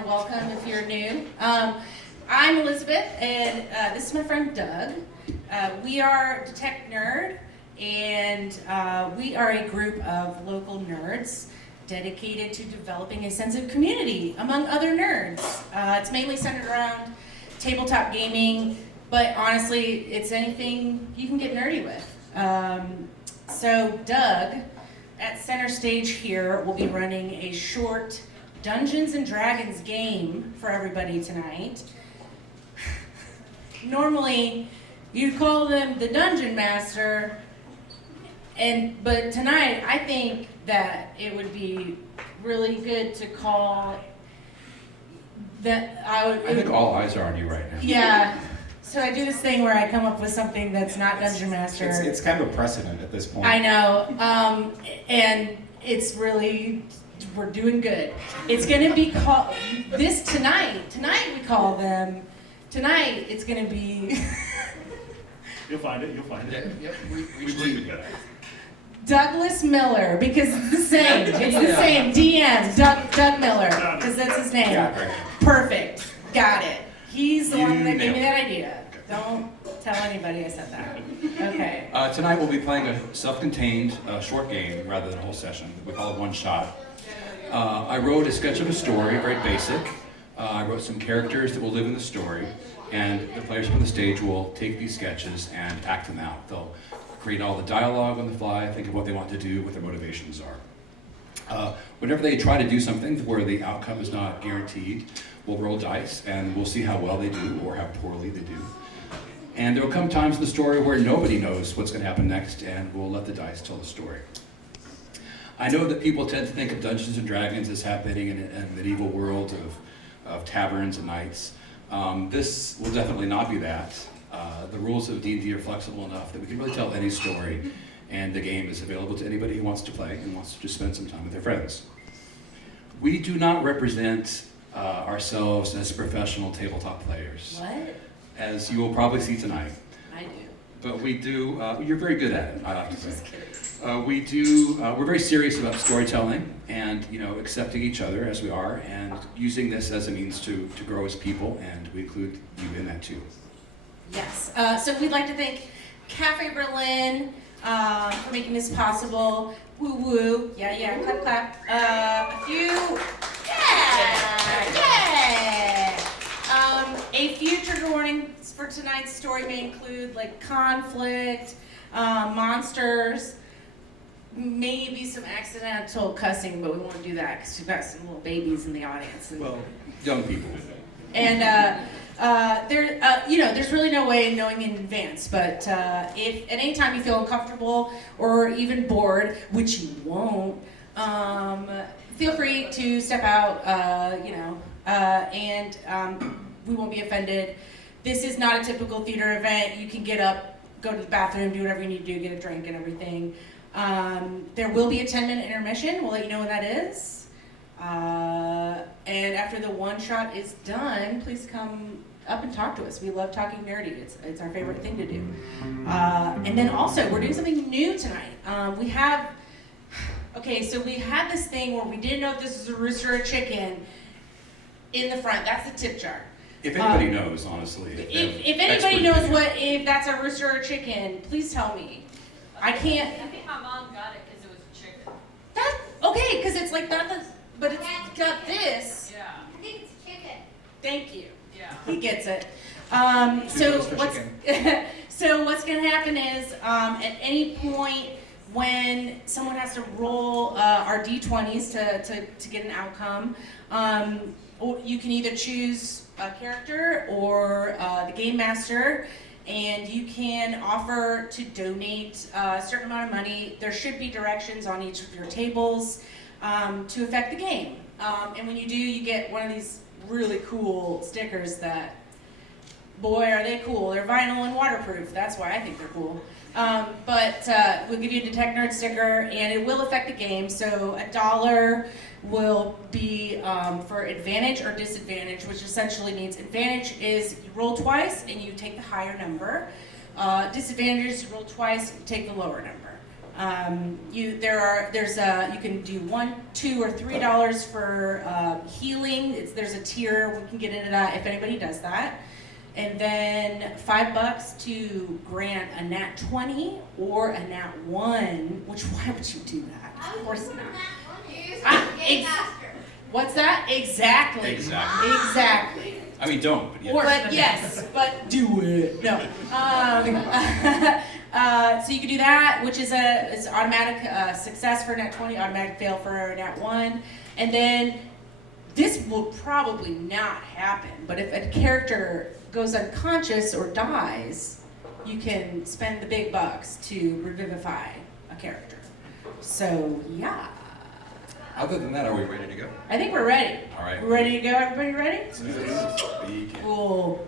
or welcome if you're new. I'm Elizabeth, and this is my friend Doug. We are Detect Nerd, and we are a group of local nerds dedicated to developing a sense of community among other nerds. It's mainly centered around tabletop gaming, but honestly, it's anything you can get nerdy with. So Doug, at center stage here, will be running a short Dungeons and Dragons game for everybody tonight. Normally, you'd call them the Dungeon Master, but tonight, I think that it would be really good to call that. I think all eyes are on you right now. Yeah. So I do this thing where I come up with something that's not Dungeon Master. It's kind of a precedent at this point. I know, and it's really, we're doing good. It's gonna be called, tonight we call them, tonight it's gonna be. You'll find it. Yep, we believe it. Douglas Miller, because it's the same. It's the same. DM, Doug Miller, because that's his name. Yeah, great. Perfect. Got it. He's the one that gave me nailed that idea. Don't tell anybody I said that. Okay. Tonight we'll be playing a self-contained short game rather than a whole session. We call it one shot. I wrote a sketch of a story, very basic. I wrote some characters that will live in the story, and the players on the stage will take these sketches and act them out. They'll create all the dialogue on the fly, think of what they want to do, what their motivations are. Whenever they try to do something where the outcome is not guaranteed, we'll roll dice and we'll see how well they do or how poorly they do. And there will come times in the story where nobody knows what's going to happen next, and we'll let the dice tell the story. I know that people tend to think of Dungeons and Dragons as happening in a medieval world of taverns and knights. This will definitely not be that. The rules of D&D are flexible enough that we can really tell any story, and the game is available to anybody who wants to play and wants to just spend some time with their friends. We do not represent ourselves as professional tabletop players. What? As you will probably see tonight. I do. But we do, you're very good at it, I have to say. Just kidding. We're very serious about storytelling and, accepting each other as we are, and using this as a means to grow as people, and we include you in that too. Yes. So we'd like to thank Cafe Berlin for making this possible. Woo woo. Yeah. Clap clap. A few. Yeah. A few trigger warnings for tonight's story may include conflict, monsters, maybe some accidental cussing, but we won't do that because we've got some little babies in the audience. Well, young people. And there's really no way of knowing in advance. But if at any time you feel uncomfortable or even bored, which you won't, feel free to step out. And we won't be offended. This is not a typical theater event. You can get up, go to the bathroom, do whatever you need to do, get a drink and everything. There will be a 10-minute intermission. We'll let you know when that is. And after the one shot is done, please come up and talk to us. We love talking nerdy. It's our favorite thing to do. And then also, we're doing something new tonight. We had this thing where we didn't know if this was a rooster or a chicken in the front. That's the tip jar. If anybody knows, honestly. If anybody knows if that's a rooster or a chicken, please tell me. I can't. I think my mom got it because it was a chicken. That's okay, because it's like not the, but it's got this. Yeah. I think it's chicken. Thank you. Yeah. He gets it. So what's going to happen is at any point when someone has to roll our d20s to get an outcome, or you can either choose a character or the game master, and you can offer to donate a certain amount of money. There should be directions on each of your tables to affect the game. And when you do, you get one of these really cool stickers that, boy, are they cool. They're vinyl and waterproof. That's why I think they're cool. But we'll give you a Detect Nerd sticker, and it will affect the game. So $1 will be for advantage or disadvantage, which essentially means advantage is you roll twice and you take the higher number. Disadvantage is you roll twice, you take the lower number. You can do $1, $2, or $3 for healing. There's a tier. We can get into that if anybody does that. And then $5 to grant a nat 20 or a nat 1. Which why would you do that? Of course not. What's that? Exactly. Exactly. I mean, don't, but yes. But yes, but do it. No. So you can do that, which is automatic success for nat 20, automatic fail for nat 1, and then this will probably not happen. But if a character goes unconscious or dies, you can spend the big bucks to revivify a character. So yeah. Other than that, are we ready to go? I think we're ready. All right. We're ready to go. Everybody ready? Begin. Cool.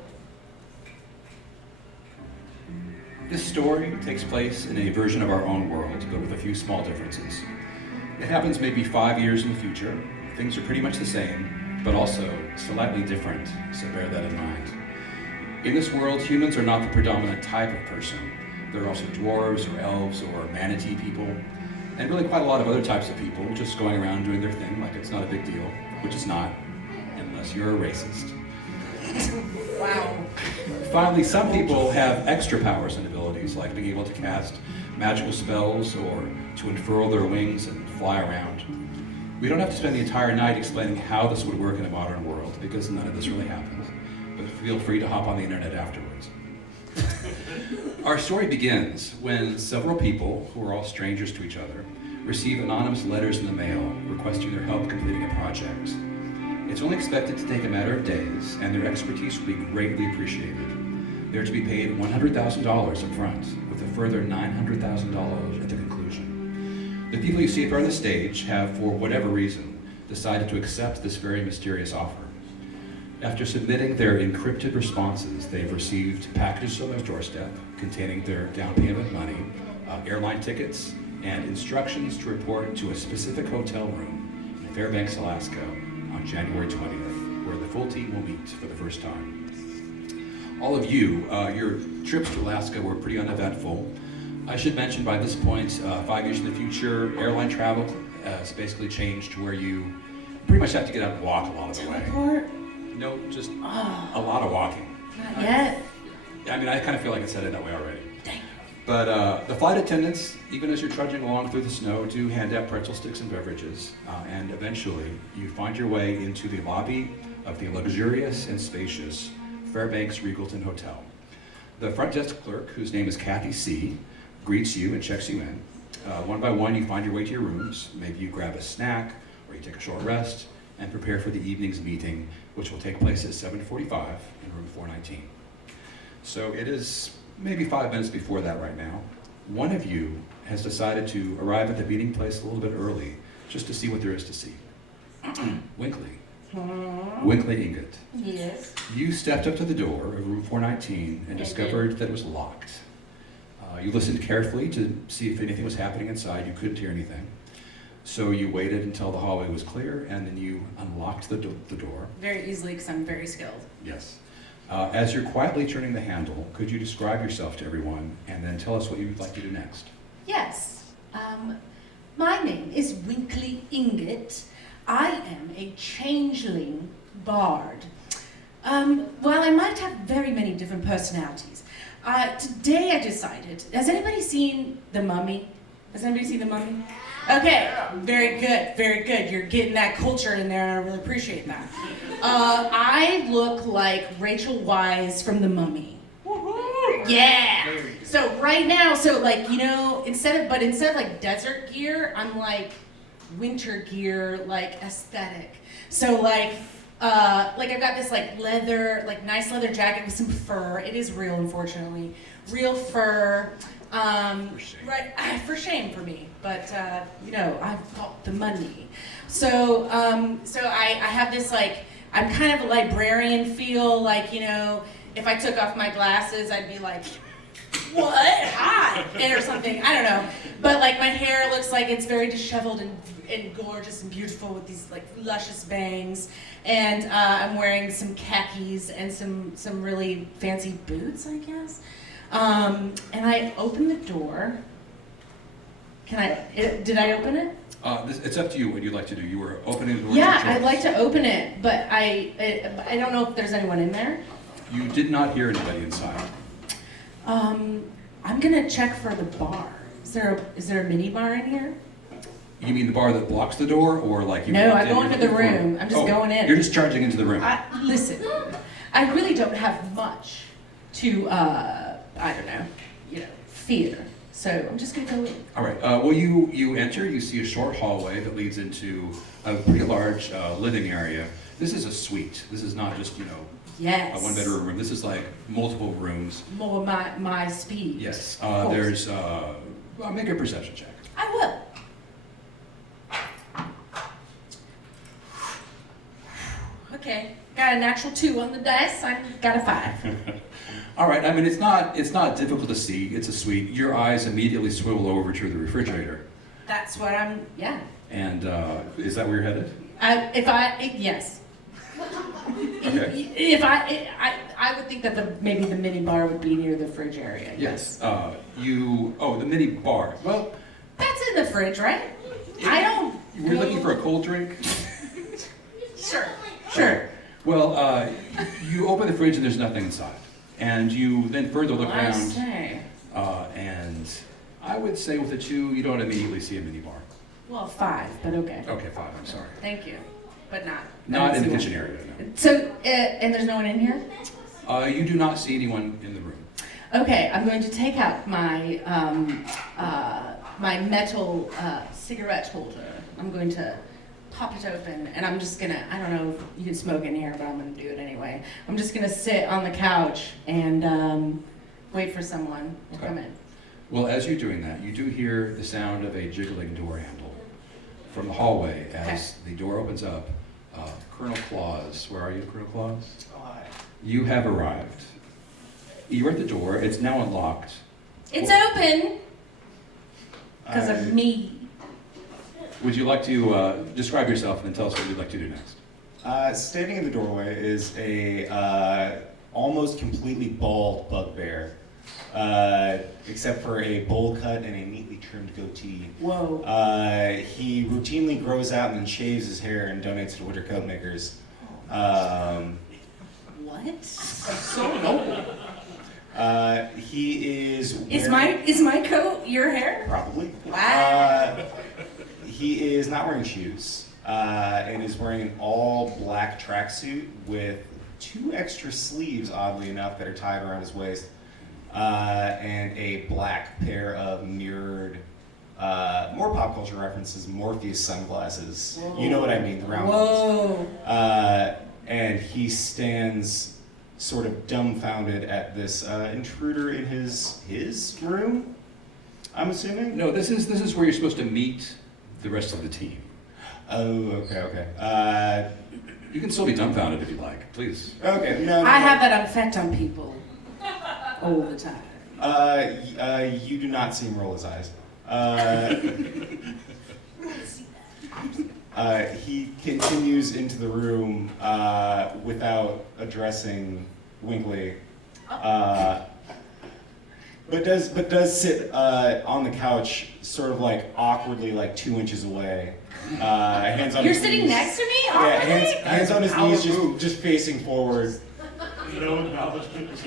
This story takes place in a version of our own world, but with a few small differences. It happens maybe 5 years in the future. Things are pretty much the same, but also slightly different, so bear that in mind. In this world, humans are not the predominant type of person. There are also dwarves or elves or manatee people, and really quite a lot of other types of people just going around doing their thing like it's not a big deal, which it's not, unless you're a racist. Wow. Finally, some people have extra powers and abilities, like being able to cast magical spells or to unfurl their wings and fly around. We don't have to spend the entire night explaining how this would work in a modern world, because none of this really happens, but feel free to hop on the internet afterwards. Our story begins when several people, who are all strangers to each other, receive anonymous letters in the mail requesting their help completing a project. It's only expected to take a matter of days, and their expertise will be greatly appreciated. They're to be paid $100,000 up front, with a further $900,000 at the conclusion. The people you see up on the stage have, for whatever reason, decided to accept this very mysterious offer. After submitting their encrypted responses, they've received packages on their doorstep containing their down payment money, airline tickets, and instructions to report to a specific hotel room in Fairbanks, Alaska on January 20th, where the full team will meet for the first time. All of you, your trips to Alaska were pretty uneventful. I should mention by this point, 5 years in the future, airline travel has basically changed to where you pretty much have to get out and walk a lot of the way. Teleport? No, just a lot of walking. Not yet. I mean, I kind of feel like it's headed that way already. But the flight attendants, even as you're trudging along through the snow, do hand out pretzel sticks and beverages. And eventually, you find your way into the lobby of the luxurious and spacious Fairbanks Regalton Hotel. The front desk clerk, whose name is Kathy C., greets you and checks you in. One by one, you find your way to your rooms. Maybe you grab a snack, or you take a short rest, and prepare for the evening's meeting, which will take place at 7:45 in room 419. So it is maybe 5 minutes before that right now. One of you has decided to arrive at the meeting place a little bit early, just to see what there is to see. Winkley. Winkley Ingot. Yes. You stepped up to the door of room 419 and discovered that it was locked. You listened carefully to see if anything was happening inside. You couldn't hear anything. So you waited until the hallway was clear, and then you unlocked the door. Very easily, because I'm very skilled. Yes. As you're quietly turning the handle, could you describe yourself to everyone, and then tell us what you'd like to do next? Yes. My name is Winkley Ingot. I am a changeling bard. Well, I might have very many different personalities. Today I decided, has anybody seen The Mummy? Has anybody seen The Mummy? Okay, very good, very good. You're getting that culture in there, and I really appreciate that. I look like Rachel Weisz from The Mummy. Yeah. So right now, instead of like desert gear, I'm like winter gear, like aesthetic. So I've got this nice leather jacket with some fur. It is real, unfortunately, real fur. For shame for me, but I've got the money. So I have this I'm kind of a librarian feel, if I took off my glasses, I'd be like, what? Hi! Or something, I don't know. But my hair looks like it's very disheveled and gorgeous and beautiful with these luscious bangs. And I'm wearing some khakis and some really fancy boots, I guess. And I open the door. Did I open it? It's up to you what you'd like to do. You were opening the door. Yeah, I'd like to open it, but I don't know if there's anyone in there. You did not hear anybody inside. I'm gonna check for the bar. Is there a mini bar in here? You mean the bar that blocks the door, or like you? No, walked I in, go you're into the looking for- room. I'm just Oh, going in. You're just charging into the room. Listen, I really don't have much to, I don't know, fear. So I'm just gonna go in. All right. Well, you enter. You see a short hallway that leads into a pretty large living area. This is a suite. This is not just Yes. a one-bedroom room. This is like multiple rooms. More my speed. Yes. Of course. There's. Make a perception check. I will. Okay, got a natural 2 on the dice. I got a 5. All right. I mean, it's not difficult to see. It's a suite. Your eyes immediately swivel over to the refrigerator. That's what I'm. Yeah. And is that where you're headed? Yes. Okay. If I would think that maybe the mini bar would be near the fridge area. Yes. The mini bar. Well, That's in the fridge, right? I don't. we're looking for a cold drink. Sure. Well, you open the fridge and there's nothing inside. And you then further look I around, say. and I would say with a 2, you don't immediately see a mini bar. Well, 5, but okay. Okay, 5, I'm sorry. Thank you, but not. Not in the see kitchen one. area, no. So, and there's no one in here. You do not see anyone in the room. Okay, I'm going to take out my my metal cigarette holder. I'm going to pop it open, and I'm just gonna, I don't know if you can smoke in here, but I'm gonna do it anyway. I'm just gonna sit on the couch and wait for someone to Okay. come in. Well, as you're doing that, you do hear the sound of a jiggling door handle from the hallway as the door opens up. Colonel Claus, where are you, Colonel Claus? You have arrived. You're at the door. It's now unlocked. It's open because of me. Would you like to describe yourself and then tell us what you'd like to do next? Standing in the doorway is a almost completely bald bugbear, except for a bowl cut and a neatly trimmed goatee. Whoa. He routinely grows out and then shaves his hair and donates to winter coat makers. What? So noble. He is Is wearing- my coat your hair? Probably. Wow. He is not wearing shoes and is wearing an all black tracksuit with 2 extra sleeves, oddly enough, that are tied around his waist, and a black pair of mirrored, more pop culture references, Morpheus sunglasses. Whoa. You know what I mean, the round Whoa. ones. And he stands sort of dumbfounded at this intruder in his room, I'm assuming? No, this is where you're supposed to meet the rest of the team. Oh, okay. You can still be dumbfounded if you'd like, please. Okay, no. I have that effect on people all the time. You do not see him roll his eyes. He continues into the room without addressing Winkley, but does sit on the couch, sort of like awkwardly, like 2 inches away. Hands on You're his sitting knees. next to me? Yeah, Already? hands on his knees, just facing forward. No acknowledgement is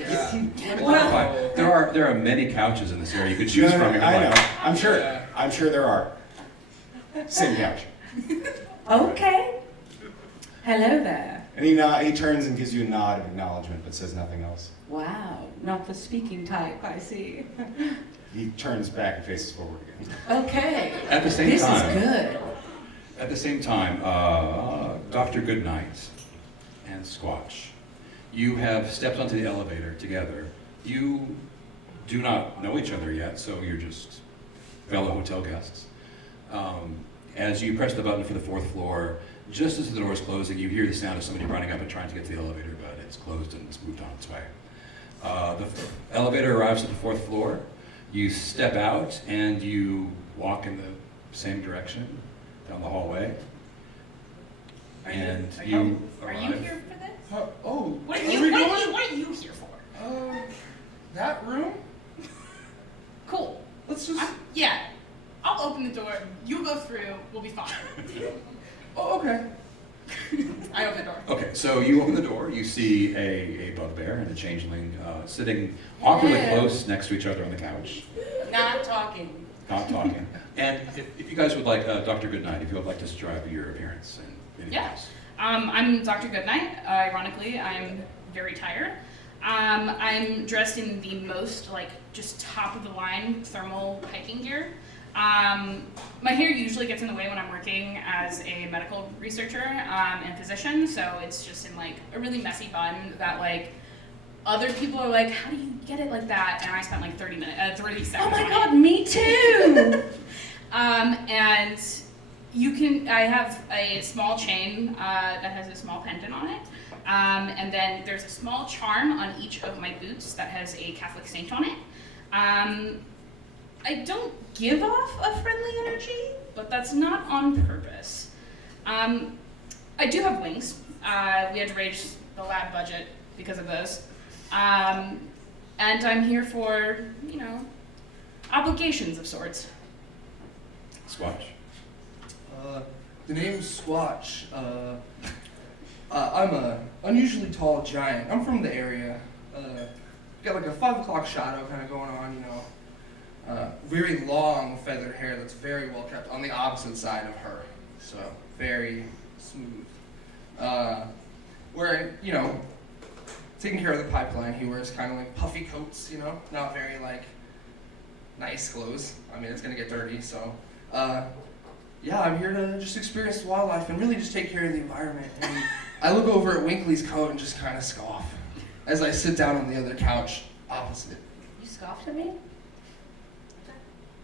Clarify. There are many couches in this area you could choose No, from. if you'd I like. know. I'm sure there are. Same couch. Okay. Hello there. And he turns and gives you a nod of acknowledgement, but says nothing else. Wow, not the speaking type, I see. He turns back and faces forward again. Okay. At the same This time. is good. At the same time, Dr. Goodnight and Squatch, you have stepped onto the elevator together. You do not know each other yet, so you're just fellow hotel guests. As you press the button for the 4th floor, just as the door is closing, you hear the sound of somebody running up and trying to get to the elevator, but it's closed and it's moved on its way. The elevator arrives at the 4th floor. You step out and you walk in the same direction down the hallway. And you Are arrive. you here for this? Oh, What are are you, we what going? are you, what are you here for? That room? Cool. Let's just. Yeah, I'll open through. We'll be fine. Oh, okay. I open the door. Okay, so you open the door, you see a bugbear and a changeling sitting awkwardly Hello. close next to each other on the couch, Not talking. not talking. And if you guys would like, Dr. Goodnight, if you would like to describe your appearance and anything Yeah. else. I'm Dr. Goodnight. Ironically, I'm very tired. I'm dressed in the most, like, just top-of-the-line thermal hiking gear. My hair usually gets in the way when I'm working as a medical researcher and physician, so it's just in, like, a really messy bun that, like, other people are like, how do you get it like that? And I spent, like, 30 seconds Oh my on God, it. me too. And I have a small chain that has a small pendant on it. And then there's a small charm on each of my boots that has a Catholic saint on it. I don't give off a friendly energy, but that's not on purpose. I do have wings. We had to raise the lab budget because of those. And I'm here for, obligations of sorts. Squatch. The name's Squatch. I'm a unusually tall giant. I'm from the area. Got like a 5 o'clock shadow kind of going on, very long feathered hair that's very well kept on the opposite side of her. So very smooth. Wearing, taking care of the pipeline. He wears kind of like puffy coats, not very like nice clothes. I mean, it's gonna get dirty, so. Yeah, I'm here to just experience wildlife and really just take care of the environment. And I look over at Winkley's coat and just kind of scoff as I sit down on the other couch opposite. You scoffed at me?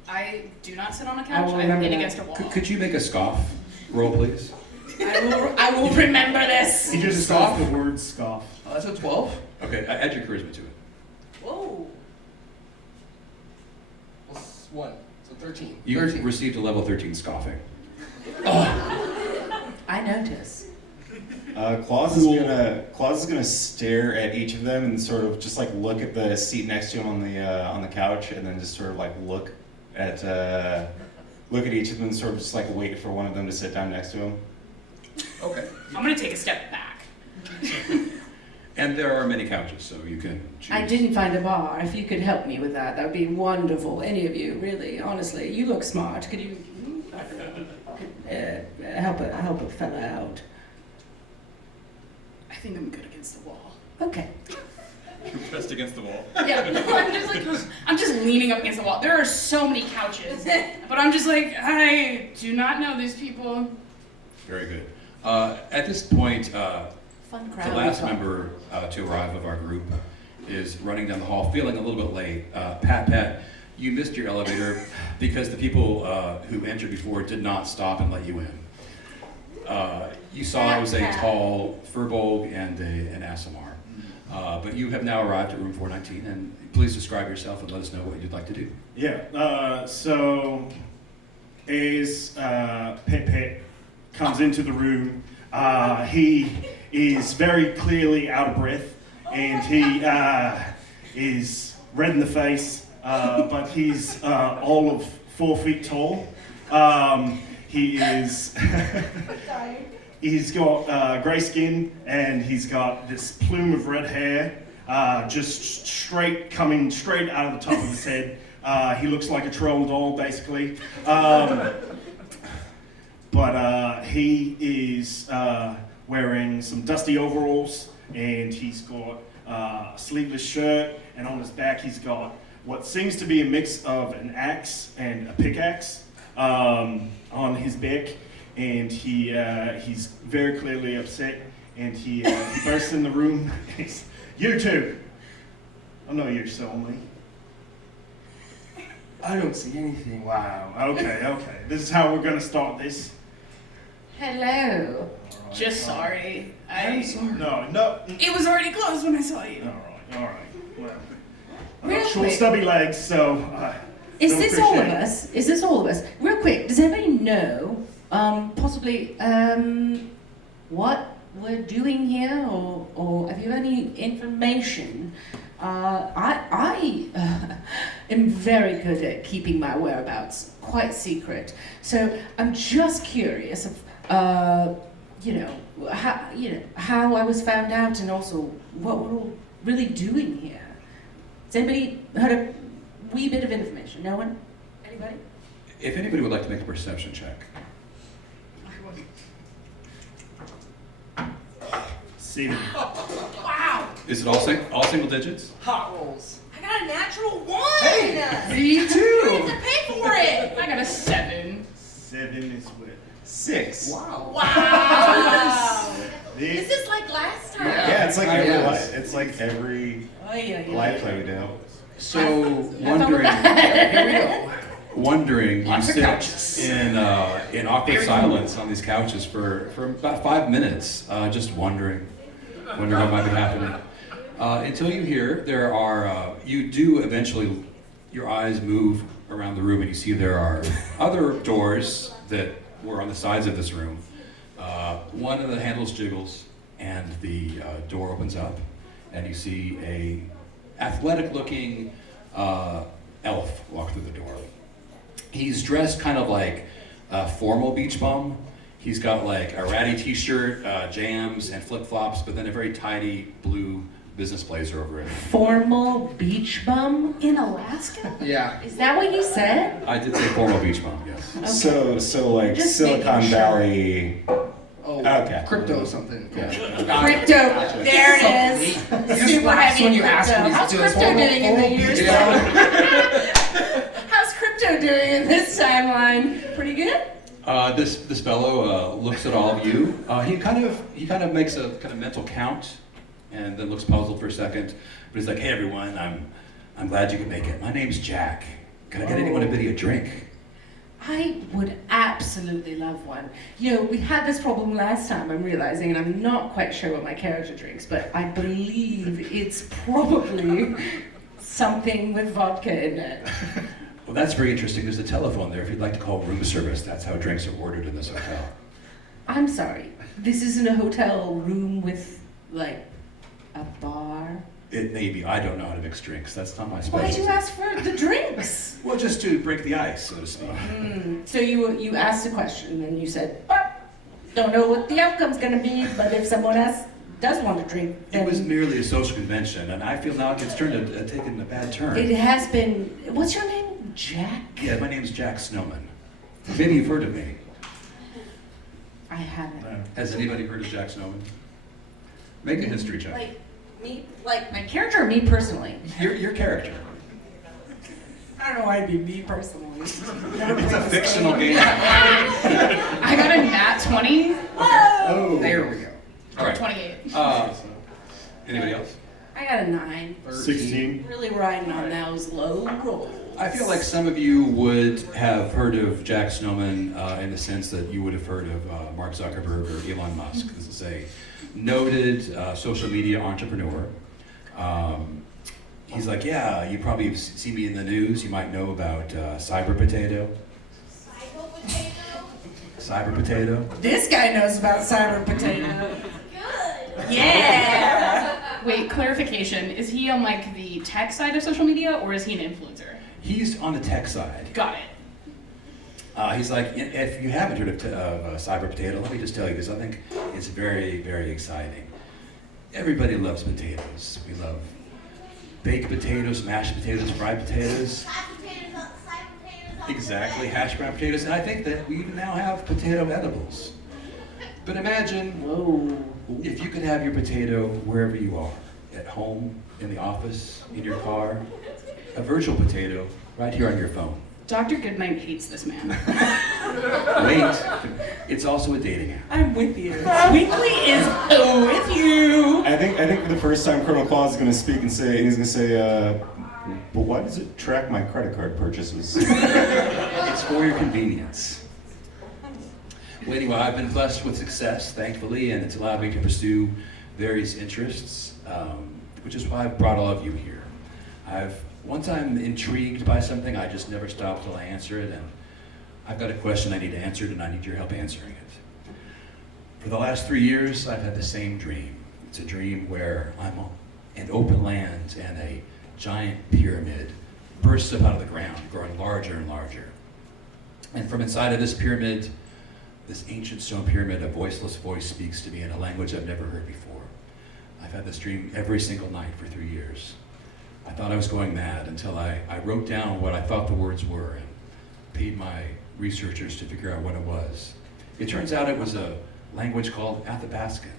I do not sit on a I couch. will I'm remember leaning that. against a wall. Could you make a scoff roll, please? I will remember this. He just Scoff? says the word scoff. That's a 12. Okay, add your charisma to it. Whoa. Plus 1, so 13. You 13. received a level 13 scoffing. I notice. Claus is gonna stare at each of them and sort of just like look at the seat next to him on the couch, and then just sort of like look at each of them and sort of just like wait for one of them to sit down next to him. Okay. I'm gonna take a step back. And there are many couches, so you can choose. I didn't find a bar. If you could help me with that, that would be wonderful. Any of you, really, honestly. You look smart. Could you help a fella out? I think I'm good against the wall. Okay. Pressed against the wall. Yeah, I'm just leaning up against the wall. There are so many couches, but I'm just like, I do not know these people. Very good. At this point, Fun crowd. the last member to arrive of our group is running down the hall, feeling a little bit late. Pat, you missed your elevator because the people who entered before did not stop and let you in. You saw it was a Pat. tall furbolg and an Asimar. But you have now arrived at room 419, and please describe yourself and let us know what you'd like to do. Yeah, so as Pet comes into the room, he is very clearly out of breath, and he is red in the face, but he's all of 4 feet tall. He is, he's got grey skin, and he's got this plume of red hair, just coming straight out of the top of his head. He looks like a troll doll, basically. But he is wearing some dusty overalls, and he's got a sleeveless shirt, and on his back he's got what seems to be a mix of an axe and a pickaxe on his back, and he's very clearly upset, and he bursts in the room. He's, "You two, I know you're soulmate." I don't see anything. Wow. Okay. This is how we're gonna start this. Hello. Just sorry. I'm sorry. No. It was already closed when I saw you. All right. Well, I've Real got short, quick. stubby legs, so. Is don't this all of appreciate it. us? Is this all of us? Real quick, does anybody know, possibly, what we're doing here, or have you any information? am very good at keeping my whereabouts quite secret. So I'm just curious of, how I was found out, and also what we're all really doing here. Has anybody heard a wee bit of information? No one? Anybody? If anybody would like to make a perception check. 7. Wow! Is it all single digits? Hot rolls. I got a natural 1! Hey, me I have too. to pay for it! I got a 7. 7 is what? 6. Wow. Wow! This This is like last time. Yeah, it's like Oh, every yes. it's like every Oh, yeah. live play we do. So wondering. Here we go. wondering, you Lots of sit couches. in awkward silence on these couches for about 5 minutes, just wondering what might be happening. Until you hear there are, you do eventually, your eyes move around the room and you see there are other doors that were on the sides of this room. One of the handles jiggles and the door opens up and you see a athletic-looking elf walk through the door. He's dressed kind of like a formal beach bum. He's got like a ratty t-shirt, jams, and flip-flops, but then a very tidy blue business blazer over it. Formal beach bum in Alaska? Yeah. Is that what you said? I did say formal beach bum, yes. Okay. So like Just Silicon making sure. Valley. Oh, Okay. crypto something. Yeah. Got it. Crypto. Gotcha. There it is. You just Super laughed heavy when in you asked crypto. me to How's do this. crypto doing in the years? Yeah. How's crypto doing in this timeline? Pretty good? This fellow looks at all of you. He kind of makes a kind of mental count, and then looks puzzled for a second. But he's like, "Hey everyone, I'm glad you could make it. My name's Jack. Can I get anyone a bit of a drink?" I would absolutely love one. You know, we had this problem last time, I'm realizing, and I'm not quite sure what my character drinks, but I believe it's probably something with vodka in it. Well, that's very interesting. There's a telephone there if you'd like to call room service. That's how drinks are ordered in this hotel. I'm sorry, this isn't a hotel room with, like, a bar? It may be. I don't know how to mix drinks. That's not my specialty. Why'd you ask for the drinks? Well, just to break the ice, so to speak. So you asked a question and you said, don't know what the outcome's gonna be, but if someone else does want to drink, then It was merely a social convention, and I feel now it's taken a bad turn. it has been. What's your name? Jack? Yeah, my name's Jack Snowman. Maybe you've heard of me. I haven't. Has anybody heard of Jack Snowman? Make a history check. Like me, like my character, or me personally? Your character. I don't know why it'd be me personally. It's a fictional game. I got a nat 20. Oh, there we go. All right. 28. Anybody else? I got a 9. 16. Really riding on those low rolls. I feel like some of you would have heard of Jack Snowman in the sense that you would have heard of Mark Zuckerberg or Elon Musk. This is a noted social media entrepreneur. He's like, yeah, you probably have seen me in the news. You might know about Cyber Potato. Cyber Potato? This guy knows about Cyber Potato. Good. Yeah. Wait, clarification. Is he on like the tech side of social media or is he an influencer? He's on the tech side. Got it. He's like, if you haven't heard of Cyber Potato, let me just tell you this. I think it's very, very exciting. Everybody loves potatoes. We love baked potatoes, mashed potatoes, fried potatoes. Exactly, hash brown potatoes. And I think that we even now have potato edibles. But imagine Whoa. if you could have your potato wherever you are, at home, in the office, in your car, a virtual potato right here on your phone. Dr. Goodnight hates this man. Wait, it's also a dating app. I'm with you. Weekly is with you. I think for the first time, Colonel Claus is going to speak and he's going to say, but why does it track my credit card purchases? It's for your convenience. Well, anyway, I've been blessed with success, thankfully, and it's allowed me to pursue various interests, which is why I've brought all of you here. Once I'm intrigued by something, I just never stop till I answer it, and I've got a question I need answered, and I need your help answering it. For the last 3 years, I've had the same dream. It's a dream where I'm in open lands and a giant pyramid bursts up out of the ground, growing larger and larger. And from inside of this pyramid, this ancient stone pyramid, a voiceless voice speaks to me in a language I've never heard before. I've had this dream every single night for 3 years. I thought I was going mad until I wrote down what I thought the words were and paid my researchers to figure out what it was. It turns out it was a language called Athabascan,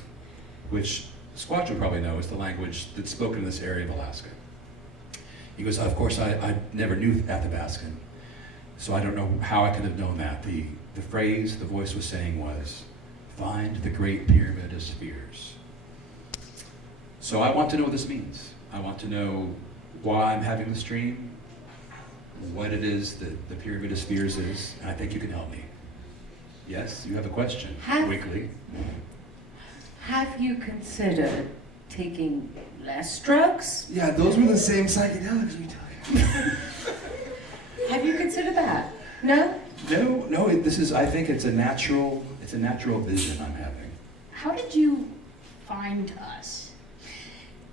which Squatch would probably know is the language that's spoken in this area of Alaska. He goes, of course, I never knew Athabascan, so I don't know how I could have known that. The phrase the voice was saying was, find the Great Pyramid of Spheres. So I want to know what this means. I want to know why I'm having this dream, what it is that the Pyramid of Spheres is, and I think you can help me. Yes, you have a question, Weekly. Have you considered taking less drugs? Yeah, those were the same psychedelics we took. Have you considered that? No? No, this is, I think it's a natural vision I'm having. How did you find us?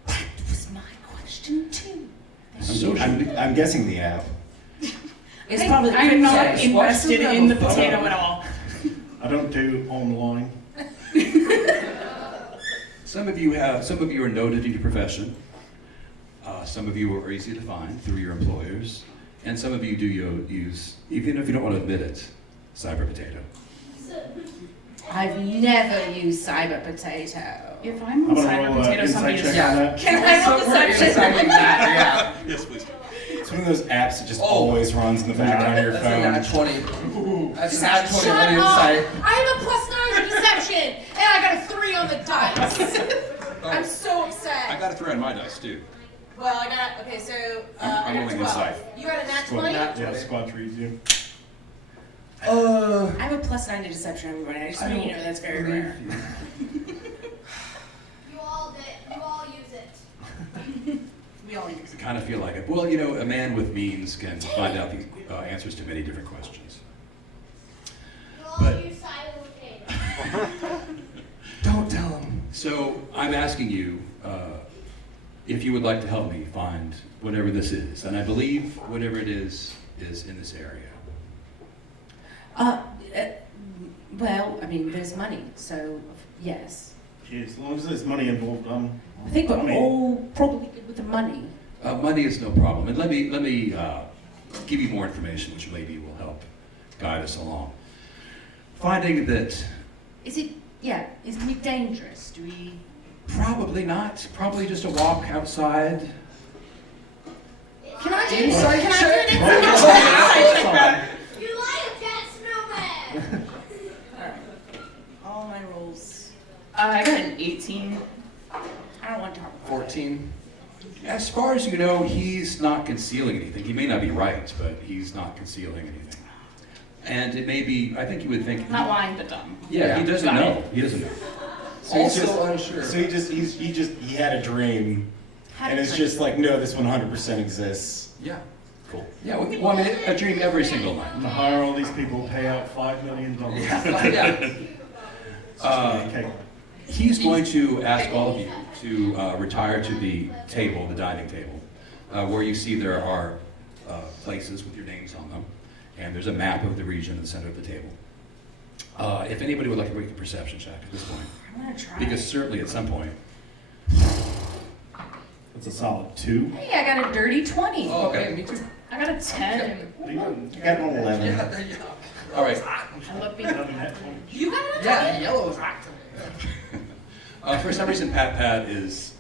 That was my question too. I'm guessing the app. It's probably I'm not crypto. invested in the potato at all. I don't do online. Some of you are noted in your profession. Some of you are easy to find through your employers. And some of you do use, even if you don't want to admit it, cyber potato. I've never used cyber potato. If I'm I'm on gonna cyber roll potato, insight somebody check is. on that. Can I roll deception? Yeah. Yes, please. It's one of those apps that just always runs in the background of your That's a nat phone. 20. That's a nat 20 Shut on the up! inside. I have a +9 to deception, and I got a 3 on the dice. I'm so I upset. got a 3 on my dice too. Well, I got, okay, so I'm I got rolling 12. insight. You got a nat Squat- 20? Yeah, Squatch reads you. I have a +9 to deception, everybody. I just want you to know that's very rare. You all use it. We all use I kind of feel like it. Well, a man with means can find out the answers to many different questions. You all But- use cyber Don't tell him. So I'm asking you if you would like to help me find whatever this is. And I believe whatever it is in this area. Well, I mean, there's money, so yes. As long as there's money involved, I think we're I mean- all probably good with the money. Money is no problem. And let me give you more information, which maybe will help guide us along. Finding that Is it gonna be dangerous? Do we? probably not. Probably just a walk outside. Can I do Insight Can check. I do an insight check? You like that snowman! Alright. All my rolls. I got an 18. I don't want to talk about 14. As far as you know, he's not concealing anything. He may not be right, but he's not concealing anything. And it may be, I think you would think. Not lying, but dumb. Yeah, he doesn't Got know. it. He doesn't know. So he's Also just- unsure. So he had a dream, Had and a it's dream. just like, no, this 100% exists. Yeah. Cool. Yeah, well, I mean, a dream every single night. to hire all these people, pay out $5 million. Yeah. Okay. He's going to ask all of you to retire to the table, the dining table, where you see there are places with your names on them, and there's a map of the region in the center of the table. If anybody would like to make a perception check at this point, I'm gonna try. because certainly at some point. It's a solid 2. Hey, I got a dirty 20. Oh, Okay. okay, me too. I got a 10. You got an 11. Yeah, there you go. All right. I love being. You got a Yeah, yellow is For some reason, Pat is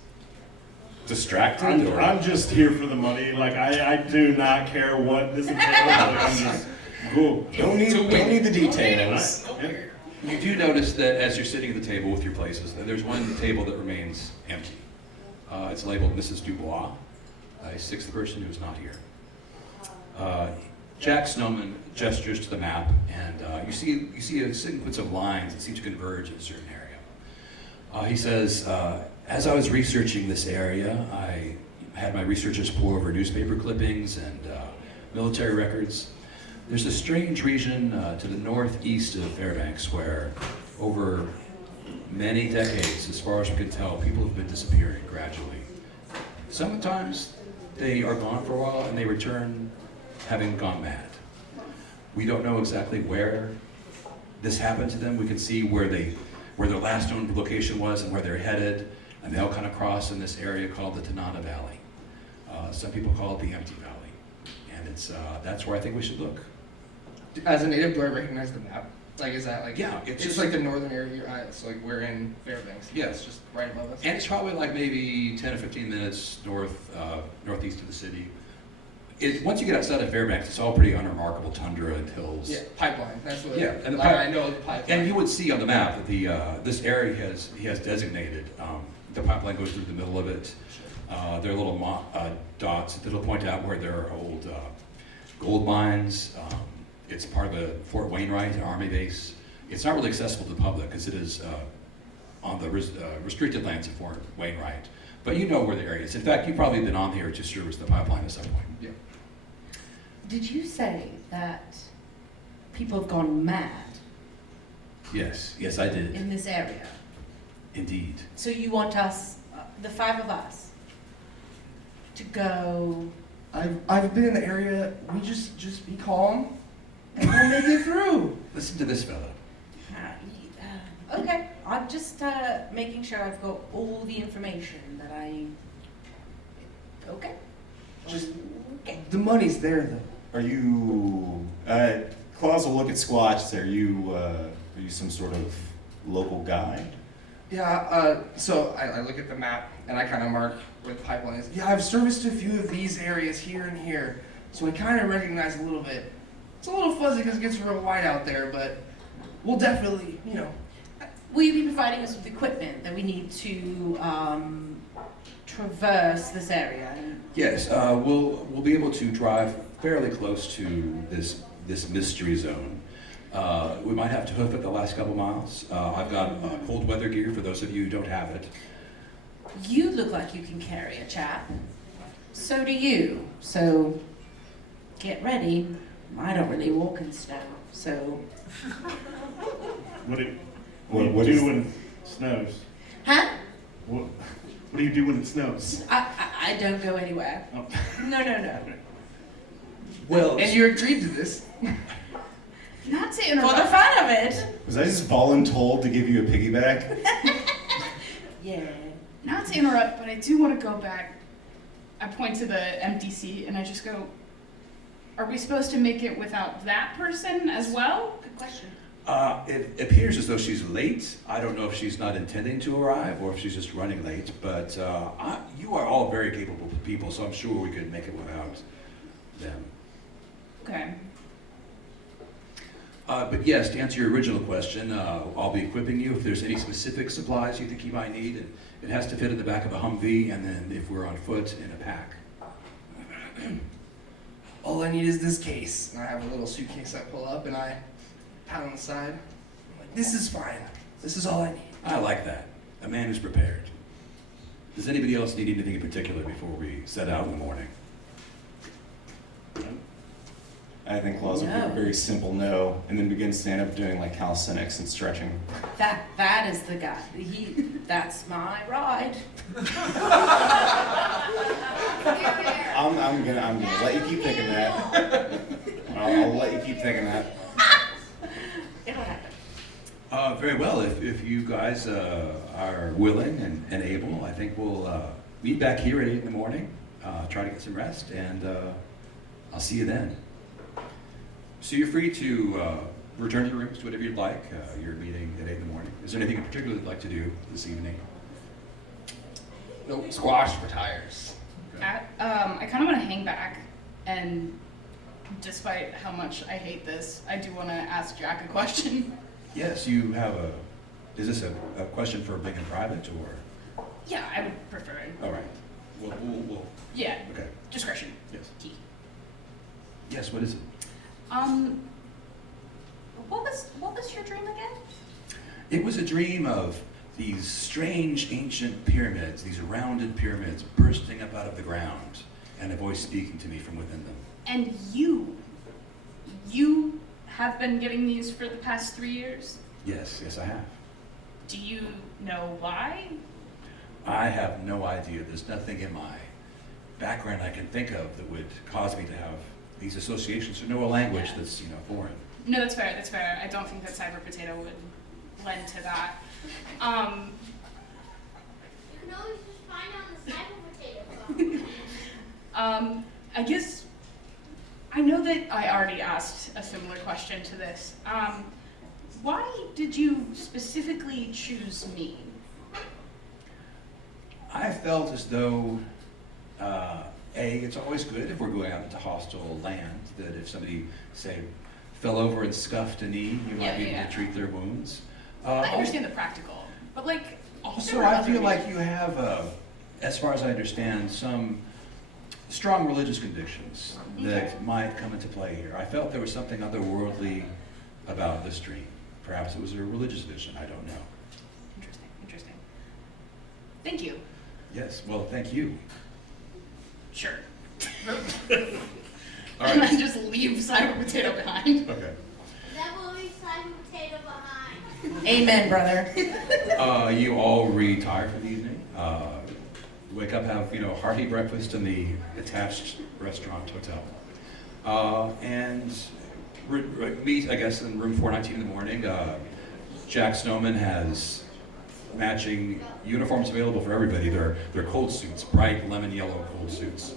distracted. or I'm just here for the money. Like, I do not care what this entails. Like, I'm just, cool. Don't need the details. You do notice that as you're sitting at the table with your places, that there's one table that remains empty. It's labeled Mrs. Dubois, a 6th person who's not here. Jack Snowman gestures to the map, and you see a sequence of lines that seem to converge in a certain area. He says, as I was researching this area, I had my researchers pour over newspaper clippings and military records. There's a strange region to the northeast of Fairbanks where over many decades, as far as we can tell, people have been disappearing gradually. Sometimes they are gone for a while and they return having gone mad. We don't know exactly where this happened to them. We can see where their last known location was and where they're headed, and they all kind of cross in this area called the Tanana Valley. Some people call it the Empty Valley, and that's where I think we should look. As a native, do I recognize the map? Like, is that like? Yeah, it's it's just just- like the northern area. So like we're in Fairbanks. Yeah. It's just right above us. And it's probably like maybe 10 or 15 minutes northeast of the city. Once you get outside of Fairbanks, it's all pretty unremarkable tundra and hills. Yeah, pipeline. That's what. Yeah, and the I know the pipeline. And you would see on the map that this area he has designated. The pipeline goes through the middle of it. There are little dots that'll point out where there are old gold mines. It's part of the Fort Wainwright Army base. It's not really accessible to the public because it is on the restricted lands of Fort Wainwright. But you know where the area is. In fact, you've probably been on here to service the pipeline at some point. Yeah. Did you say that people have gone mad Yes, I did. in this area? Indeed. So you want us, the 5 of us, to go? I've been in the area. We just be calm, and we'll make it through. Listen to this fella. Okay, I'm just making sure I've got all the information that I. Okay. Just Okay. the money's there though. Are you? Claus will look at Squatch. Are you some sort of local guide? Yeah. So I look at the map and I kind of mark where the pipeline is. Yeah, I've serviced a few of these areas here and here, so I kind of recognize a little bit. It's a little fuzzy because it gets real wide out there, but we'll definitely, Will you be providing us with equipment that we need to traverse this area? Yes, we'll be able to drive fairly close to this mystery zone. We might have to hoof it the last couple miles. I've got cold weather gear for those of you who don't have it. You look like you can carry a chap. So do you. So get ready. I don't really walk in snow, so. What do What you is- do when it snows? Huh? What do you do when it snows? I don't go anywhere. Oh. No. Well, And you agreed to this. Not to For interrupt. the fun of it. Was I just voluntold to give you a piggyback? Yeah. Not to interrupt, but I do want to go back. I point to the empty seat and I just go, are we supposed to make it without that person as well? Good question. it appears as though she's late. I don't know if she's not intending to arrive or if she's just running late, but you are all very capable people, so I'm sure we could make it without them. Okay. But yes, to answer your original question, I'll be equipping you if there's any specific supplies you think you might need. And it has to fit in the back of a Humvee, and then if we're on foot, in a pack. All I need is this case. And I have a little suitcase I pull up and I pat on the side. I'm like, this is fine. This is all I need. I like that. A man who's prepared. Does anybody else need anything in particular before we set out in the morning? I think Claus will give a No. very simple no, and then begin stand up doing like calisthenics and stretching. That is the guy. That's my ride. I'm gonna let you keep thinking that. I'll let you keep thinking that. It'll happen. Very well. If you guys are willing and able, I think we'll meet back here at 8 in the morning, try to get some rest, and I'll see you then. So you're free to return to your rooms, do whatever you'd like. You're meeting at 8 in the morning. Is there anything in particular you'd like to do this evening? Nope, squash retires. I kind of want to hang back, and despite how much I hate this, I do want to ask Jack a question. Yes, you have a. Is this a question for being in private or? Yeah, I would prefer it. All right. We'll Yeah, okay. discretion. Yes. Key. Yes. What is it? What was your dream again? It was a dream of these strange ancient pyramids, these rounded pyramids bursting up out of the ground, and a voice speaking to me from within them. And you have been getting these for the past 3 years? Yes, I have. Do you know why? I have no idea. There's nothing in my background I can think of that would cause me to have these associations or know a language that's foreign. No, that's fair. That's fair. I don't think that Cyber Potato would lend to that. You can always just find on the Cyber Potato phone. I guess I know that I already asked a similar question to this. Why did you specifically choose me? I felt as though, it's always good if we're going out into hostile land, that if somebody, say, fell over and scuffed a knee, you might be able to treat their wounds. I understand the practical, but like, Also, there were I other feel like reasons. you have, as far as I understand, some strong religious convictions that might come into play here. I felt there was something otherworldly about this dream. Perhaps it was a religious vision, I don't know. Interesting, interesting. Thank you. Yes, well, thank you. Sure. All And right. then just leave Cyber Potato behind. Okay. That will leave Cyber Potato behind. Amen, brother. You all retire for the evening. Wake up, have hearty breakfast in the attached restaurant hotel, and meet, I guess, in room 419 in the morning. Jack Snowman has matching uniforms available for everybody. They're cold suits, bright lemon yellow cold suits.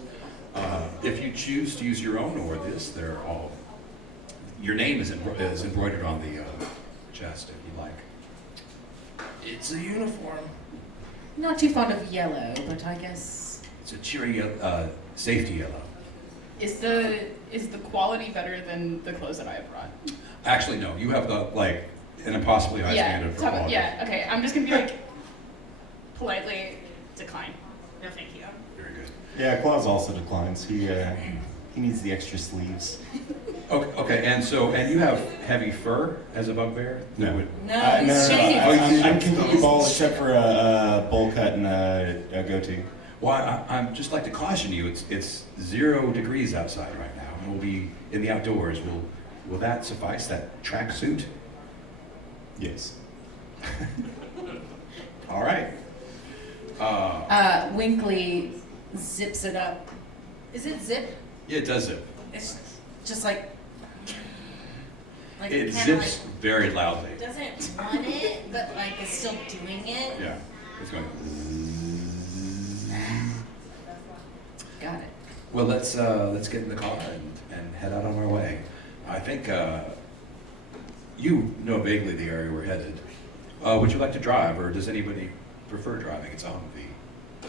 If you choose to use your own or this, they're all. Your name is embroidered on the chest, if you like. It's a uniform. Not too fond of yellow, but I guess. It's a cheery safety yellow. Is the quality better than the clothes that I have brought? Actually, no. You have an impossibly high standard for top- quality. yeah. Okay, I'm just gonna be like politely decline. No, thank you. Very good. Yeah, Claus also declines. He needs the extra sleeves. Okay, and you have heavy fur as a bugbear? No. That would- No, No, he's no, no. shaving. I'm completely bald except for a bowl cut and a goatee. Well, I'm just like to caution you. It's 0 degrees outside right now, and we'll be in the outdoors. Will that suffice? That tracksuit? Yes. All right. Winkley zips it up. Is it zip? Yeah, it does zip. It's just like It kinda zips very loudly. like, doesn't want it, but like is still doing it. Yeah, it's going. Got it. Well, let's get in the car and head out on our way. I think you know vaguely the area we're headed. Would you like to drive, or does anybody prefer driving? It's on the.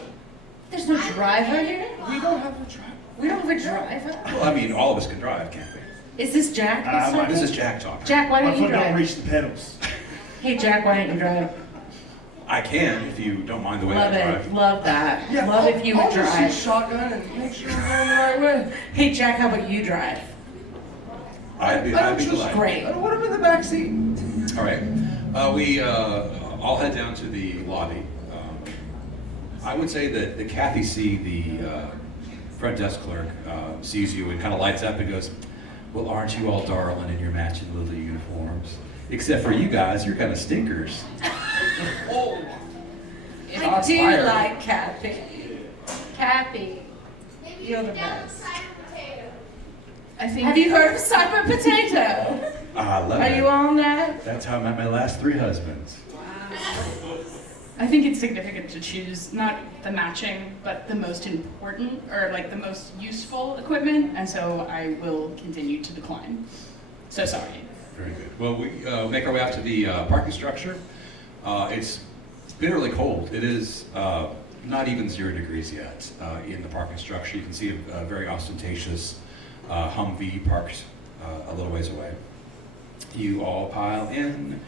There's no driver here. We don't have a driver. We don't have a driver. Well, I mean, all of us can drive, can't we? Is this Jack? that's my- talking? This is Jack talking. Jack. Why My don't you foot don't drive? reach the pedals. Hey Jack, why don't you drive? I can if you don't mind the way Love I it. drive. Love that. Yeah, Love if you would I'll just drive. use shotgun and make sure we're going the right way. Hey Jack, how about you drive? I'd be glad. Great. I don't want him in the back seat. All right. I'll head down to the lobby. I would say that Kathy C, the front desk clerk, sees you and kind of lights up and goes, "Well, aren't you all darling in your matching little uniforms? Except for you guys, you're kind of stinkers." Oh. I Shots do fired. like Kathy. Kathy. Maybe You're you the can down best. Cyber Potato. I think. Have you heard of Cyber Potato? I love Are it. you on that? That's how I met my last 3 husbands. I think it's significant to choose not the matching, but the most important or like the most useful equipment, and so I will continue to decline. So sorry. Very good. Well, we make our way out to the parking structure. It's bitterly cold. It is not even 0 degrees yet in the parking structure. You can see a very ostentatious Humvee parked a little ways away. You all pile in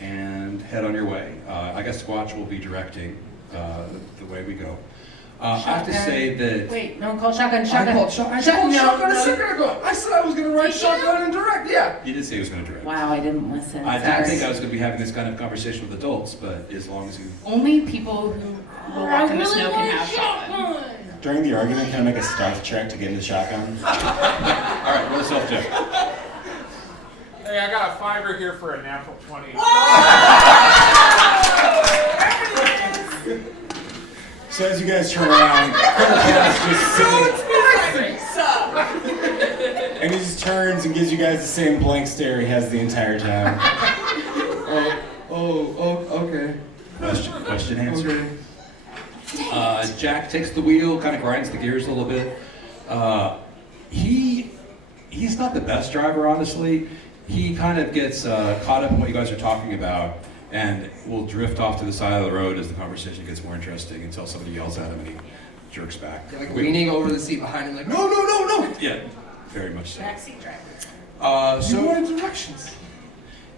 and head on your way. I guess Squatch will be directing the way we go. I have to say that Wait, don't call shotgun. I Shotgun. called shotgun a no. second ago. I said I was going to ride shotgun and direct. Yeah. you did say he was going to direct. Wow, I didn't listen. I didn't Sorry. think I was going to be having this kind of conversation with adults, but as long as you. Only people who will walk in the snow can have shotgun. During the argument, can I make a stealth check to get in the shotgun? All right, roll a self check. Hey, I got a $5 here for a natural 20. So as you guys turn around, Colonel Cat's just sitting, and he just turns and gives you guys the same blank stare he has the entire time. Okay. Question answer. Okay. Jack takes the wheel, kind of grinds the gears a little bit. He's not the best driver, honestly. He kind of gets caught up in what you guys are talking about and will drift off to the side of the road as the conversation gets more interesting until somebody yells at him and he jerks back. You're like leaning over the seat behind him, like, no. Yeah, very much so. Backseat driver. You wanted directions.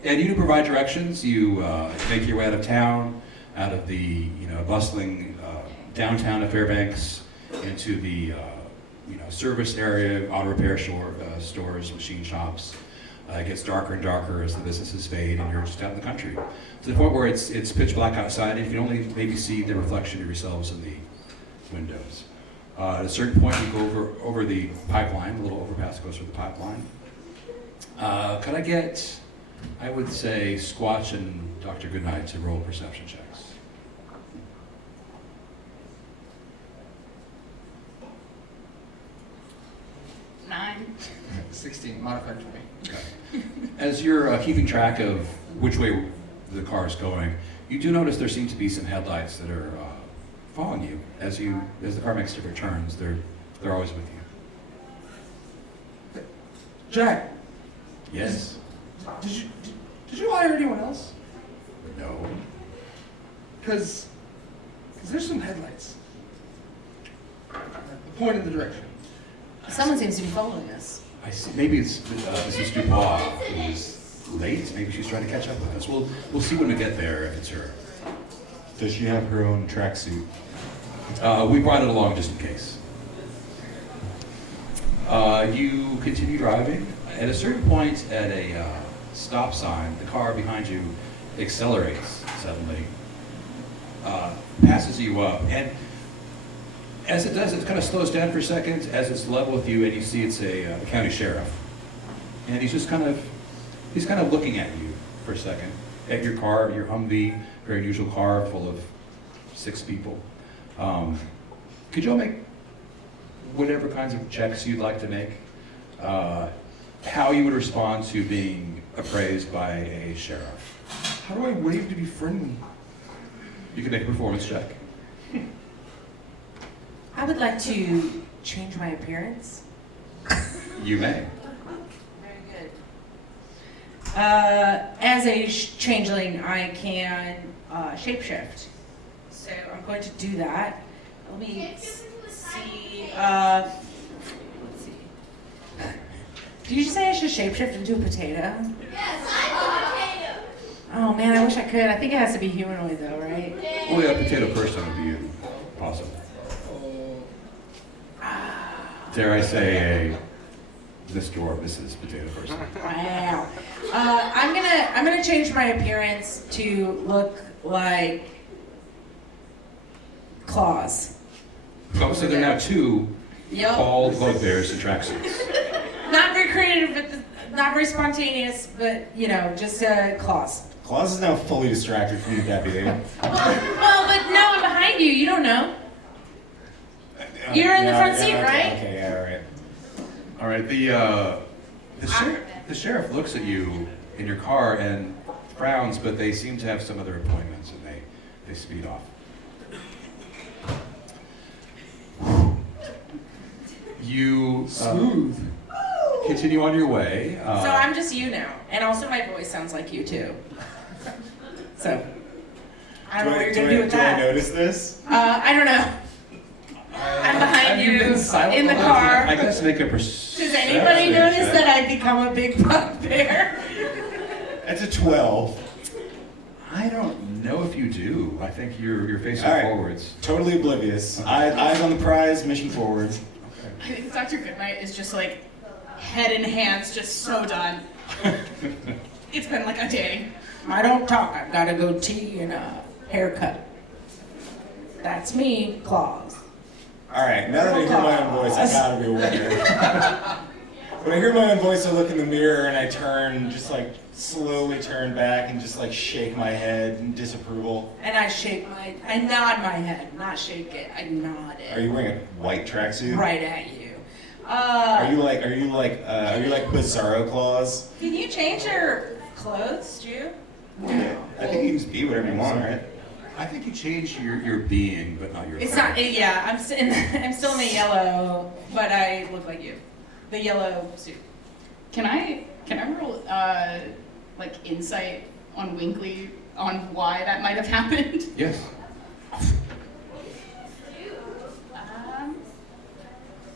And you do provide directions. You make your way out of town, out of the bustling downtown of Fairbanks, into the service area, auto repair stores, machine shops. It gets darker and darker as the businesses fade, and you're just out in the country to the point where it's pitch black outside, and you can only maybe see the reflection of yourselves in the windows. At a certain point, you go over the pipeline. A little overpass goes through the pipeline. Could I get, I would say, Squatch and Dr. Goodnight to roll perception checks? 9. 16, modified for me. Okay. As you're keeping track of which way the car is going, you do notice there seem to be some headlights that are following you as the car makes different turns. They're always with you. Jack, Yes. did you hire anyone else? No. Because there's some headlights. Point in the direction. Someone seems to be following us. I see. Maybe it's Mrs. Dubois who's late. Maybe she's trying to catch up with us. We'll see when we get there if it's her. Does she have her own tracksuit? We brought it along just in case. You continue driving. At a certain point at a stop sign, the car behind you accelerates suddenly, passes you up, and as it does, it kind of slows down for a second as it's level with you, and you see it's a county sheriff, and he's kind of looking at you for a second, at your car, your Humvee, very unusual car full of 6 people. Could you all make whatever kinds of checks you'd like to make? How you would respond to being appraised by a sheriff? How do I wave to be friendly? You can make a performance check. I would like to change my appearance. You may. Very good. As a changeling, I can shapeshift. So I'm going to do that. Let me see. Let's see. Did you just say I should shapeshift into a potato? Yes, I'm a potato. Oh man, I wish I could. I think it has to be humanoid though, right? Only a potato person would be possible. Dare I say a Mr. or Mrs. Potato Person? Wow. I'm gonna change my appearance to look like Claus. Oh, so there are now 2 Yup. bald bugbears in tracksuits. Not very creative, but not very spontaneous, but just Claus. Claus is now fully distracted from the deputy. Well, but now I'm behind you. You don't know. You're in the front seat, right? Okay, yeah, all right. All right, the sheriff looks at you in your car and frowns, but they seem to have some other appointments, and they speed off. You Smooth. continue on your way. So I'm just you now, and also my voice sounds like you too. So I don't know what you're gonna do with Do I that. notice this? I don't know. I'm behind Have you been silent in the the whole car. I guess make a perception. Does anybody notice check. that I've become a big bugbear? That's a 12. I don't know if you do. I think you're facing All right. forwards. Totally oblivious. Eyes on the prize, mission forward. I think Dr. Goodnight is just like head in hands, just so done. It's been like a day. I don't talk. I've got a goatee and a haircut. That's me, Claus. All right, now that I hear my own voice, I gotta be a winner. When I hear my own voice, I look in the mirror and I turn, just like slowly turn back and just like shake my head in disapproval. And I nod my head, not shake it. I nod it. Are you wearing a white tracksuit? Right at you. Are you like Bizarro Claus? Can you change your clothes, Stu? Yeah. I think you can just be whatever you want, right? I think you changed your being, but not your. It's not. Yeah, I'm still in the yellow, but I look like you. The yellow suit. Can I roll like insight on Winkley on why that might have happened? Yes.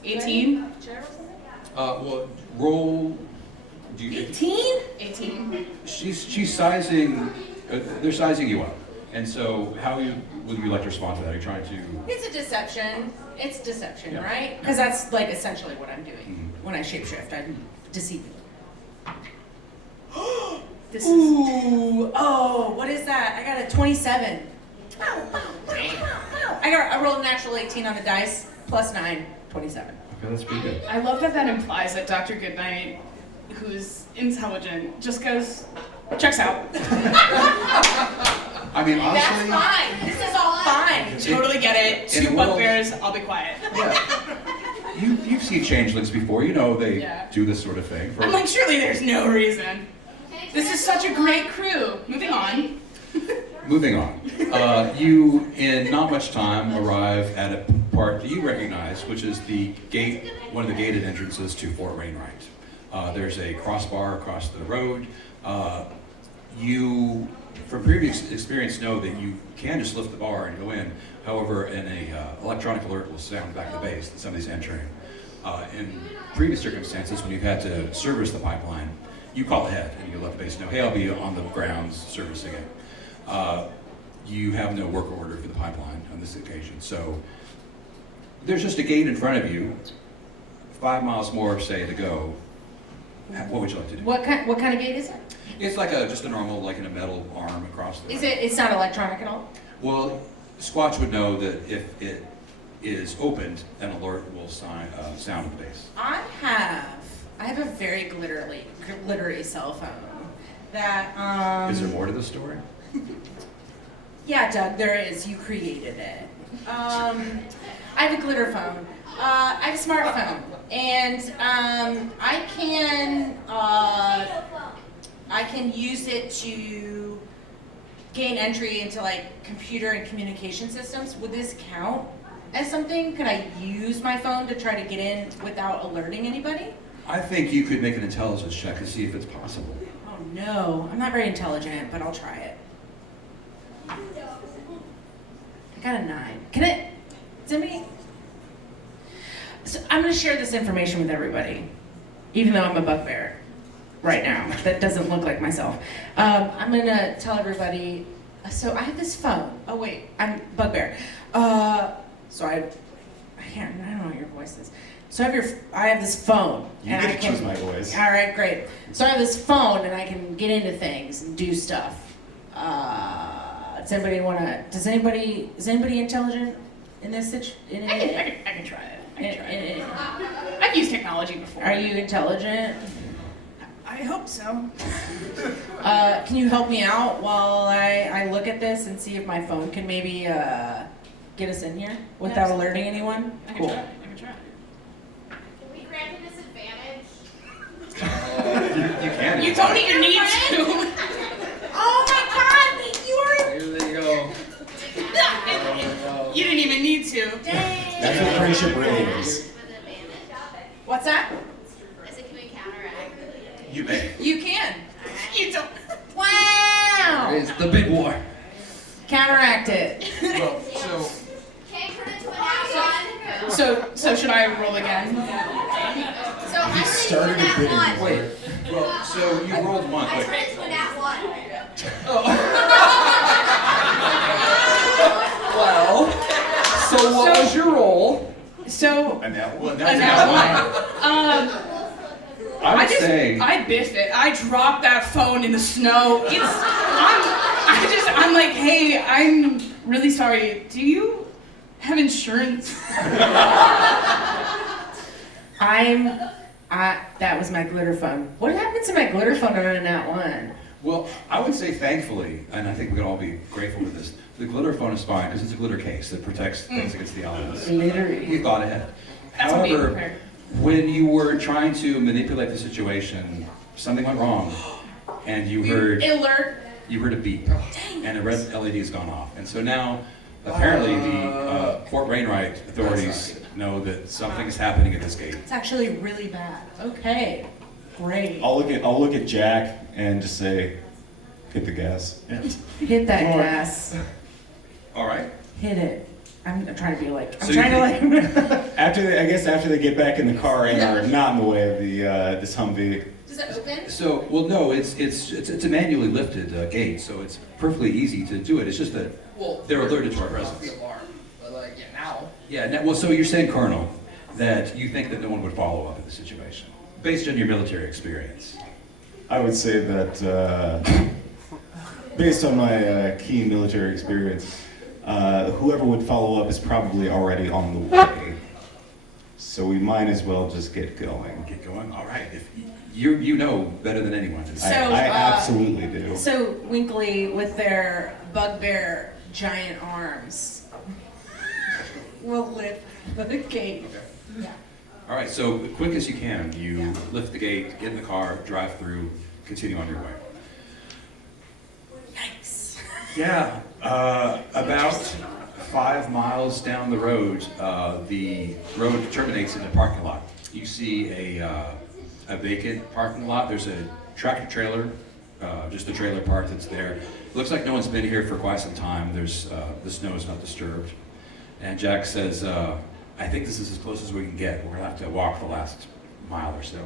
18. Well, roll. Do you? 18? 18. She's sizing. They're sizing you up, and so how would you like to respond to that? Are you trying to? It's a deception. It's deception, Yeah. right? Because that's like essentially what I'm doing Mhm. when I shapeshift. I'm deceiving. This is Ooh, oh, what is that? I got a 27. I rolled a natural 18 on the dice, plus 9, 27. Okay, that's pretty good. I love that implies that Dr. Goodnight, who's intelligent, just goes, checks out. I mean, That's honestly. fine. This is all fine. Totally get it. In Two a world- bugbears, I'll be quiet. Yeah. You've seen changelings before. You know they Yeah. do this sort of thing. I'm like, surely there's no reason. This is such a great crew. Moving on. Moving on. You, in not much time, arrive at a part that you recognize, which is the gate, one of the gated entrances to Fort Wainwright. There's a crossbar across the road. You, from previous experience, know that you can just lift the bar and go in. However, an electronic alert will sound back at the base that somebody's entering. In previous circumstances, when you've had to service the pipeline, you call ahead and you let the base know, hey, I'll be on the grounds servicing it. You have no work order for the pipeline on this occasion. So there's just a gate in front of you, 5 miles more, say, to go. What would you like to do? What kind of gate is it? It's like just a normal, like in a metal arm across the. It's not electronic at all? Well, Squatch would know that if it is opened, an alert will sound at the base. I have a very glittery cell phone that Is there more to the story? Yeah, Doug, there is. You created it. I have a glitter phone. I have a smartphone, and I can use it to gain entry into like computer and communication systems. Would this count as something? Could I use my phone to try to get in without alerting anybody? I think you could make an intelligence check to see if it's possible. Oh no, I'm not very intelligent, but I'll try it. I got a 9. Can it? Does anybody? So I'm going to share this information with everybody, even though I'm a bugbear right now. That doesn't look like myself. I'm going to tell everybody. So I have this phone. Oh wait, I'm bugbear. So I don't know what your voice is. So I have this phone. You and get I to can- choose my voice. All right, great. So I have this phone and I can get into things and do stuff. Does anybody intelligent in this situation? I can try it. I've used technology before. Are you intelligent? I hope so. Can you help me out while I look at this and see if my phone can maybe get us in here without Absolutely. alerting anyone? I can try. Can we grant a disadvantage? You can. You don't even need to. Oh my God! Here they go. You didn't even need to. Dang! That's what friendship really is. With advantage? What's that? I said, can we counteract? You may. You can. You don't. Wow! It's the big war. Counteract it. Well, so Okay, turn it to an nat one. So should I roll again? So I started turn it a to a bidding nat war. one. Well, so you rolled one, I but turn it to a nat one. well. So what So- was your roll? So And that well, one. that's another one. I would say. I biff it. I drop that phone in the snow. I'm like, hey, I'm really sorry. Do you have insurance? I'm That was my glitter phone. What happened to my glitter phone on that one? Well, I would say thankfully, and I think we can all be grateful for this, the glitter phone is fine because it's a glitter case that protects things against the elements. Glittery. We thought ahead. That's what being However, prepared. when you were trying to manipulate the situation, something went wrong, and you heard Alert. a beep, and the red LED has gone off. And so now, apparently, the Fort Wainwright authorities know that something is happening at this gate. It's actually really bad. Okay. Great. I'll look at Jack and just say, hit the gas. Yeah. Hit that More. gas. All right. Hit it. I'm trying to be like. I'm So trying to you like. After they get back in the car and are not in the way of the this Humvee. Does it open? So, well, no, it's a manually lifted gate, so it's perfectly easy to do it. It's just that Well, they're alerted to our the presence. alarm, but like now. Yeah. Well, so you're saying, Colonel, that you think that no one would follow up in the situation, based on your military experience. I would say that, based on my keen military experience, whoever would follow up is probably already on the way. So we might as well just get going. Get going. All right. If you know better than anyone. So, I absolutely do. So Winkley, with their bugbear giant arms, will lift the gate. All right. So quick as you can, you lift the gate, get in the car, drive through, continue on your way. Yikes. Yeah. About 5 miles down the road, the road terminates in a parking lot. You see a vacant parking lot. There's a tractor trailer, just the trailer part that's there. Looks like no one's been here for quite some time. There's the snow is not disturbed. And Jack says, I think this is as close as we can get. We're gonna have to walk the last mile or so.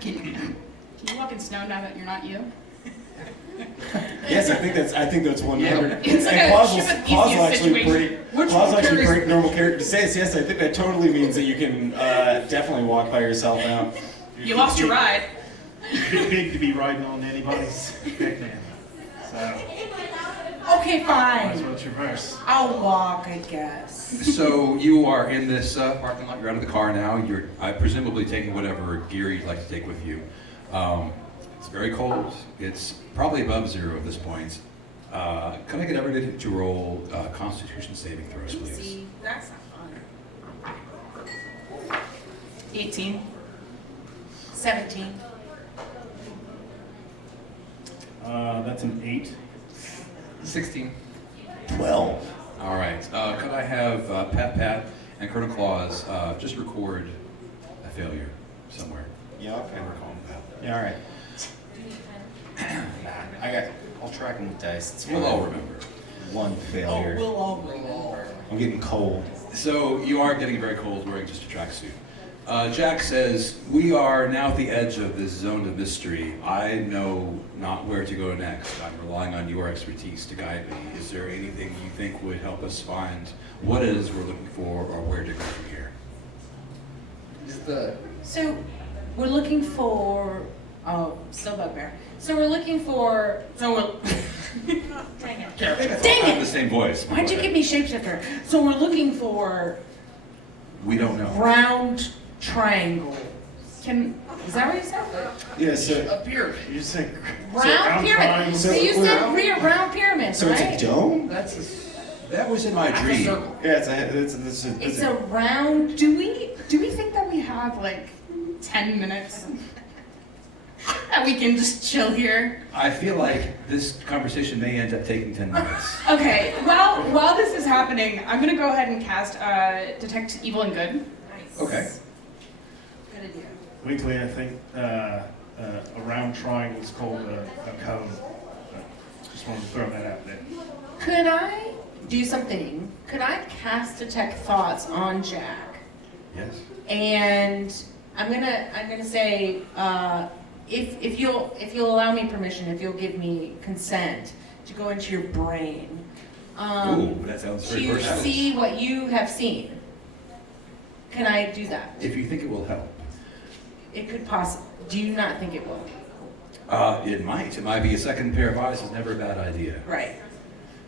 Can you walk in snow now that you're not you? Yes, I think that's 100. It's like And a Claus ship of Claus will easiest actually situation. break normal character says. Yes, I think that totally means that you can definitely walk by yourself now. You lost your ride. Too big to be riding on anybody's picnic. So Okay, might as fine. well traverse. I'll walk, I guess. So you are in this parking lot. You're out of the car now. You're presumably taking whatever gear you'd like to take with you. It's very cold. It's probably above zero at this point. Can I get everybody to roll Constitution saving throws, please? See, that's not fun. 18. 17. That's an 8. 16. 12. All right. Could I have Pat and Colonel Claus just record a failure somewhere? Yeah, okay. And we're calling Pat. Yeah, all right. I'll track them with dice. It's We'll fine. all remember. One failure. we'll all remember. I'm getting cold. So you are getting very cold wearing just a tracksuit. Jack says, we are now at the edge of this zone of mystery. I know not where to go next. I'm relying on your expertise to guide me. Is there anything you think would help us find what it is we're looking for or where to go from here? Is the So we're looking for. Oh, still bugbear. So we're looking for. So we're. Dang it. I think that's Dang all it! the same voice. Why'd you give me shapeshifter? So we're looking for We don't know. round triangle. Is that what you said? Yeah, so a pyramid. You just say Round pyramid. triangle. So you So- said round pyramid, it's a right? dome? That's a, That was in my half a dream. circle. Yeah, it's It's a round. Do we think that we have like 10 minutes that we can just chill here? I feel like this conversation may end up taking 10 minutes. Okay, well, while this is happening, I'm gonna go ahead and cast Detect Evil and Good. Okay. Good idea. Weekly, I think a round triangle is called a cone. Just wanted to throw that out there. Could I do something? Could I cast Detect Thoughts on Jack? Yes. And I'm gonna say, if you'll allow me permission, if you'll give me consent to go into your brain, Ooh, that sounds very to versatile. see what you have seen. Can I do that? If you think it will help. It could possibly. Do you not think it will? It might. It might be a second pair of eyes is never a bad idea. Right.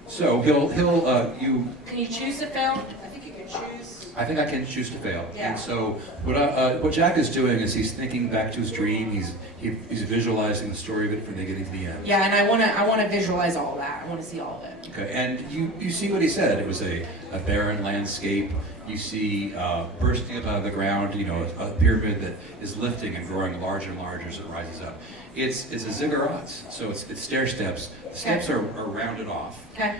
So you. Can you choose to fail? I think you can choose. I think I can choose to fail. Yeah. And so what Jack is doing is he's thinking back to his dream. He's visualizing the story of it from the beginning to the end. Yeah, and I wanna visualize all that. I wanna see all of it. Okay, and you see what he said. It was a barren landscape. You see bursting up out of the ground, a pyramid that is lifting and growing larger and larger as it rises up. It's a ziggurat, so it's stair steps. The steps are rounded off. Okay.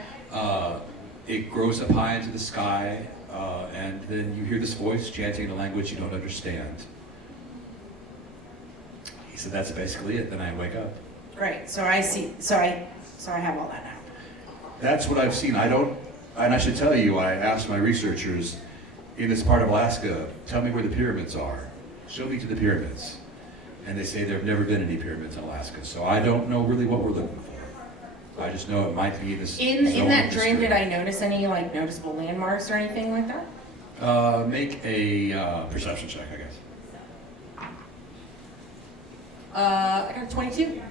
It grows up high into the sky, and then you hear this voice chanting in a language you don't understand. He said, "That's basically it." Then I wake up. Great. So I have all that now. That's what I've seen. And I should tell you, I asked my researchers in this part of Alaska, tell me where the pyramids are. Show me to the pyramids. And they say there have never been any pyramids in Alaska. So I don't know really what we're looking for. I just know it might be this In zone that of dream, history. did I notice any like noticeable landmarks or anything like that? Make a perception check, I guess. I got a 22.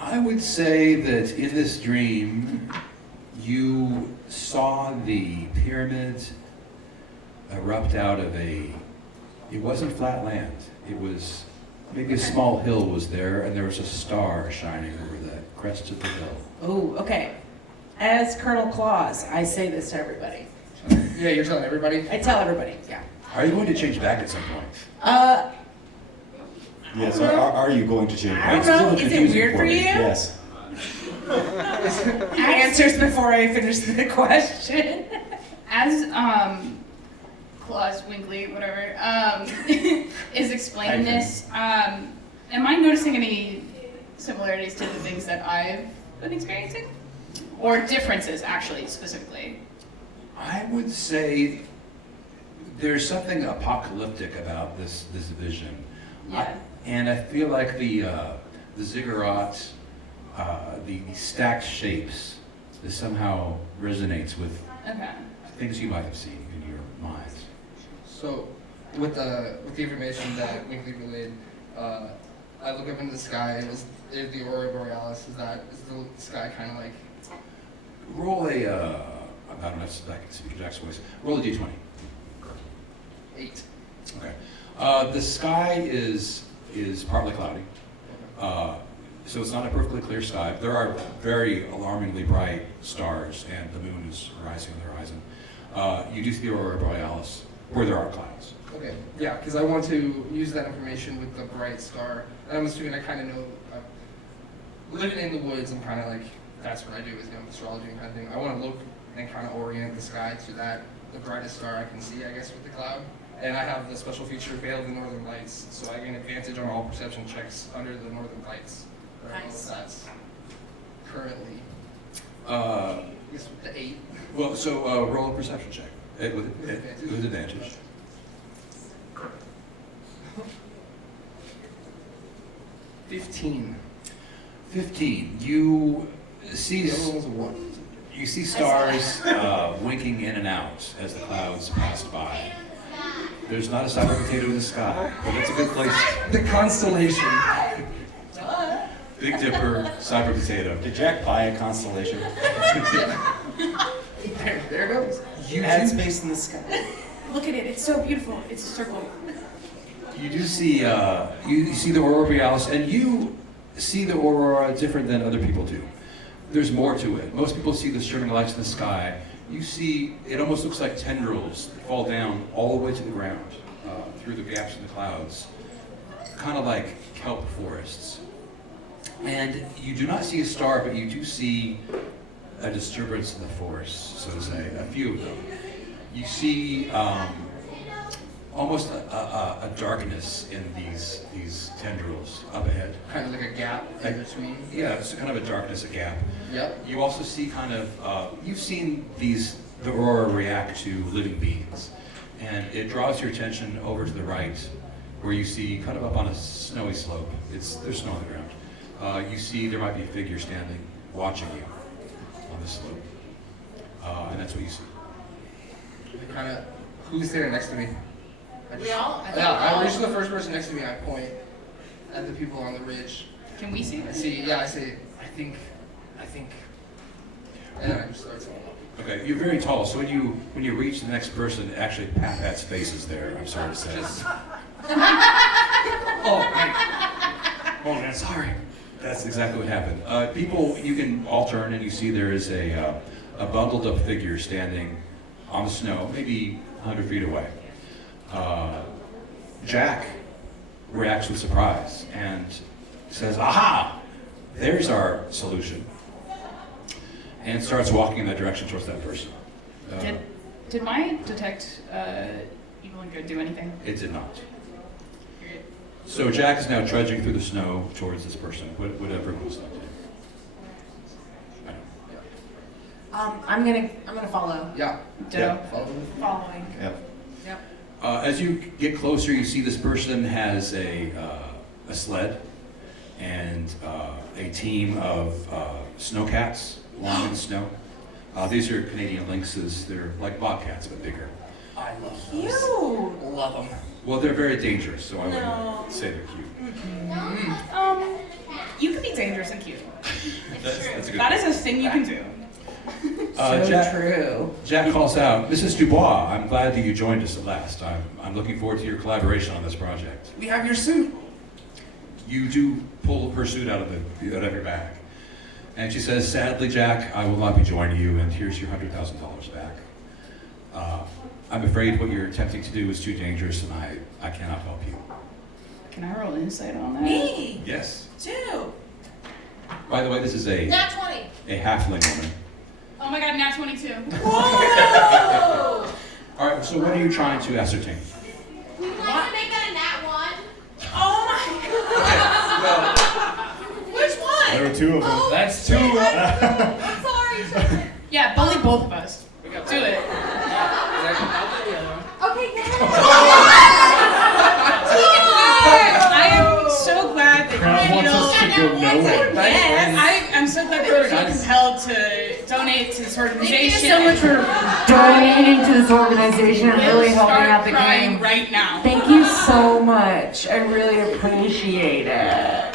I would say that in this dream, you saw the pyramids erupt out of it wasn't flat land. It was, maybe a small hill was there, and there was a star shining over the crest of the hill. Oh, okay. As Colonel Claus, I say this to everybody. Yeah, you're telling everybody? I tell everybody, yeah. Are you going to change back at some point? Yes, are you going to change? I don't It's a know, little is it confusing weird for me. you? Yes. Answers before I finish the question. As Claus, Winkley, whatever, is explaining this, am I noticing any similarities to the things that I've been experiencing? Or differences, actually, specifically? I would say there's something apocalyptic about this vision. Yeah. And I feel like the ziggurat, the stacked shapes, this somehow resonates with Okay. things you might have seen in your mind. So, with the information that Winkley relayed, I look up into the sky. Is the aurora borealis? Is the sky kind of like? Roll a, I don't know if I can speak Jack's voice. Roll a d20. 8? Okay. The sky is partly cloudy. So it's not a perfectly clear sky. There are very alarmingly bright stars, and the moon is rising on the horizon. You do see the aurora borealis where there are clouds. Okay. Yeah, because I want to use that information with the bright star. And I'm assuming I kind of know. Living in the woods, I'm kind of like, that's what I do is astrology and kind of thing. I want to look and kind of orient the sky to that, the brightest star I can see, I guess, with the cloud. And I have the special feature, Veil of the Northern Lights, so I gain advantage on all perception checks under the Northern Lights. I don't know if that's currently, I guess with the 8. Well, so roll a perception check with advantage. 15. 15. You see The other one's a 1. you see stars winking in and out as the clouds pass by. There's not a cyber potato in the sky, but it's a good place. The constellation. Big Dipper, cyber potato. Did Jack buy a constellation? There it goes. Add space in the sky. Look at it, it's so beautiful. It's a circle. You do see you see the aurora borealis, and you see the aurora different than other people do. There's more to it. Most people see the streaming lights in the sky. You see, it almost looks like tendrils that fall down all the way to the ground through the gaps in the clouds, kind of like kelp forests. And you do not see a star, but you do see a disturbance in the force, so to say, a few of them. You see almost a darkness in these tendrils up ahead. Kind of like a gap in between. Yeah, it's kind of a darkness, a gap. Yep. You also see kind of, you've seen the aurora react to living beings. And it draws your attention over to the right, where you see kind of up on a snowy slope. There's snow on the ground. You see there might be a figure standing, watching you on the slope. And that's what you see. Kind of, who's there next to me? We all? I think Yeah, we all- I reach to the first person next to me. I point at the people on the ridge. Can we see? I see. Yeah, I say. I think. And then I just start saying. Okay, you're very tall, so when you reach the next person, actually Pat Pat's face is there, I'm sorry to say. Oh, right. Oh, man. Sorry. That's exactly what happened. People, you can all turn and you see there is a bundled up figure standing on the snow, maybe 100 feet away. Jack reacts with surprise and says, "Aha! There's our solution." And starts walking in that direction towards that person. Did my detect evil and good do anything? It did not. So Jack is now trudging through the snow towards this person, whatever it was like. I'm gonna follow. Yeah. Ditto. Follow. Following. Yep. Yep. As you get closer, you see this person has a sled and a team of snowcats lying in the snow. These are Canadian lynxes. They're like bobcats, but bigger. I love those. Cute. Love them. Well, they're very dangerous, so I No. wouldn't say they're cute. You can be dangerous and cute. That's a good That is a thing you can do. True. Jack calls out, "Mrs. Dubois, I'm glad that you joined us at last. I'm looking forward to your collaboration on this project." We have your suit. You do pull her suit out of your bag. And she says, "Sadly, Jack, I will not be joining you, and here's your $100,000 back. I'm afraid what you're attempting to do is too dangerous, and I cannot help you." Can I roll insight on that? Me Yes. too. By the way, this is a Nat 20. halfling woman. Oh my god, nat 22. Whoa! All right, so what are you trying to ascertain? We'd like to make that a nat 1. Oh my god! Which one? There were two of them. Oh, That's two. I'm sorry. Yeah, bully both of us. Do it. Okay, I am so glad that Crowd you wants feel. us to go nowhere. I'm so glad that you feel compelled to donate to this Thank you organization. so much for donating to this organization and We'll really helping start out the crying game. right now. Thank you so much. I really appreciate it.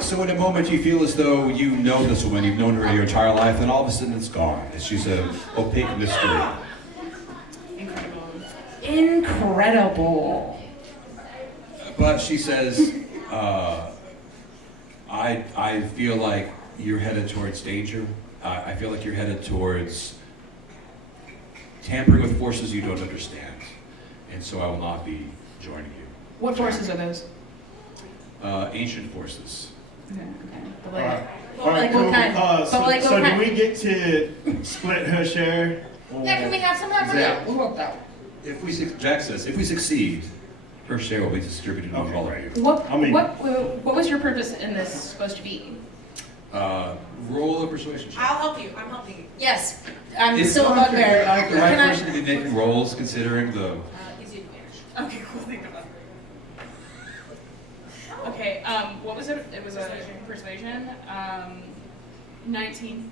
So in a moment you feel as though you know this woman, you've known her your entire life, and all of a sudden it's gone. She's an opaque mystery. Incredible. Incredible. But she says, I feel like you're headed towards danger. I feel like you're headed towards tampering with forces you don't understand. And so I will not be joining you. What forces are those? Ancient forces. Okay. But All like, right. All right, Like cool. what kind? So, But like so what do kind? we get to split her share? Or Yeah, can we have some of that money? Yeah. What about that? If we Jack says, if we succeed, her share will be distributed among Okay, all of great. you. what, I mean- what was your purpose in this supposed to be? Roll a persuasion check. I'll help you. I'm helping you. Yes. I'm It's still a not bugbear. not the right Can I- person to be making rolls, considering the. Easy advantage. Okay, cool. Think about it. Okay, what was it? It was a persuasion. 19.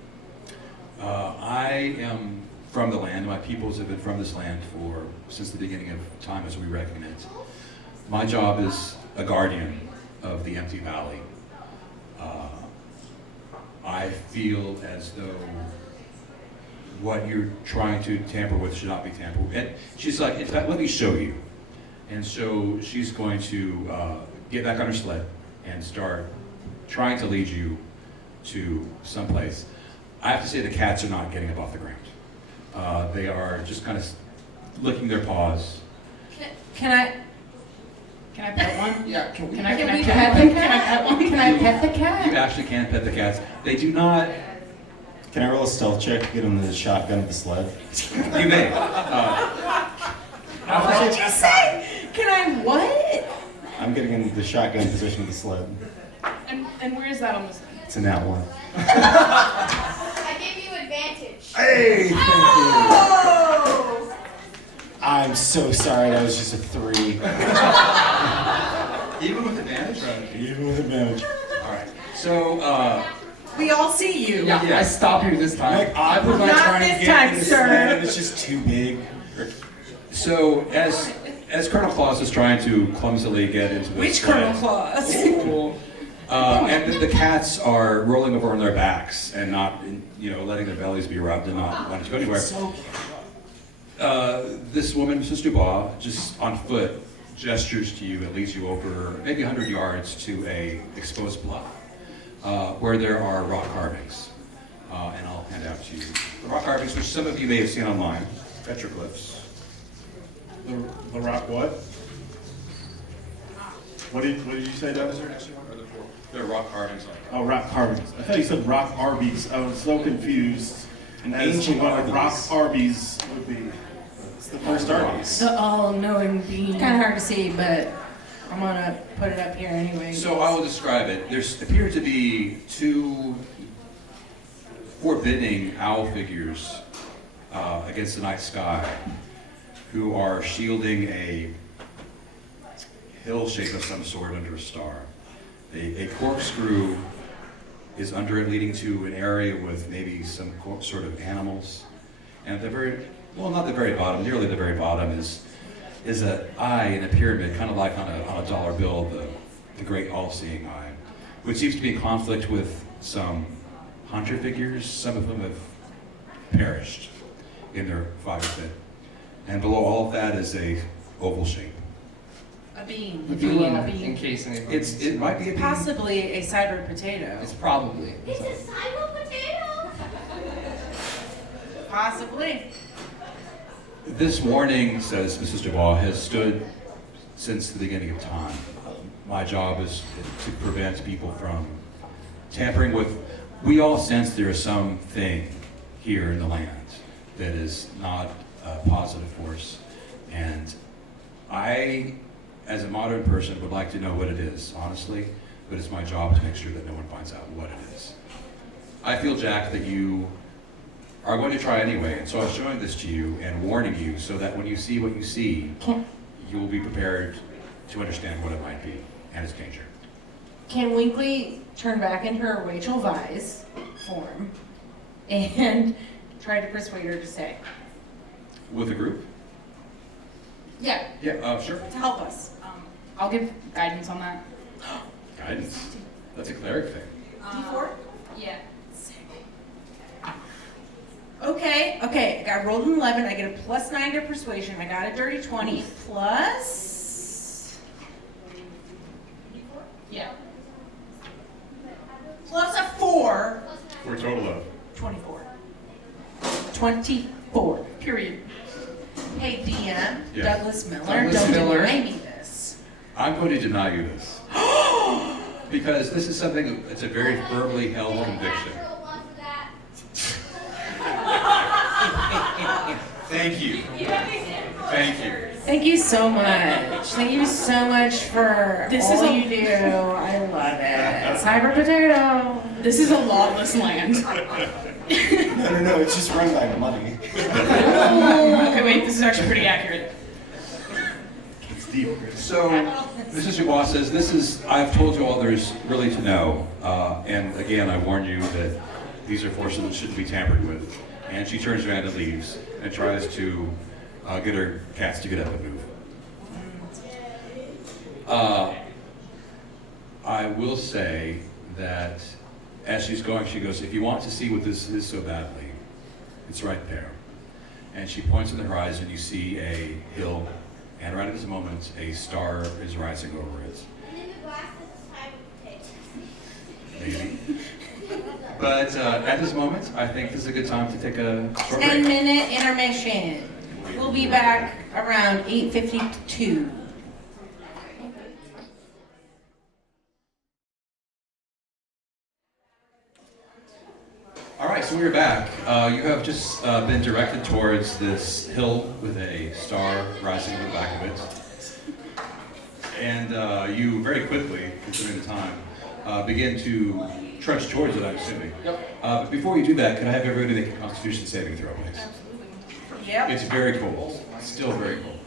I am from the land. My peoples have been from this land since the beginning of time as we reckon it. My job is a guardian of the empty valley. I feel as though what you're trying to tamper with should not be tampered with. And she's like, in fact, let me show you. And so she's going to get back on her sled and start trying to lead you to someplace. I have to say the cats are not getting up off the ground. They are just kind of licking their paws. Can I? Can I pet one? Yeah. Can we? Can I Can we pet pet one? the Can I cat? pet one? Can I pet the cat? You actually can pet the cats. They do not. Can I roll a stealth check to get on the shotgun of the sled? You may. What did you say? Can I what? I'm getting in the shotgun position of the sled. And where is that on this? It's a nat 1. I gave you advantage. Hey! Thank you. Oh! I'm so sorry, that was just a 3. Even with advantage, right? Even with advantage. All right. So, We all see you. Yeah. I stop you this time. Like, I was not Not trying this to get time, in the sir. sled, and it's just too big. so as Colonel Claus is trying to clumsily get into the Which sled, Colonel Claus? And the cats are rolling over on their backs and not, letting their bellies be rubbed and not wanting to go anywhere. This woman, Mrs. Dubois, just on foot, gestures to you and leads you over maybe 100 yards to a exposed bluff where there are rock carvings. And I'll hand out to you the rock carvings, which some of you may have seen online, petroglyphs. The rock what? What did you say, Doug? They're rock carvings. Oh, rock carvings. I thought you said rock Arby's. I was so confused. An As to ancient what a Arby's. rock Arby's would be. It's the first Arby's. The all-knowing being. Kind of hard to see, but I'm gonna put it up here anyway. So I will describe it. There appear to be two forbidding owl figures against the night sky who are shielding a hill shape of some sort under a star. A corkscrew is under it, leading to an area with maybe some sort of animals. And at the very, well, not the very bottom, nearly the very bottom is an eye in a pyramid, kind of like on a dollar bill, the great all-seeing eye, which seems to be in conflict with some hunter figures, some of whom have perished in their fire pit. And below all of that is a oval shape. A bean. The if you will, bean, in case anybody. It might be a bean. Possibly a cyber potato. It's probably. It's a cyber potato. Possibly. This warning, says Mrs. Dubois, has stood since the beginning of time. My job is to prevent people from tampering with. We all sense there is something here in the land that is not a positive force, and I, as a modern person, would like to know what it is, honestly, but it's my job to make sure that no one finds out what it is. I feel, Jack, that you are going to try anyway, and so I'm showing this to you and warning you so that when you see what you see, you will be prepared to understand what it might be and its danger. Can Winkley turn back into her Rachel Weisz form and try to persuade her to stay? With a group? Yeah, Yeah, sure. to help us. I'll give guidance on that. Guidance. That's a cleric thing. D4? Yeah. Okay, I got rolled an 11. I get a +9 to persuasion. I got a dirty 20 plus. Yeah. Plus a 4. For a total of. 24. 24. Period. Hey, DM, Yes. Douglas Miller, Douglas don't Miller. deny me this. I'm going to deny you this. Because this is something that's a very firmly held conviction. Natural one for that. Thank you. Thank you. Thank you so much. Thank you so much for This all is a- you do. I love it. Cyber potato. This is a lawless land. No, it's just run by money. Okay, wait, this is actually pretty accurate. It's deep. So, Mrs. Dubois says, I've told you all there's really to know. And again, I warn you that these are forces that shouldn't be tampered with. And she turns around and leaves and tries to get her cats to get up and move. I will say that as she's going, she goes, if you want to see what this is so badly, it's right there. And she points in the horizon, you see a hill, and right at this moment, a star is rising over it. And in the glass is a cyber potato. Maybe. But at this moment, I think this is a good time to take a short break. 10-minute intermission. We'll be back around 8:52. All right, so we're back. You have just been directed towards this hill with a star rising over the back of it. And you very quickly, considering the time, begin to trudge towards it, I'm assuming. Yep. But before you do that, could I have everybody make a Constitution saving throw, please? Yep. It's very cold. Still very cold.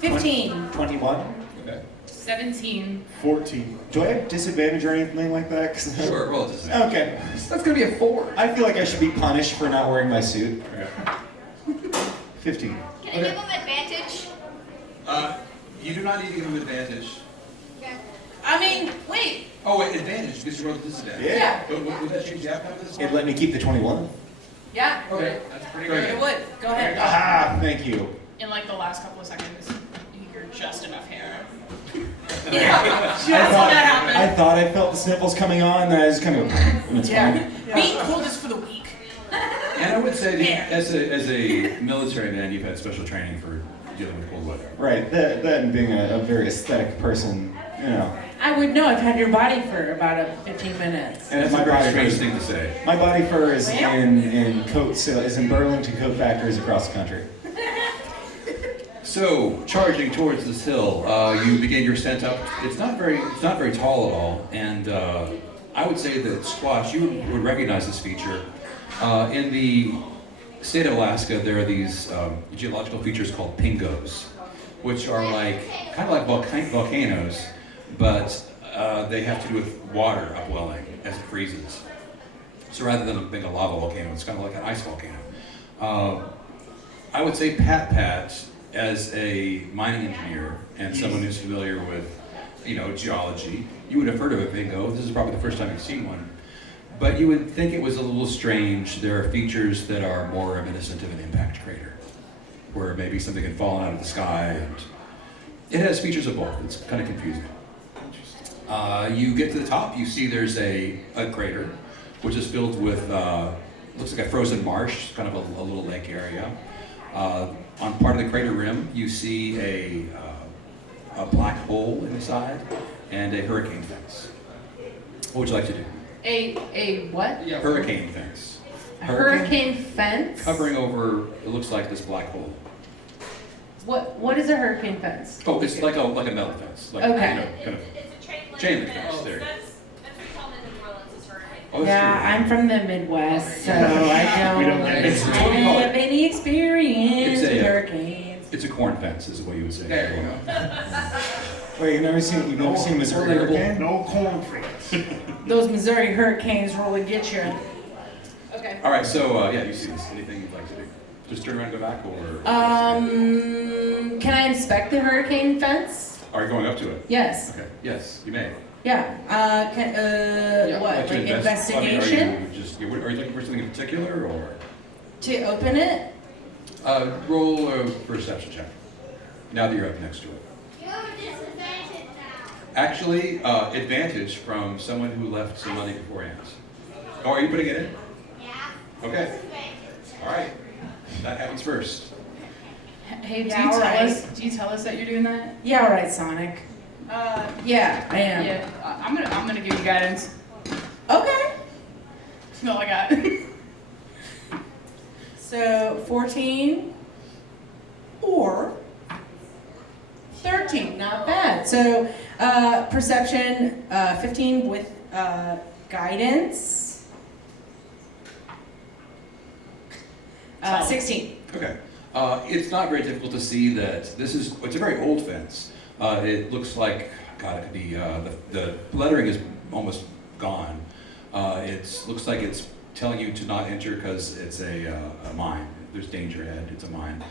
15. 21. Okay. 17. 14. Do I have disadvantage or anything like that? 'Cause- Sure, roll it to save. Okay. That's gonna be a 4. I feel like I should be punished for not wearing my suit. Okay. 15. Can I give him advantage? You do not need to give him advantage. Okay. I mean, wait. Oh, wait, advantage because you rolled this down. Yeah. But would that change the outcome of this? It let me keep the 21. Yeah, Okay, that's pretty it good. would. Go ahead. Aha, thank you. In like the last couple of seconds, you're just enough hair. Yeah, just when that happened. I thought I felt the sniffles coming on, and I just kind of, and it's fine. Being cold is for the weak. And I would say that as a military man, you've had special training for dealing with cold weather. Right, that and being a very aesthetic person, you know. I would know. I've had your body for about 15 minutes. And That's my a very body strange fur, thing to say. my body fur is Well. in coats, is in Burlington coat factories across the country. So, charging towards this hill, you begin your ascent up. It's not very tall at all, and I would say that Squash, you would recognize this feature. In the state of Alaska, there are these geological features called Pingos, which are kind of like volcanoes, but they have to do with water upwelling as it freezes. So rather than being a lava volcano, it's kind of like an ice volcano. I would say Pat, as a mining engineer and someone who's familiar with, geology, you would have heard of a Pingo. This is probably the first time you've seen one. But you would think it was a little strange. There are features that are more reminiscent of an impact crater, where maybe something had fallen out of the sky, and it has features of both. It's kind of confusing. You get to the top, you see there's a crater, which is filled with, looks like a frozen marsh, kind of a little lake area. On part of the crater rim, you see a black hole in the side and a hurricane fence. What would you like to do? A what? Yeah. Hurricane fence. A hurricane fence? Covering over, it looks like this black hole. What is a hurricane fence? Oh, it's like a metal fence. Like, Okay. Kind of It's a chain chain link link fence. There. That's what we call it in New Orleans, it's hurricane. Oh, that's Yeah, true. I'm from the Midwest, so I We don't don't get it. What do you call it? have any experience It's a, with hurricanes. It's a corn fence, is what you would say. There you go. Wait, you've never seen Missouri Hurricane? No cornfields. Those Missouri hurricanes will really get you. Okay. All right, so you see this. Anything you'd like to do? Just turn around and go back, or Can I inspect the hurricane fence? are you going up to it? Yes. Okay. Yes, you may. Yeah. What? Like to Like I investigation? mean, are you looking for something in particular, or To open it? roll a perception check? Now that you're up next to it. You have a disadvantage now. Actually, advantage from someone who left some money beforehand. Oh, are you putting it in? Yeah. Okay. Disadvantage. All right. That happens first. Hey, do Yeah, you all tell right. us? Do you tell us that you're doing that? Yeah, all right, Sonic. Yeah, I am. Yeah, I'm gonna give you guidance. Okay. That's all I got. So 14 or 13, not bad. So perception 15 with guidance. 16. Okay. It's not very difficult to see that it's a very old fence. It looks like, God, it could be, the lettering is almost gone. It looks like it's telling you to not enter because it's a mine. There's danger ahead, it's a mine.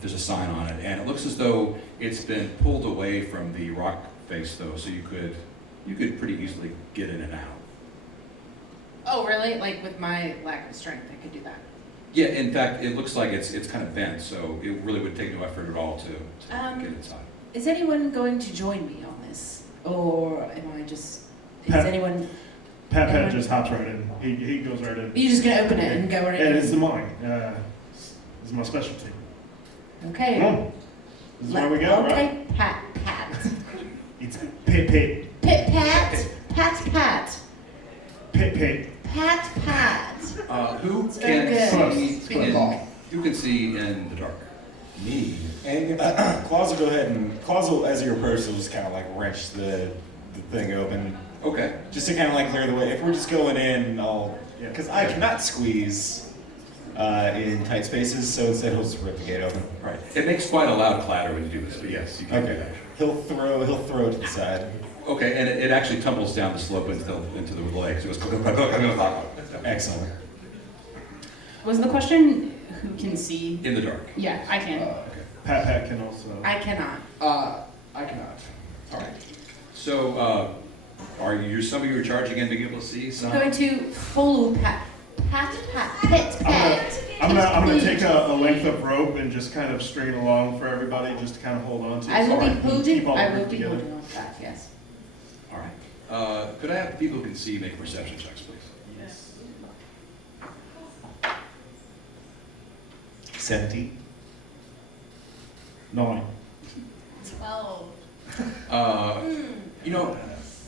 There's a sign on it, and it looks as though it's been pulled away from the rock face though, so you could pretty easily get in and out. Oh, really? Like with my lack of strength, I could do that. Yeah, in fact, it looks like it's kind of bent, so it really would take no effort at all to get inside. Is anyone going to join me on this? Or am I just, is Pat. anyone, Pat just hops right in. He goes right in. you're just going to open it and go right And it's in? the mine. It's my specialty. Okay. Come on. This is where we go, right? Okay, Pat. It's pit. Pat. Pat. Who very can good. see Spin a ball. who can see in the dark? Me. And Claus will go ahead and as you approach, will just kind of like wrench the thing open, Okay. just to kind of like clear the way. If we're just going in, because I cannot squeeze in tight spaces, so instead he'll just rip the gate open. Right. It makes quite a loud clatter when you do this, but yes, you can do Okay. that. He'll throw it to the side. Okay, and it actually tumbles down the slope into the lake. So it goes Excellent. Was the question who can see? in the dark. Yeah, I can. Okay. Pat can also. I cannot. I cannot. All right. So Are you some of you are charging in being able to see? Some. I'm going to follow pet. I'm gonna take a length of rope and just kind of string it along for everybody, just to kind of hold on to. I will be so can keep all the group together. holding on to that, yes. All right. Could I have the people who can see make perception checks, please? 17. 9. 12. You know,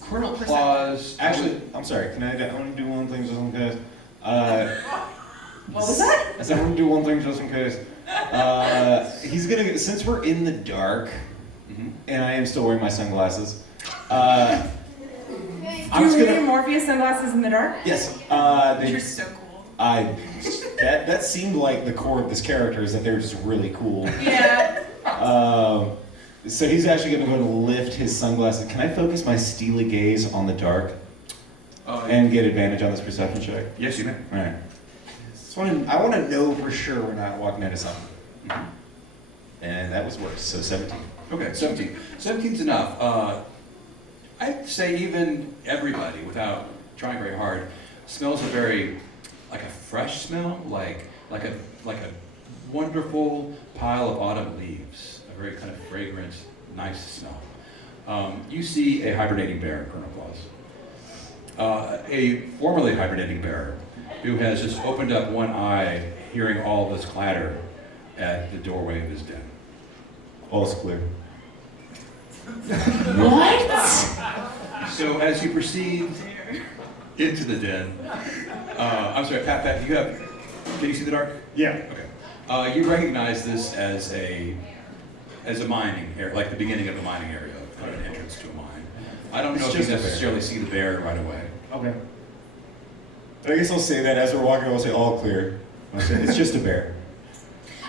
Colonel Claus. Actually, I'm sorry. I want to do one thing just in case. What was that? I said I want to do one thing just in case. He's gonna get, since we're in the dark, and I am still wearing my sunglasses. I'm Do just you wear gonna. Morpheus sunglasses in the dark? Yes. You're so cool. That seemed like the core of this character is that they're just really cool. Yeah. So he's actually going to go to lift his sunglasses. Can I focus my steely gaze on the dark and get advantage on this perception check? Yes, you may. All right. I want to know for sure we're not walking into something. And that was worse, so 17. Okay, 17. 17's enough. I'd say even everybody, without trying very hard, smells like a fresh smell, like a wonderful pile of autumn leaves. A very kind of fragrant, nice smell. You see a hibernating bear, Colonel Claus. A formerly hibernating bear who has just opened up one eye, hearing all this clatter at the doorway of his den. All's clear. What? So as you proceed into the den, I'm sorry, Pat, can you see the dark? Yeah. Okay. You recognize this as a mining area, like the beginning of a mining area, kind of an entrance to a mine. I don't know It's if you just a bear. necessarily see the bear right away. Okay. I guess I'll say that as we're walking, I'll say all clear. I'll say, it's just a bear.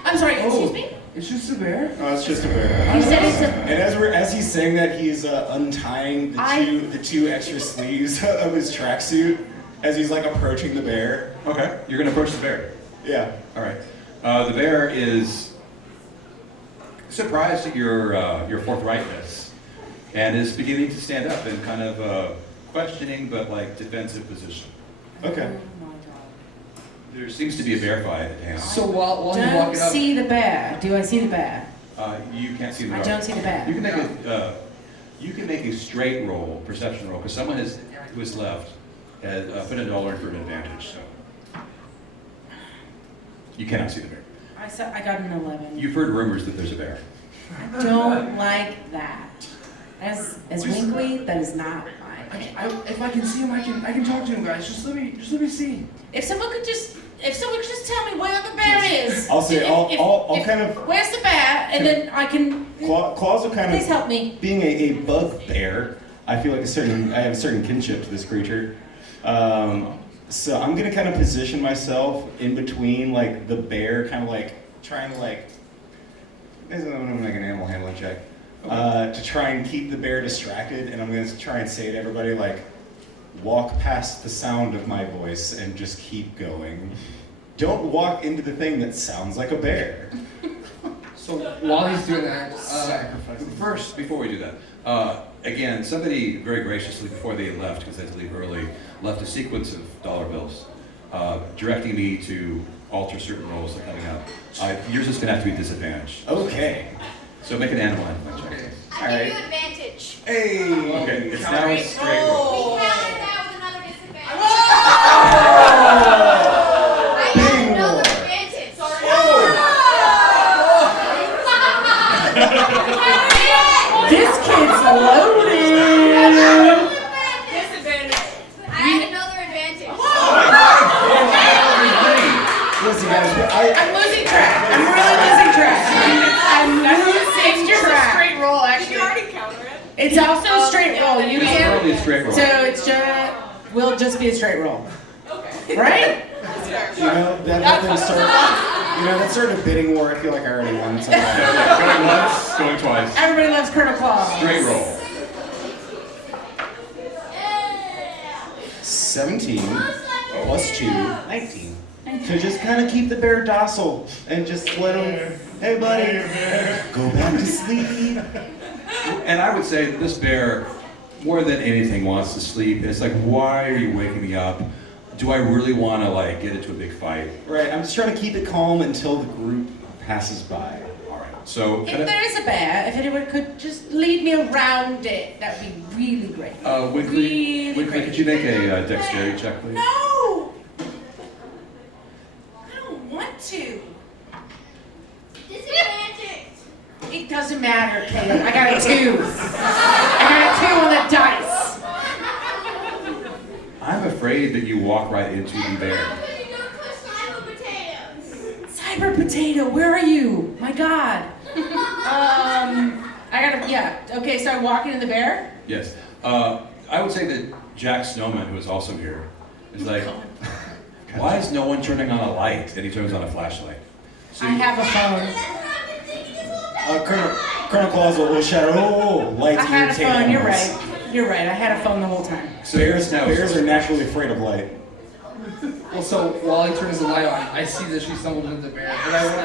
I'm sorry, excuse me? It's just a bear? Oh, it's just a bear. You said it's a. And as he's saying that, he's untying the two extra sleeves of his tracksuit as he's like approaching the bear. Okay. You're going to approach the bear. Yeah. All right. The bear is surprised at your forthrightness and is beginning to stand up in kind of questioning but like defensive position. Okay. There seems to be a bear fight at hand. So while you're Don't walking up, see the bear. Do I see the bear? You can't see the I dark. don't see the bear. You can make a straight roll, perception roll, because someone who has left has put $1 in for an advantage. So you cannot see the bear. I got an 11. You've heard rumors that there's a bear. I don't like that. As Winkley, that is not mine. if I can see him, I can talk to him, guys. Just let me see. If someone could just tell me where the bear is. I'll say, I'll kind of. Where's the bear? And then I can. Claws will kind Please of. help me. Being a bugbear, I feel like I have a certain kinship to this creature. So I'm gonna kind of position myself in between like the bear, kind of like trying to like. I'm gonna make an animal handling check to try and keep the bear distracted, and I'm gonna try and say to everybody like, walk past the sound of my voice and just keep going. Don't walk into the thing that sounds like a bear. So while he's doing that, First, before we do that, again, somebody very graciously, before they left, because they had to leave early, left a sequence of dollar bills, directing me to alter certain rolls that are coming up. Yours is going to have to be disadvantaged. Okay. So make an animal handling check. okay. I give you advantage. Hey. Okay, it's now a straight roll. We counted that with another disadvantage. Oh! I have another advantage. This kid's loaded. Disadvantage. I have another advantage. Listen, guys, I'm losing track. I'm really losing track. It's just a straight roll, actually. It's also a straight roll. You It's can't. probably a straight roll. So it's will just be a straight roll. Right? that started a bidding war. I feel like I already won something. Going once, going twice. Everybody loves Colonel Claus. Straight roll. 17 plus 2, 19. To just kind of keep the bear docile and just let him, hey buddy, go back to sleep. And I would say that this bear more than anything wants to sleep. It's like, why are you waking me up? Do I really want to like get into a big fight? Right, I'm just trying to keep it calm until the group passes by. All right. So If there is a bear, if anyone could just lead me around it, that would be really great. Winkley, could you make a dexterity check, please? No! I don't want to. Disadvantage. It doesn't matter, Caleb. I got a 2. I got a 2 on the dice. I'm afraid that you walk right into the bear. How could you go push cyber potatoes? Cyber potato, where are you? My God. Okay, so I walk into the bear. Yes. I would say that Jack Snowman, who is also here, is like, why is no one turning on a light? And he turns on a flashlight. So I have a phone. That's what I've been thinking this whole time. Colonel Claus will shout, "Oh, lights I had a irritate phone, you're animals." right. You're right, I had a phone the whole time. So Bears now are naturally afraid of light. Well, so while he turns the light on, I see that she stumbled into the bear, and I want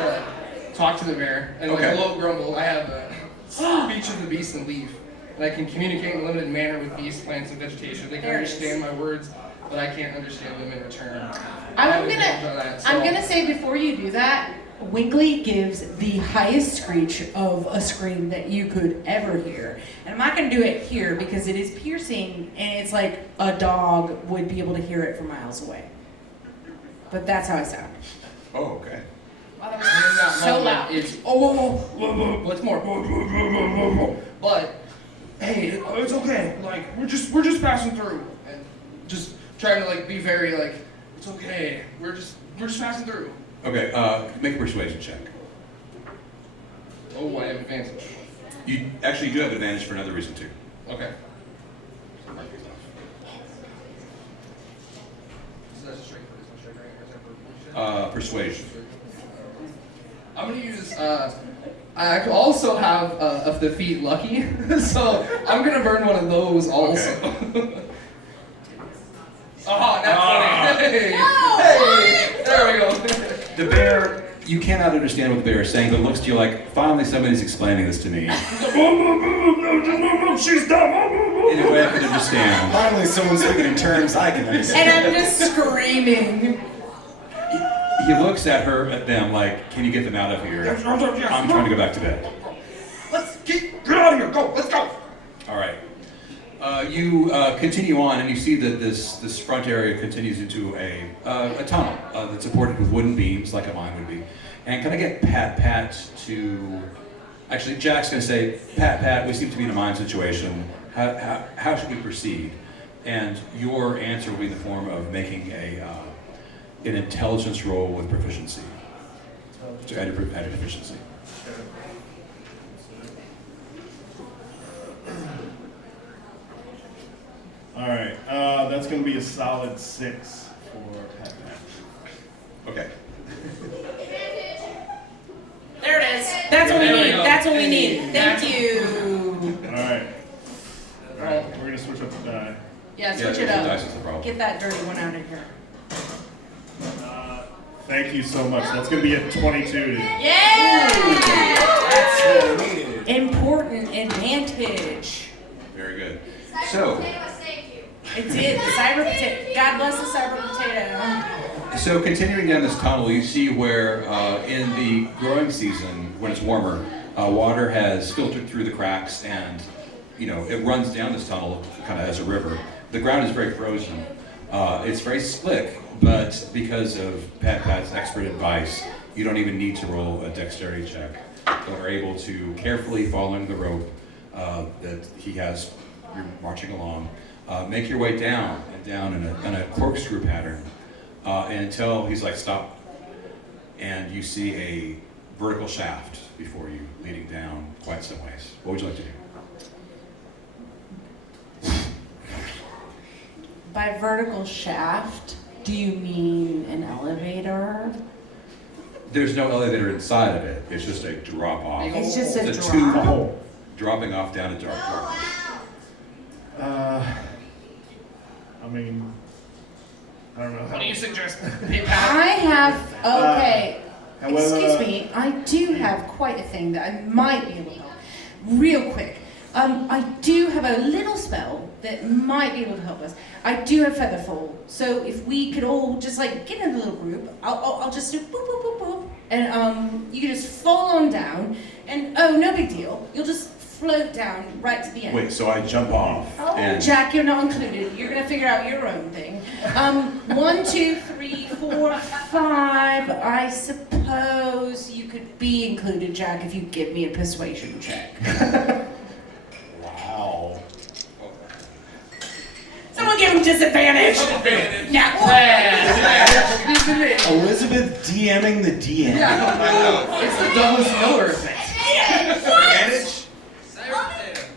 to talk to the bear. And with Okay. a low grumble, I have a speech of the beast and leaf. And I can communicate in a limited manner with beasts, plants, and vegetation. They can There it is. understand my words, but I can't understand them in return. I'm gonna say before you do that, Winkley gives the highest screech of a scream that you could ever hear. And I'm not gonna do it here because it is piercing and it's like a dog would be able to hear it from miles away. But that's how I sound. Oh, okay. Wow, that And in that was so moment, loud. it's what's more? But hey, it's okay. Like we're just passing through, and just trying to like be very like it's okay. We're just passing through. Okay, make a persuasion check. Oh, I have advantage. You actually do have advantage for another reason too. Okay. So that's a straight right? Persuasion. I'm gonna use. I also have of the feat lucky, so I'm gonna burn one of those also. Oh, that's funny. Hey, hey, there we go. The bear, you cannot understand what the bear is saying, but looks to you like, finally somebody's explaining this to me in She's dumb. a way I can understand. Finally, someone's speaking in terms I can understand. And I'm just screaming. He looks at them like, can you get them out of here? I'm trying to go back to bed. Get out of here. Go. Let's go. All right. You continue on, and you see that this front area continues into a tunnel that's supported with wooden beams, like a mine would be. And can I get Pat to... Actually, Jack's going to say, Pat, we seem to be in a mine situation. How should we proceed? And your answer will be in the form of making an intelligence roll with proficiency. To add a proficiency. All right, that's gonna be a solid 6 for Pat. Okay. There it is. That's what we There we need. go. That's what we need. Thank you. All right. All right, we're gonna switch up the die. Yeah, switch the it up. dice is the problem. Get that dirty one out of here. Thank you so much. That's gonna be a 22. Yay! That's what we needed. Important advantage. Very good. Cyber So, potato saved you. It did. The cyber potato. God bless the cyber potato. so continuing down this tunnel, you see where in the growing season, when it's warmer, water has filtered through the cracks and, it runs down this tunnel kind of as a river. The ground is very frozen. It's very slick, but because of Pat's expert advice, you don't even need to roll a dexterity check. You are able to carefully, following the rope that he has, you're marching along, make your way down and down in a corkscrew pattern until he's like, stop. And you see a vertical shaft before you leading down quite some ways. What would you like to do? By vertical shaft, do you mean an elevator? There's no elevator inside of it. It's just a drop off. It's just a It's a drop. tube dropping off down into dark darkness. I mean, I don't know. What do you suggest? I have, okay, However- excuse me, I do have quite a thing that I might be able to help. Real quick. I do have a little spell that might be able to help us. I do have Featherfall, so if we could all just like get in a little group, I'll just do boop boop boop boop, and you can just fall on down, and oh, no big deal. You'll just float down right to the end. Wait, so I jump off Oh, and Jack, you're not included. You're gonna figure out your own thing. 1, 2, 3, 4, 5. I suppose you could be included, Jack, if you give me a persuasion check. wow. Someone give him disadvantage. Now, Elizabeth DMing the DM. It's the Douglas Miller effect. Advantage?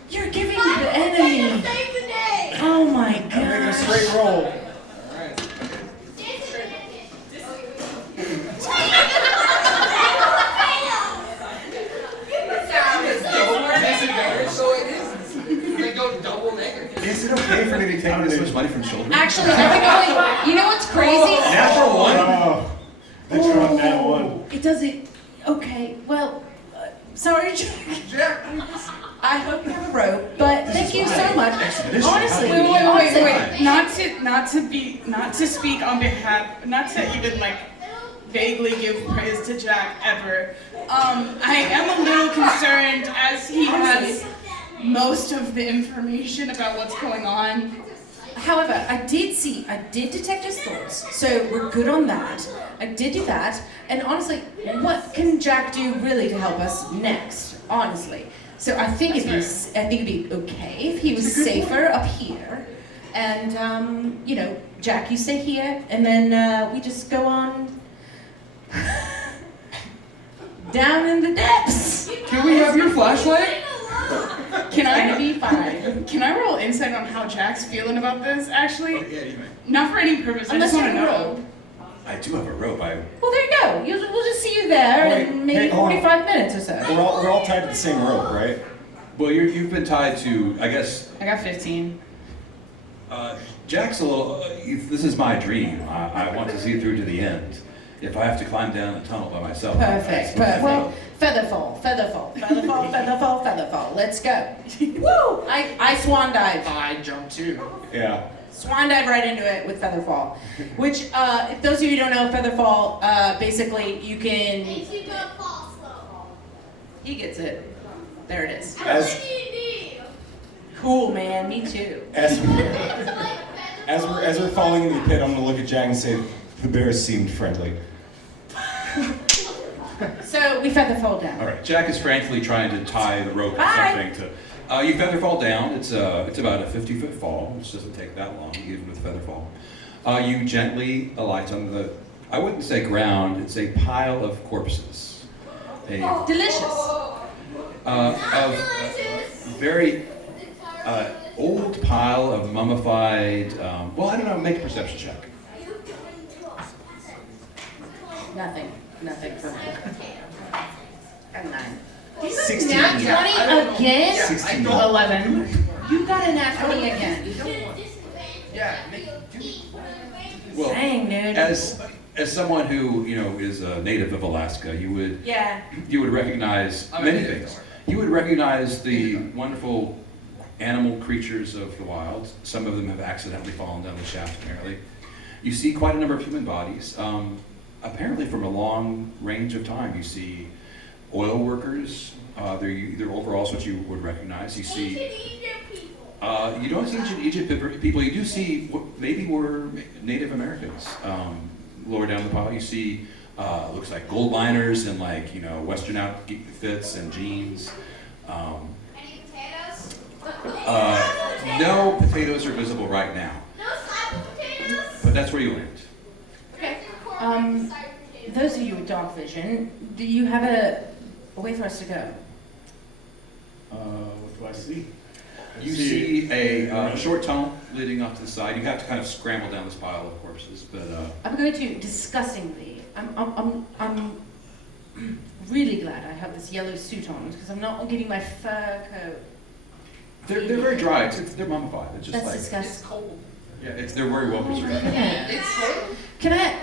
you're giving the enemy. Save the day. Oh my I'm making a god. straight roll. So it is. They go double negative. Is it okay for me to take this much money from children? Actually, everybody, you know what's crazy? Natural one. Oh, thanks for on that one. Oh, it doesn't. Okay, well, sorry, Jack. I hope you have a rope, but thank you so much. Honestly, Wait. Not to speak on behalf, not to even like vaguely give praise to Jack ever. I am a little concerned as he has most of the information about what's going on. However, I did detect his thoughts, so we're good on that. I did do that, and honestly, what can Jack do really to help us next? Honestly, so I think it'd be okay if he was safer up here, and you know, Jack, you stay here, and then we just go on down in the depths. Can we have your flashlight? Can Gonna I be fine. can I roll insight on how Jack's feeling about this? Actually, Yeah, you may. not for any purpose. I Unless just you want to have a know. rope. I do have a rope. Well, there you go. We'll just see you there Wait, in maybe hey, hold on. 45 minutes or so. We're all tied to the same rope, right? Well, you've been tied to, I guess, I got 15. Jack's a little, this is my dream. I want to see it through to the end. If I have to climb down the tunnel by myself. Perfect. Well, featherfall. Let's go. Woo! I swan dive. I jump too. Yeah. Swan dive right into it with featherfall. Which, if those of you who don't know, featherfall, basically you can. Makes you go fall slow. He gets it. There it is. How much do you need? Cool, man. Me too. As It's like as we're falling into the pit, I'm gonna look at Jack and say, the bears seemed friendly. So we featherfall down. All right, Jack is frantically trying to tie the rope or Bye. something to. You feather fall down. It's about a 50-foot fall, which doesn't take that long, even with feather fall. You gently alight on the, I wouldn't say ground. It's a pile of corpses. A Delicious. of very old pile of mummified. Well, I don't know. Make a perception check. Nothing for me. Got a 9. 16. Nat 20 again? 16. 11. You got a nat 20 again. Yeah. Well, Dang, dude. as someone who is a native of Alaska, you would recognize I'm a many native things. of Alaska. You would recognize the wonderful animal creatures of the wild. Some of them have accidentally fallen down the shaft, apparently. You see quite a number of human bodies. Apparently from a long range of time. You see oil workers. They're overalls, what you would recognize. You see. You don't see ancient Egypt people. You do see what maybe were Native Americans. Lower down the pile, you see looks like gold liners and Western outfits and jeans. Any potatoes? No potatoes are visible right now, No side potatoes? but that's where you land. Okay. Those of you with dark vision, do you have a way for us to go? What do I see? You see a short tunnel leading off to the side. You have to kind of scramble down this pile of corpses, but I'm going to disgustingly. I'm really glad I have this yellow suit on because I'm not getting my fur coat. they're very dry. They're mummified. It's just That's like disgusting. cold. yeah, they're very well preserved. It's cold. Can I?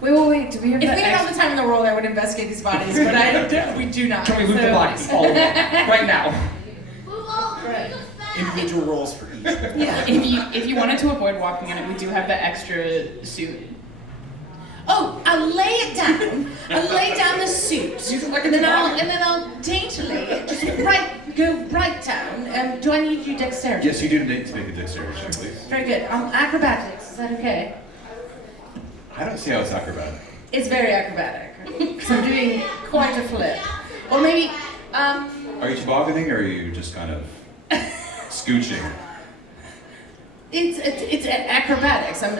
Wait. Do we have If we had all the time in the world, I would investigate these bodies, but we do not. Can we loot the So- bodies? All of them. Right now. Move all the Right. individual rolls for each. Yeah. If you wanted to avoid walking in it, we do have the extra suit. Oh, I'll lay it down. I'll lay down the suit, Use it like a and then toboggan. I'll daintily just go right down. Do I need you dexterity? Yes, you do need to make a dexterity check, please. Very good. Acrobatics. Is that okay? I don't see how it's acrobatic. It's very acrobatic. Because I'm doing quite a flip. Or maybe, Are you tobogganing or are you just kind of scooching? it's acrobatics. I'm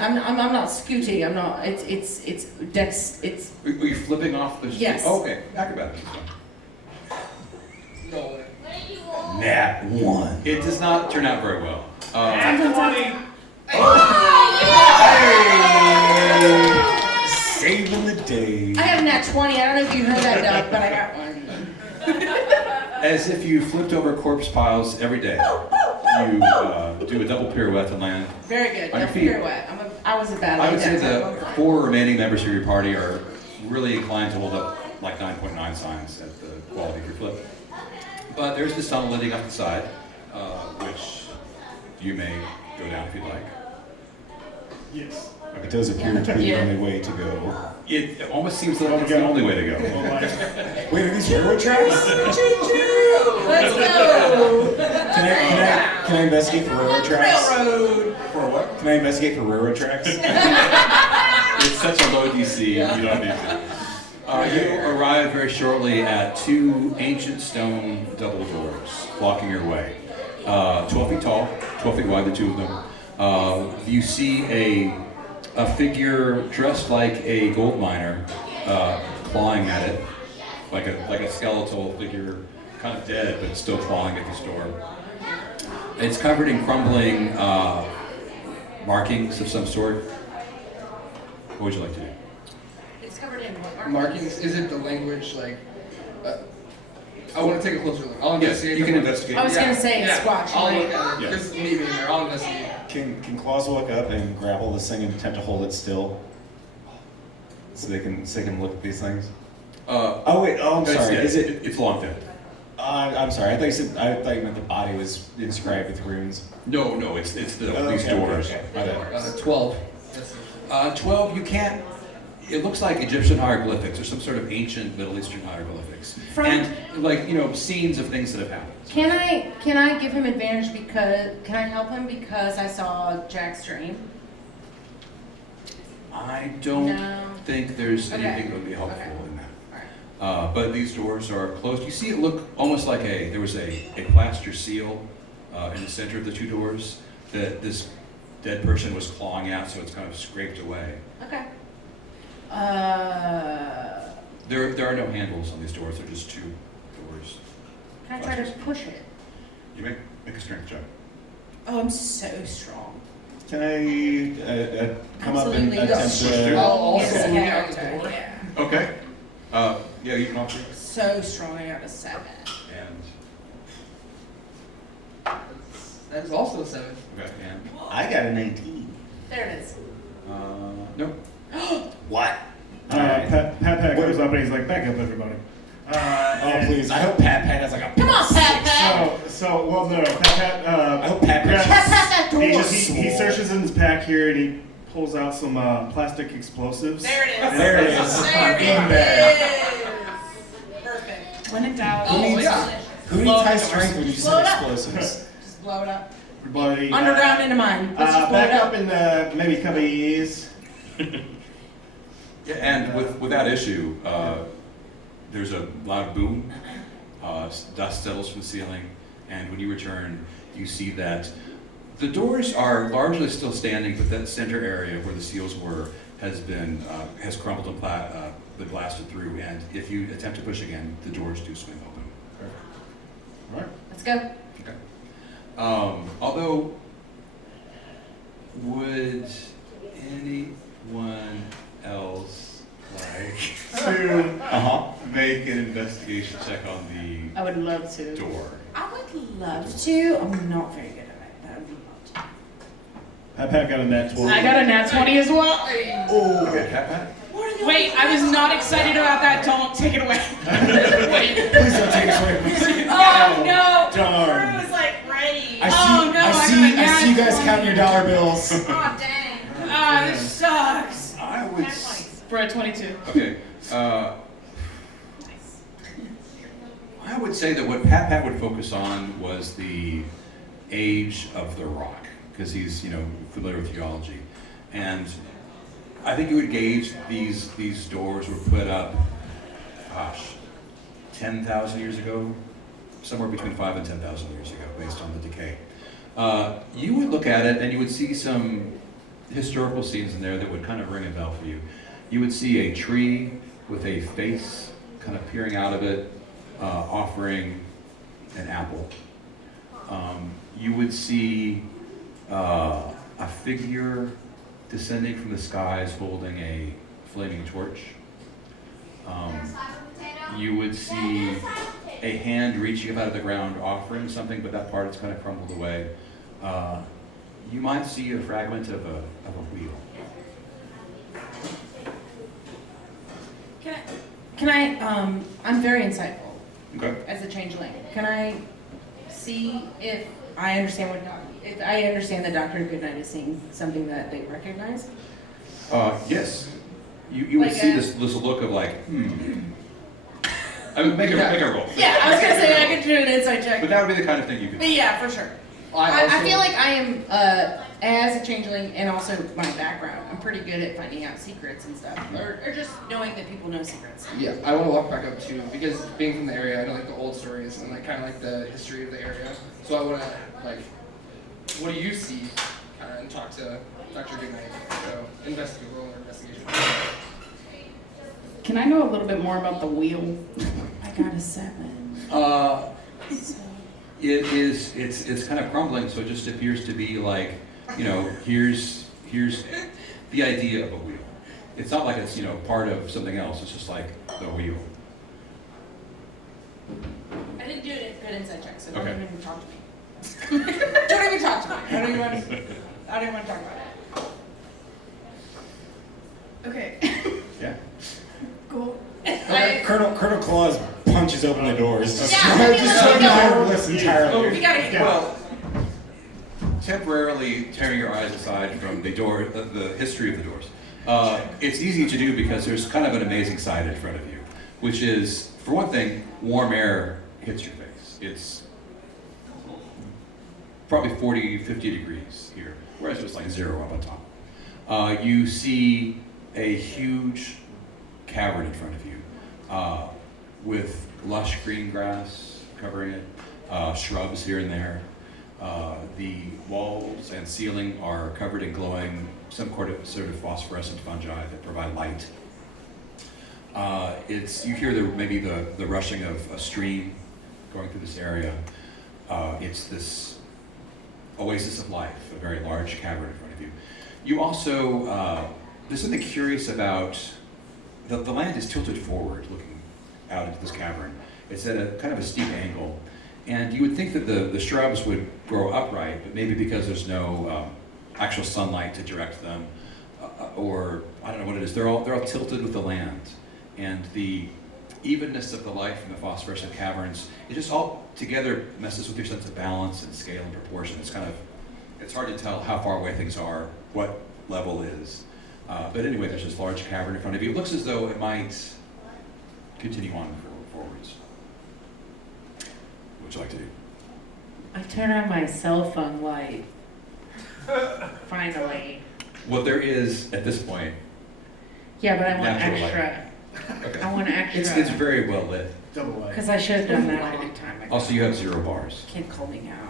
not scooting. I'm not. It's dex. It's Are you flipping off the? Yes. Oh, okay, acrobatics is fine. No way. What did you roll? Nat 1. It does not turn out very well. Saving the day. I got a nat 20. I don't know if you heard that, Doug, but I got one. As if you flipped over corpse piles every day. You do a double pirouette and land. Very good. On your Double feet. pirouette. I was a bad I would say dex. the 4 remaining members of your party are really inclined to hold up like 9.9 signs at the quality of your flip. But there's this tunnel leading up the side, which you may go down if you'd like. Yes. It does appear to be Yeah. the only way to go. It almost seems like it's the only way to go. Wait, are these railroad tracks? Let's go. Can I investigate for railroad tracks? Railroad. For what? Can I investigate for railroad tracks? It's such a low DC, you don't need to. You arrive very shortly at 2 ancient stone double doors blocking your way. 12 feet tall, 12 feet wide, the 2 of them. You see a figure dressed like a gold miner, clawing at it, like a skeletal figure, kind of dead, but still clawing at this door. It's covered in crumbling markings of some sort. What would you like to do? It's covered in what? Markings, is it the language like? I want to take a closer look. I'll investigate. you can the- investigate. I was gonna say it's Yeah, squatch. I'll like- look at it. Yeah. Because me being there, I'll investigate. Can Claus walk up and grapple this thing and attempt to hold it still? So they can look at these things? Oh wait, I'm It's sorry. dead. Is it? It's long dead. I'm sorry. I thought you meant the body was inscribed with runes. No, it's these Okay, doors. okay, my bad. 12. 12, you can't. It looks like Egyptian hieroglyphics or some sort of ancient Middle Eastern hieroglyphics, From- and like scenes of things that have happened. Can I give him advantage can I help him because I saw Jack's dream? I don't No. think there's Okay. anything that would be helpful Okay. in that. Alright. But these doors are closed. You see it look almost like there was a plaster seal in the center of the 2 doors that this dead person was clawing out, so it's kind of scraped away. Okay. There are no handles on these doors, they're just 2 doors. Can I try to push it? You make a strength check. Oh, I'm so strong. Can I come up and Absolutely. attempt to? I'll also Yes, look out the character, door. yeah. Okay. Yeah, you can offer. So strong, I got a 7. And That is also a 7. okay, and I got a 19. There it is. no. What? Pat comes up and he's like, back up, everybody. Oh And please! I hope Pat has like a. Come on, Pat Pat. Well, no, Pat. I hope Pat Yeah. Pat Pat that door. He searches in his pack here and he pulls out some plastic explosives. There it is. There it is. There In there. it is. Perfect. When in doubt, Who needs, yeah. who needs high strength when you Blow it send up. explosives? Just blow it up. Everybody. Underground into mine. Let's just blow it Back up up. in maybe a couple of years. Yeah, and with that issue, there's a loud boom. Dust settles from the ceiling, and when you return, you see that the doors are largely still standing, but that center area where the seals were has crumbled and been blasted through. And if you attempt to push again, the doors do swing open. All right. Let's go. Okay. Although, would anyone else like To make an investigation check on the I would love to. door? I would love to. I'm not very good at it, but I would love to. Pat got a nat 12. I got a nat 20 as well. Okay, Pat. Wait, I was not excited about that. Don't take it away. Wait. Please don't take us away from this. Oh no! Darn. Drew was like ready. I see counting your dollar bills. Aw, dang. Ah, this sucks. I would. We're at 22. Okay. I would say that what Pat would focus on was the age of the rock, because he's familiar with geology, and I think you would gauge these doors were put up, 10,000 years ago, somewhere between 5 and 10,000 years ago, based on the decay. You would look at it and you would see some historical scenes in there that would kind of ring a bell for you. You would see a tree with a face kind of peering out of it, offering an apple. You would see a figure descending from the skies holding a flaming torch. You would see a hand reaching up out of the ground offering something, but that part is kind of crumbled away. You might see a fragment of a wheel. Can I, I'm very insightful Okay. as a changeling. Can I see if I understand if I understand that Dr. Goodnight is seeing something that they recognize? Yes. You would Like see a- this look of like, I would make a roll. Yeah, I was gonna say I could do an insight check. But that would be the kind of thing you could But do. yeah, for sure. I feel like I am, as a changeling and also my background, I'm pretty good at finding out secrets and stuff. Or just knowing that people know secrets. Yeah, I want to walk back up too, because being from the area, I know like the old stories and like kind of like the history of the area. So I want to like, what do you see? And talk to Dr. Goodnight. So investigate, roll an investigation. Can I know a little bit more about the wheel? I got a 7. So, It's kind of crumbling, so it just appears to be like, here's the idea of a wheel. It's not like it's part of something else. It's just like the wheel. I didn't do a good insight check, so don't Okay. even talk to me. Don't even talk to me. I don't even want to talk about it. Okay. Yeah. Cool. Colonel Claus punches open the doors. Yeah, I mean, Just let's so go. powerless entirely. We gotta get Well, temporarily tearing your eyes aside from the door, the history of the doors. It's easy to do because there's kind of an amazing sight in front of you, which is, for one thing, warm air hits your face. It's probably 40, 50 degrees here, whereas it's like 0 up on top. You see a huge cavern in front of you with lush green grass covering it, shrubs here and there. The walls and ceiling are covered in glowing, some sort of phosphorescent fungi that provide light. You hear maybe the rushing of a stream going through this area. It's this oasis of life, a very large cavern in front of you. You also, there's something curious about, the land is tilted forward, looking out into this cavern. It's at a kind of a steep angle. And you would think that the shrubs would grow upright, but maybe because there's no actual sunlight to direct them, or I don't know what it is, they're all tilted with the land. And the evenness of the light from the phosphorescent caverns, it just all together messes with your sense of balance and scale and proportion. It's hard to tell how far away things are, what level is. But anyway, there's this large cavern in front of you. It looks as though it might continue on forwards. What would you like to do? I turn on my cell phone light. Finally. Well, there is, at this point, Yeah, but I want Natural light. extra. okay. I want extra. It's very well lit. Double light. Because I should have done that a long time ago. Also, you have 0 bars. Can't call me now.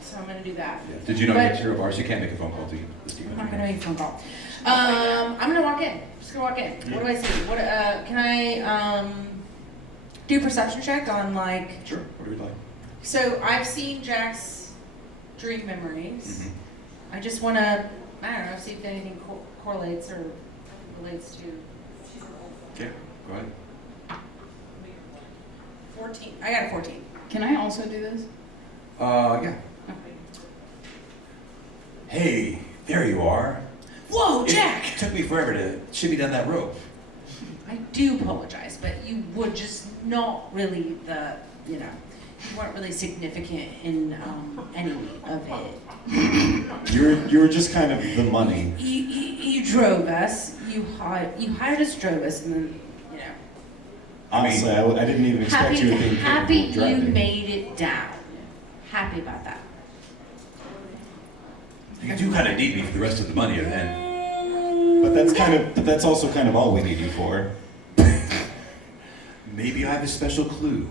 So I'm gonna do that. Yeah. Did you know you But- have 0 bars? You can't make a phone call to Steve. I'm not gonna make a phone call. I'm gonna walk in. Just gonna walk in. What do I see? Can I do a perception check on like? Sure, whatever you'd like. So I've seen Jack's dream memories. Mhm. I just wanna, I don't know, see if anything correlates or relates to. Okay, go ahead. 14. I got a 14. Can I also do this? Yeah. Hey, there you are. Whoa, Jack! It took me forever to shimmy down that rope. I do apologize, but you would just not really weren't really significant in any of it. You were just kind of the money. You drove us. You hired us, drove us, and then you know. Honestly, I didn't even expect you to be Happy you driving. made it down. Happy about that. You do kind of need me for the rest of the money, and then But that's also kind of all we need you for. maybe I have a special clue.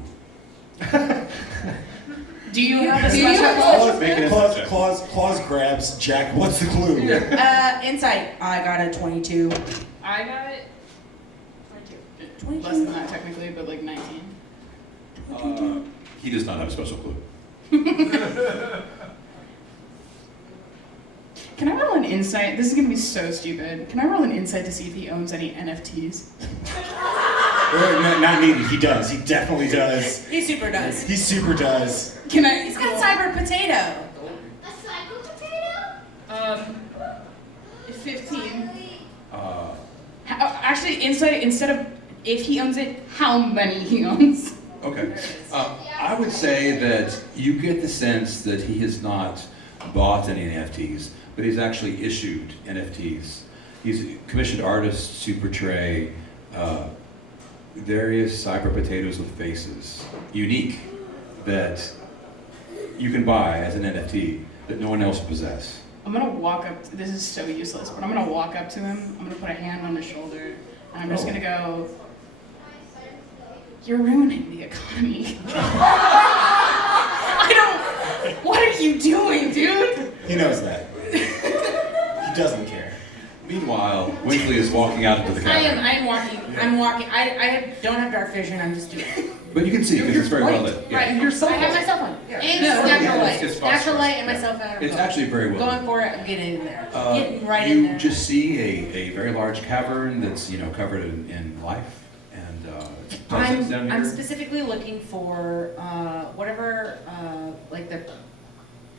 Do you have a Do you special have clue? Make it a Claus grabs Jack. What's the clue? Insight. I got a 22. I got 22. less than that technically, but like 19. He does not have a special clue. Can I roll an insight? This is gonna be so stupid. Can I roll an insight to see if he owns any NFTs? Not needed. He does. He definitely does. He super does. He super does. Can I? He's got cyber potato. A cycle potato? 15. Uh, Actually, insight instead of if he owns it, how many he owns. Okay. I would say that you get the sense that he has not bought any NFTs, but he's actually issued NFTs. He's commissioned artists to portray various cyber potatoes with faces, unique, that you can buy as an NFT that no one else will possess. I'm gonna walk up. This is so useless, but I'm gonna walk up to him. I'm gonna put a hand on his shoulder, and I'm just gonna go. You're ruining the economy. I don't. What are you doing, dude? He knows that. He doesn't care. Meanwhile, Winkley is walking out into the cavern. I'm walking. I don't have dark vision. I'm just doing it. But you can see because it's very well lit. Yeah. Right. Your cell I have phone. my cell phone. And No, natural yeah, light. it's Natural light and my phosphorus. cell phone. It's actually very well lit. Going for it. I'm getting in there. Getting right you in there. just see a very large cavern that's covered in life, and down I'm here. specifically looking for whatever like the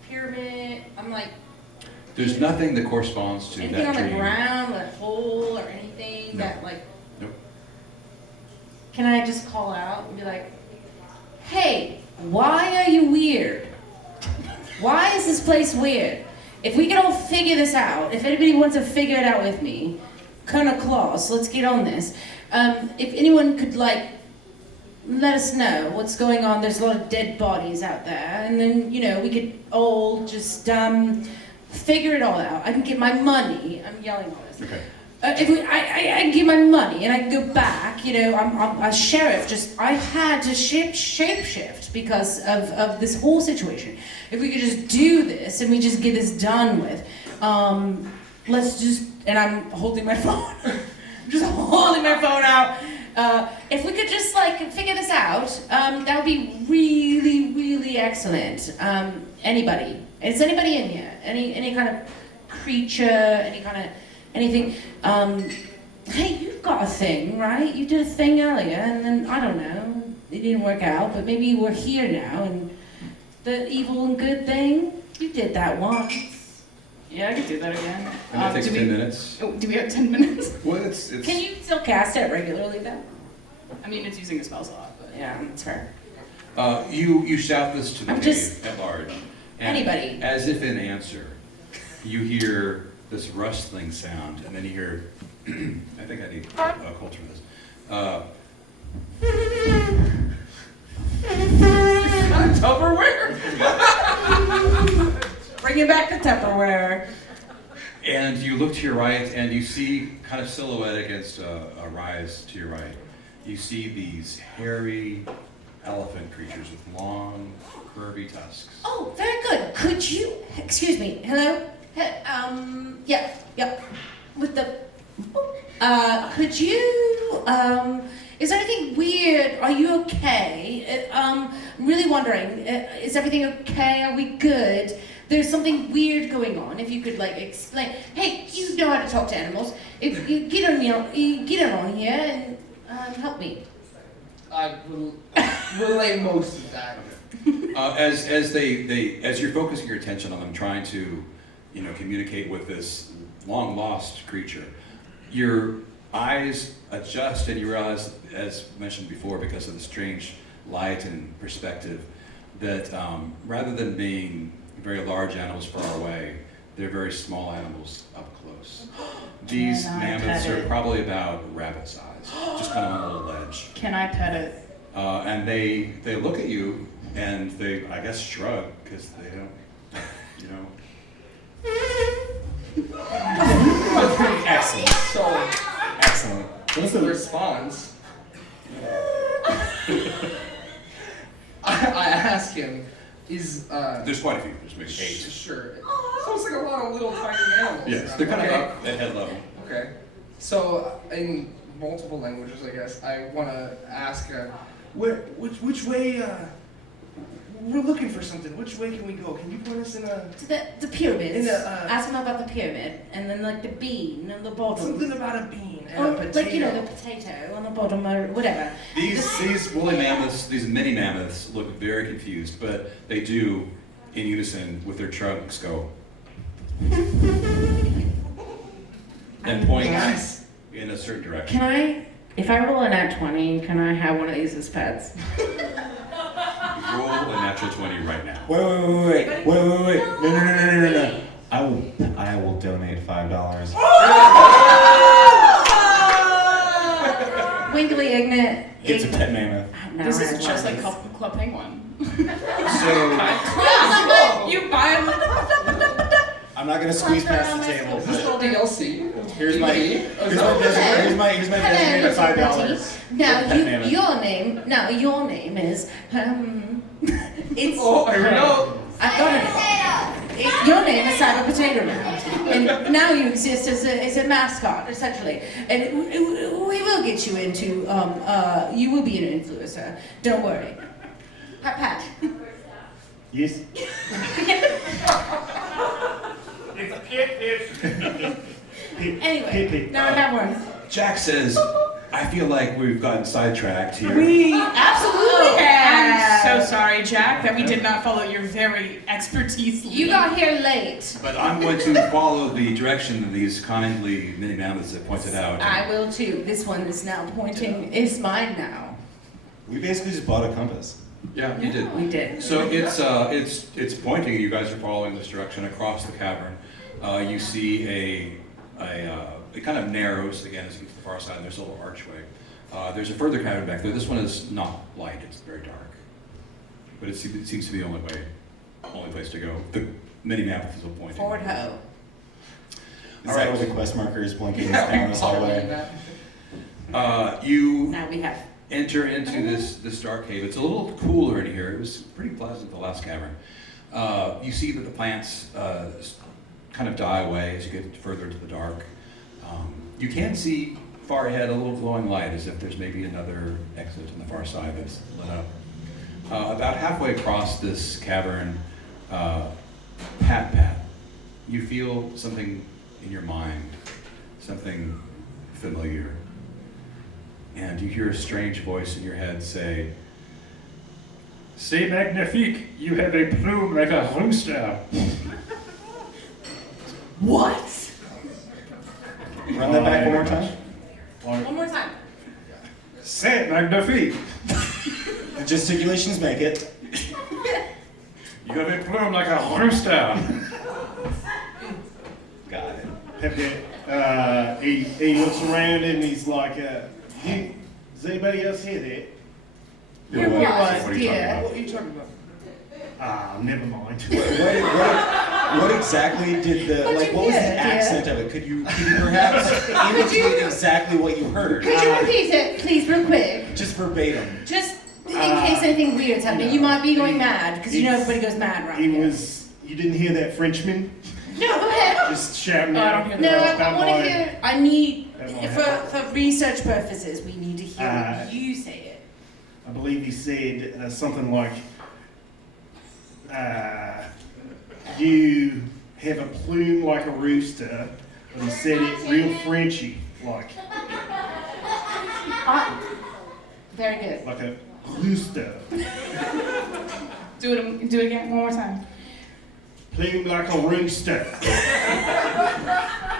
pyramid. I'm like There's nothing that corresponds to anything that on the dream. ground, a hole or anything No. that like. Nope. Can I just call out and be like, "Hey, why are you weird? Why is this place weird? If we can all figure this out, if anybody wants to figure it out with me, Colonel Claus, let's get on this. If anyone could let us know what's going on. There's a lot of dead bodies out there, and then we could all just figure it all out. I can get my money. I'm yelling all this. Okay. If I can get my money and I can go back, I'm a sheriff. I had to shapeshift because of this whole situation. If we could just do this and we just get this done with, let's just. And I'm holding my phone. I'm just holding my phone out. If we could just figure this out, that would be really, really excellent. Anybody? Is anybody in here? Any kind of creature? Any kind of anything? Hey, you've got a thing, right? You did a thing earlier, and then I don't know, it didn't work out. But maybe we're here now, and the evil and good thing, you did that once. Yeah, I could do that again. And that takes do 10 minutes. Oh, do we have 10 minutes? Well, it's Can you still cast it regularly though? I mean, it's using a spell slot, but Yeah, that's fair. you shout this to the I'm cave just- at large. And Anybody. As if in answer, you hear this rustling sound, and then you hear, I think I need Colter for this. Tupperware? Bringing back the Tupperware. And you look to your right, and you see, kind of silhouette against a rise to your right, you see these hairy elephant creatures with long, curvy tusks. Oh, very good. Could you, excuse me, hello? Yeah. With the, could you, is there anything weird? Are you okay? I'm really wondering, is everything okay? Are we good? There's something weird going on. If you could explain. Hey, you know how to talk to animals. If you get on here and help me. I will relay most of that. As you're focusing your attention on them, trying to, communicate with this long lost creature, your eyes adjust and you realize, as mentioned before, because of the strange light and perspective, that rather than being very large animals far away, they're very small animals up close. These Can I mammoths pet are it? probably about rabbit size, just kind of on a little ledge. Can I pet it? And they look at you and they, I guess, shrug because they don't, you know. Excellent. So Excellent. the response, I ask him, is There's quite a few. There's maybe 8. sure. Sounds like a lot of little tiny animals. Yes, around. they're kind Okay. of up at head level. Okay. So in multiple languages, I guess I want to ask, which way? We're looking for something. Which way can we go? Can you point us in a To the pyramids. In the, Ask him about the pyramid, and then like the bean on the bottom. something about a bean and Or a potato? like, you know, the potato on the bottom or whatever. These woolly mammoths, these mini mammoths, look very confused, but they do, in unison with their trunks, go and point Nice. in a certain direction. Can I, if I roll a nat 20, can I have one of these as pets? Roll a natural 20 right now. Wait. No. I will donate $5. Wiggly ignorant. It's a pet mammoth. No, This I is have just one like of these. Club Penguin. So You buy them. I'm not gonna squeeze past the table. Is this the DLC? Here's my designated $5. Now, Pet mammoth. your name is, it's, Oh, here we go. I've got it. Your name is Cyber Potato Round, and now you exist as a mascot, essentially. And we will get you into, you will be an influencer. Don't worry. Pat. Yes. Anyway, now I have one. Jack says, I feel like we've gotten sidetracked here. We absolutely have. I'm so sorry, Jack, that we did not follow your very expertise lead. You got here late. But I'm going to follow the direction of these kindly mini mammoths that pointed out. I will too. This one is now pointing. Is mine now. We basically just bought a compass. Yeah, you did. We did. So it's pointing, and you guys are following this direction across the cavern. You see it kind of narrows again as you get to the far side. There's a little archway. There's a further cavern back there. This one is not light; it's very dark. But it seems to be the only place to go. The mini map is pointing. Forward ho. Is that where the quest marker is blinking down this hallway? You Now we have. enter into this dark cave. It's a little cooler in here. It was pretty pleasant, the last cavern. You see that the plants kind of die away as you get further into the dark. You can see far ahead a little glowing light, as if there's maybe another exit on the far side that's lit up. About halfway across this cavern, Pat, you feel something in your mind, something familiar. And you hear a strange voice in your head say, C'est magnifique. You have a plume like a rooster. What? Run that back one more time. One more time. C'est magnifique. The gesticulations make it. You have a plume like a rooster. Got it. Have that, he looks around and he's like, does anybody else hear that? Here What? was, What are you dear. talking What are you talking about? Never mind. What exactly did the What'd you what was the hear, dear? accent of it? Could you perhaps imitate exactly what you heard? Could you repeat it, please, real quick? Just verbatim. Just in case anything weird's happening. You might be going mad, because you know everybody goes mad around He here. was, you didn't hear that Frenchman No, go ahead. just shouting No, I out? don't hear No, that. I want to hear. I need, That might for research purposes, we need to hear Uh, you say it. I believe he said something like, you have a plume like a rooster, but he said it real Frenchy, like Very good. a rooster. Do it again one more time. Plume like a rooster.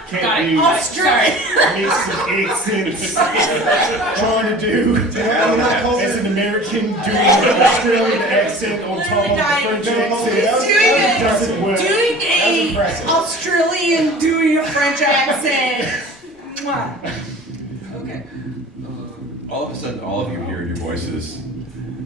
Can't Got it. you Australia. make some accents? Trying to do as an American doing an Australian accent on top of the French accent. Doesn't work. Doing That was a impressive. Australian doing a French accent. Mwah. Okay. All of a sudden, all of you hear your voices.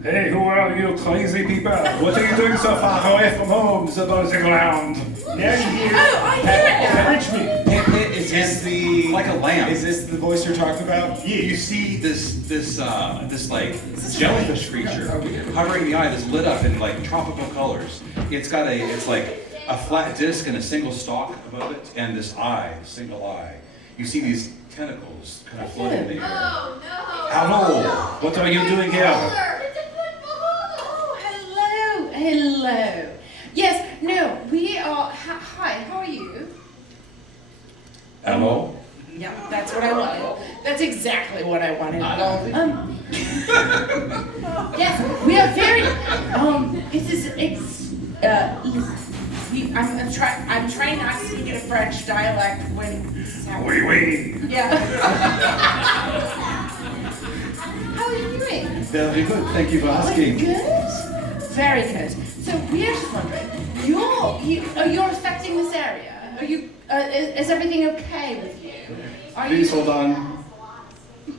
Hey, who are you crazy people? What are you doing so far away from home, supposing around? Now you hear Oh, I hear it now. Frenchman. Is this the Like a lamp. Is this the voice you're talking about? You see this like jellyfish creature hovering in the eye that's lit up in like tropical colors. It's like a flat disc and a single stalk above it, and this eye, single eye. You see these tentacles kind of floating in the air. Oh no. Hello, what are you doing here? It's a football. Oh, hello, hello. Yes, no, we are. Hi, how are you? Hello? Yeah, that's what I wanted. That's exactly what I wanted. Yes, we are very. I'm trying not to speak in a French dialect when this is happening. Oui, oui. Yeah. How are you doing? Very good. Thank you for asking. Good. Very good. So we are just wondering, you're affecting this area. Are you? Is everything okay with you? Are Please you? hold on.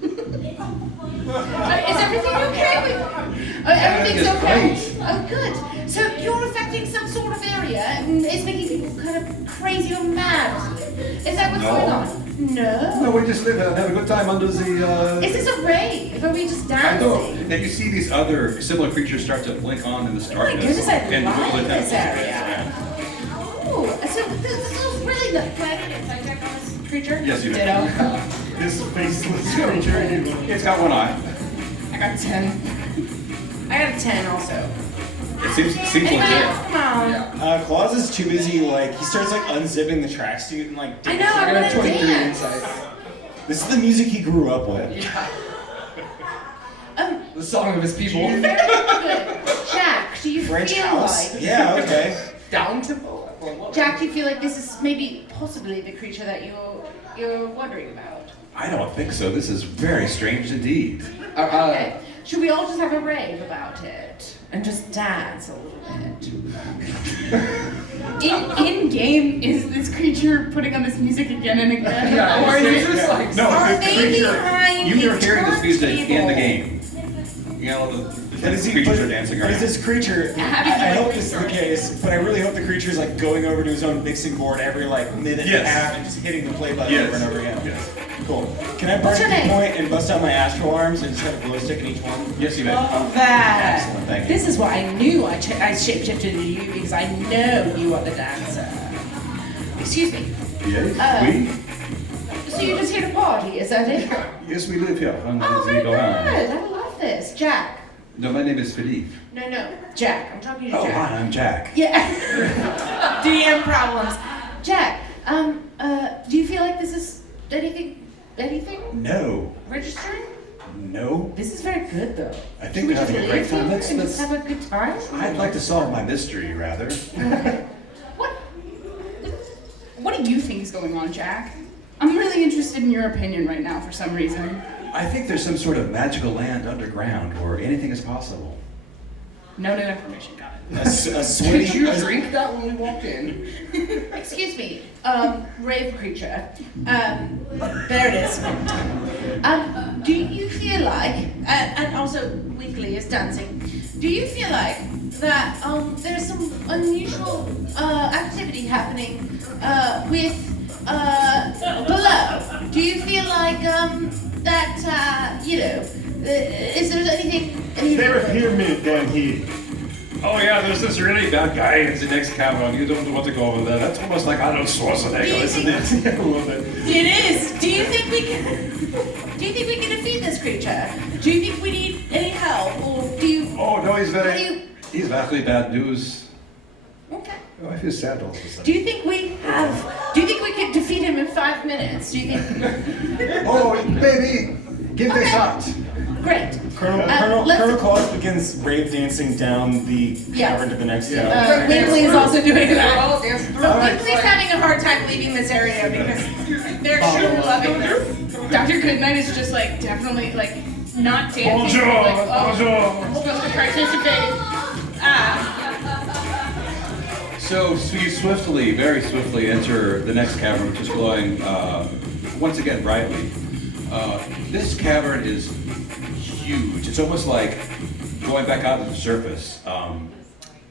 Is everything okay with you? Everything's is okay. great. Oh, good. So you're affecting some sort of area, and it's making people kind of crazy or mad. Is that what's No. going on? No. No, we just live here and have a good time under the, Is this a rave? Are we just I know. dancing? And you see these other similar creatures start to blink on in this Oh my darkness. goodness, I and like wiggle their this tentacles. area. Oh, so this is really the planet. I check on this creature. Yes, you do. Ditto. This faceless creature. It's got one eye. I got 10. I got a 10 also. It seems Anybody legit. else? Come on. Claus is too busy, like, he starts, like, unzipping the tracksuit and, like, I know, I I want got to 23 dance. inside. this is the music he grew up with. The song of his people. Jack, do you French feel house? like Yeah, okay. Down tempo. Jack, do you feel like this is maybe possibly the creature that you're wondering about? I don't think so. This is very strange indeed. Okay. Should we all just have a rave about it and just dance a little bit? In game, is this creature putting on this music again and again? Yeah, Or is it's it just like No, Are the they creature. behind You are the hearing this music in the turntable? game. You know, the But is he, creatures but, are dancing but around. is this creature, I hope this is the case, but I really hope the creature's like going over to his own mixing board every like minute and a Yes. half and just hitting the play button Yes. over and over again. Yes. Cool. Can I burn What's a your key name? point and bust out my astral arms and just have a glow stick in each one? Yes, you may. Love that. Excellent, thank you. This is why I knew I shapeshifted into you because I know you are the dancer. Excuse me. Yes, So you're just here to party, is that it? yes, we live here. Oh, very good. I love this. Jack. No, my name is Philippe. No. Jack. I'm talking to Oh, Jack. hi, I'm Jack. Yeah. DM problems. Jack, do you feel like this is anything No, registering? no. This is very good though. I think Should we we're just having a leave great time. here Let's- and just let's- have a good time? I'd like to solve my mystery, rather. What do you think is going on, Jack? I'm really interested in your opinion right now for some reason. I think there's some sort of magical land underground where anything is possible. No new information, got it. A sweaty. Did you drink that when we walked in? Excuse me, rave creature. There it is. Do you feel like, and also Weekly is dancing, do you feel like that there's some unusual activity happening with below? Do you feel like that, is there anything? Is there a pyramid down here? Oh yeah, there's this really bad guy in the next cavern. You don't want to go over there. That's almost like Arnold Schwarzenegger, isn't it? Yeah, a little bit. It is. Do you think we can defeat this creature? Do you think we need any help, or do you? Oh no, he's How do very. you? He's vastly bad news. Okay. Oh, I feel sad all of a Do sudden. you think we have? Do you think we could defeat him in 5 minutes? Do you think? Oh, baby, give this Okay. out. Great. Colonel let's- Claus begins rave dancing down the cavern to the next cavern. Winkley is also doing that. all dancing through Winkley's having a hard time leaving this area because they're sure loving this. Dr. Goodnight is just like definitely like not dancing. Bonjour, like, bonjour. I'm supposed to participate. So you swiftly, very swiftly enter the next cavern, which is glowing once again brightly. This cavern is huge. It's almost like going back out to the surface.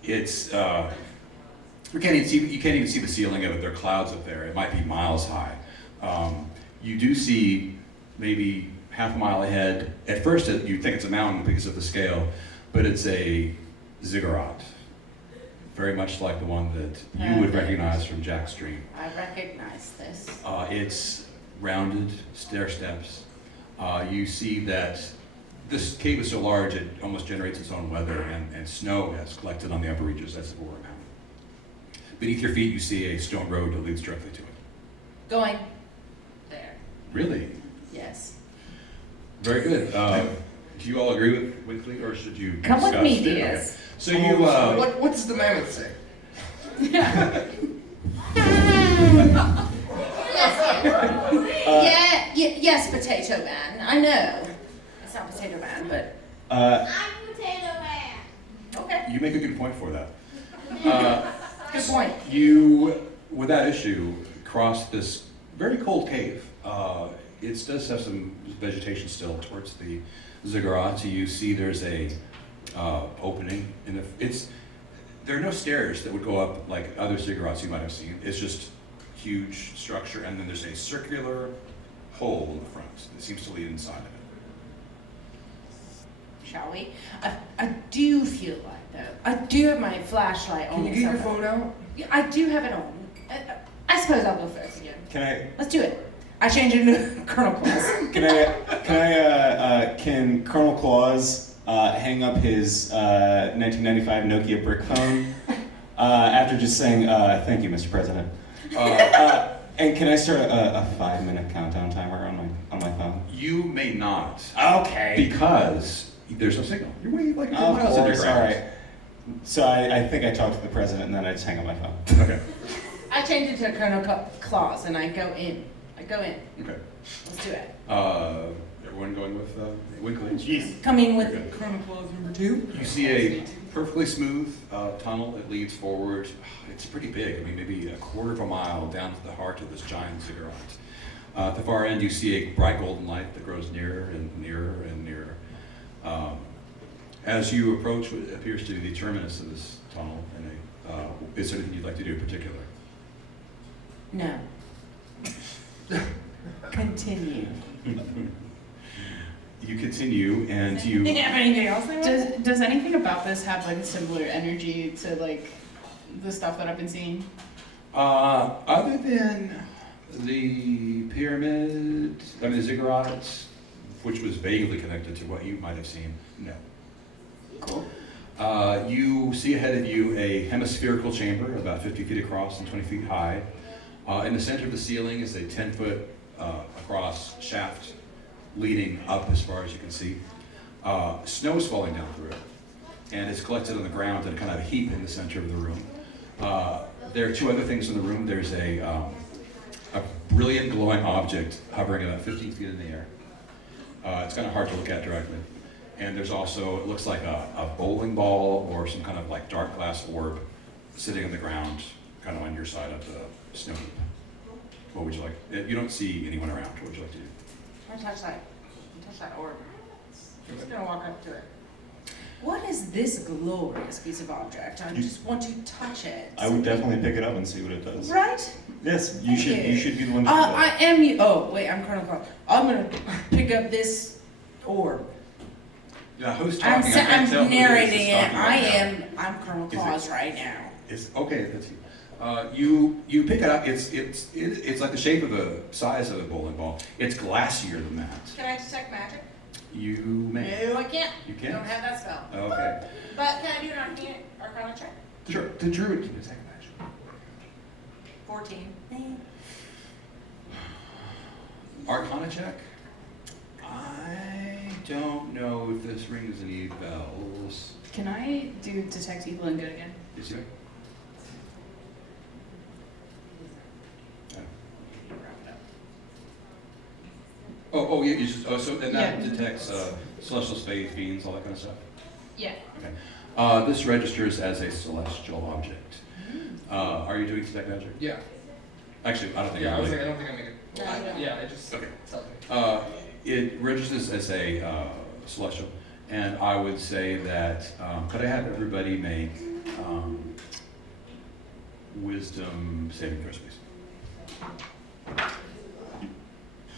It's you can't even see the ceiling of it. There are clouds up there. It might be miles high. You do see maybe half a mile ahead. At first, you think it's a mountain because of the scale, but it's a ziggurat. Very much like the one that you would recognize from Jack's dream. I recognize this. It's rounded stair steps. You see that this cave is so large it almost generates its own weather, and snow has collected on the upper reaches as if it were a mountain. Beneath your feet, you see a stone road that leads directly to it. Going there. Really? Yes. Very good. Do you all agree with Winkley, or should you Come with discuss me, it? Diaz. Okay. So you, What does the mammoth say? Yes, Potato Man. I know. It's not Potato Man, but I'm Potato Man. okay. you make a good point for that. Good point. You, without issue, cross this very cold cave. It does have some vegetation still towards the ziggurat. So you see there's a opening in the. There are no stairs that would go up like other ziggurats you might have seen. It's just huge structure, and then there's a circular hole in the front that seems to lead inside of it. Shall we? I do feel like though. I do have my flashlight on. Can you get your somewhere. phone out? Yeah, I do have it on. I suppose I'll go first again. Can Let's do it. I change it into Colonel Claus. Can Colonel Claus hang up his 1995 Nokia brick phone after just saying thank you, Mr. President? And can I start a 5-minute countdown timer on my phone? You may not, Okay. because there's no signal. You're way like Of miles course, all underground. right. So I think I talked to the president and then I just hang up my phone. Okay. I change it to Colonel Claus and I go in. Okay. Let's do it. Everyone going with Winkley? Yes. Coming with Okay. Colonel Claus number 2. You see a perfectly smooth tunnel that leads forward. It's pretty big. I mean, maybe a quarter of a mile down to the heart of this giant ziggurat. At the far end, you see a bright golden light that grows nearer and nearer and nearer. As you approach what appears to be the terminus of this tunnel, is there anything you'd like to do in particular? No. Continue. You continue, and you. have anything else they want? Does anything about this have like similar energy to like the stuff that I've been seeing? Other than the pyramid, I mean the ziggurat, which was vaguely connected to what you might have seen, no. Cool. You see ahead of you a hemispherical chamber about 50 feet across and 20 feet high. In the center of the ceiling is a 10-foot across shaft leading up as far as you can see. Snow is falling down through it, and it's collected on the ground in kind of a heap in the center of the room. There are two other things in the room. There's a brilliant glowing object hovering about 15 feet in the air. It's kind of hard to look at directly. And there's also, it looks like a bowling ball or some kind of like dark glass orb sitting on the ground, kind of on your side of the snow heap. What would you like? You don't see anyone around. What would you like to do? I touch that orb. I'm just gonna walk up to it. What is this glorious piece of object? I just want to touch it. I would definitely pick it up and see what it does. Right? Yes, Thank you. you should be the one to do that. I am you. Oh, wait, I'm Colonel Claus. I'm gonna pick up this orb. Yeah, who's talking? I can't tell I'm who it is narrating that's it. talking right now. I'm Colonel Is it- Claus right now. It's okay. That's you. You pick it up. It's like the shape of the size of a bowling ball. It's glassier than that. Can I detect magic? You may. No, I can't. You I can't. don't have that spell. Okay. But can I do it on here? Arcana check? Sure. The druid can detect magic. 14. Arcana check. I don't know if this rings any bells. Can I do detect evil and good again? Is it? Oh, yeah, you just, so, and that Yeah. detects celestial spades, beings, all that kind of stuff? Yeah. Okay. This registers as a celestial object. Are you doing detect magic? Yeah. Actually, I don't think Yeah, I you was really. like, I don't think I make it. Yeah, it just Okay. tells me. It registers as a celestial, and I would say that, could I have everybody make wisdom saving throws, please?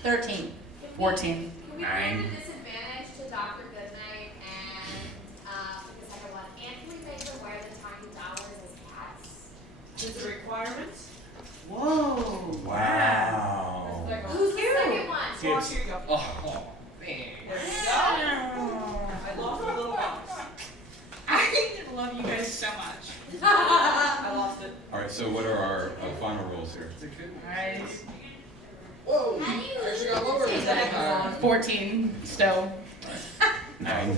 13. 14. Can we grant a disadvantage to Dr. Goodnight and the second one? And can we make them wear the tiny towers as cats? Is it a requirement? Whoa. Wow. Who's the second one? Oh, here you go. Oh, man. There you go. I lost a little box. I love you guys so much. I lost it. All right, so what are our final rules here? It's a good one. Alright. Whoa! How do you I actually lose got the lower tape this that time. 14 still. 9.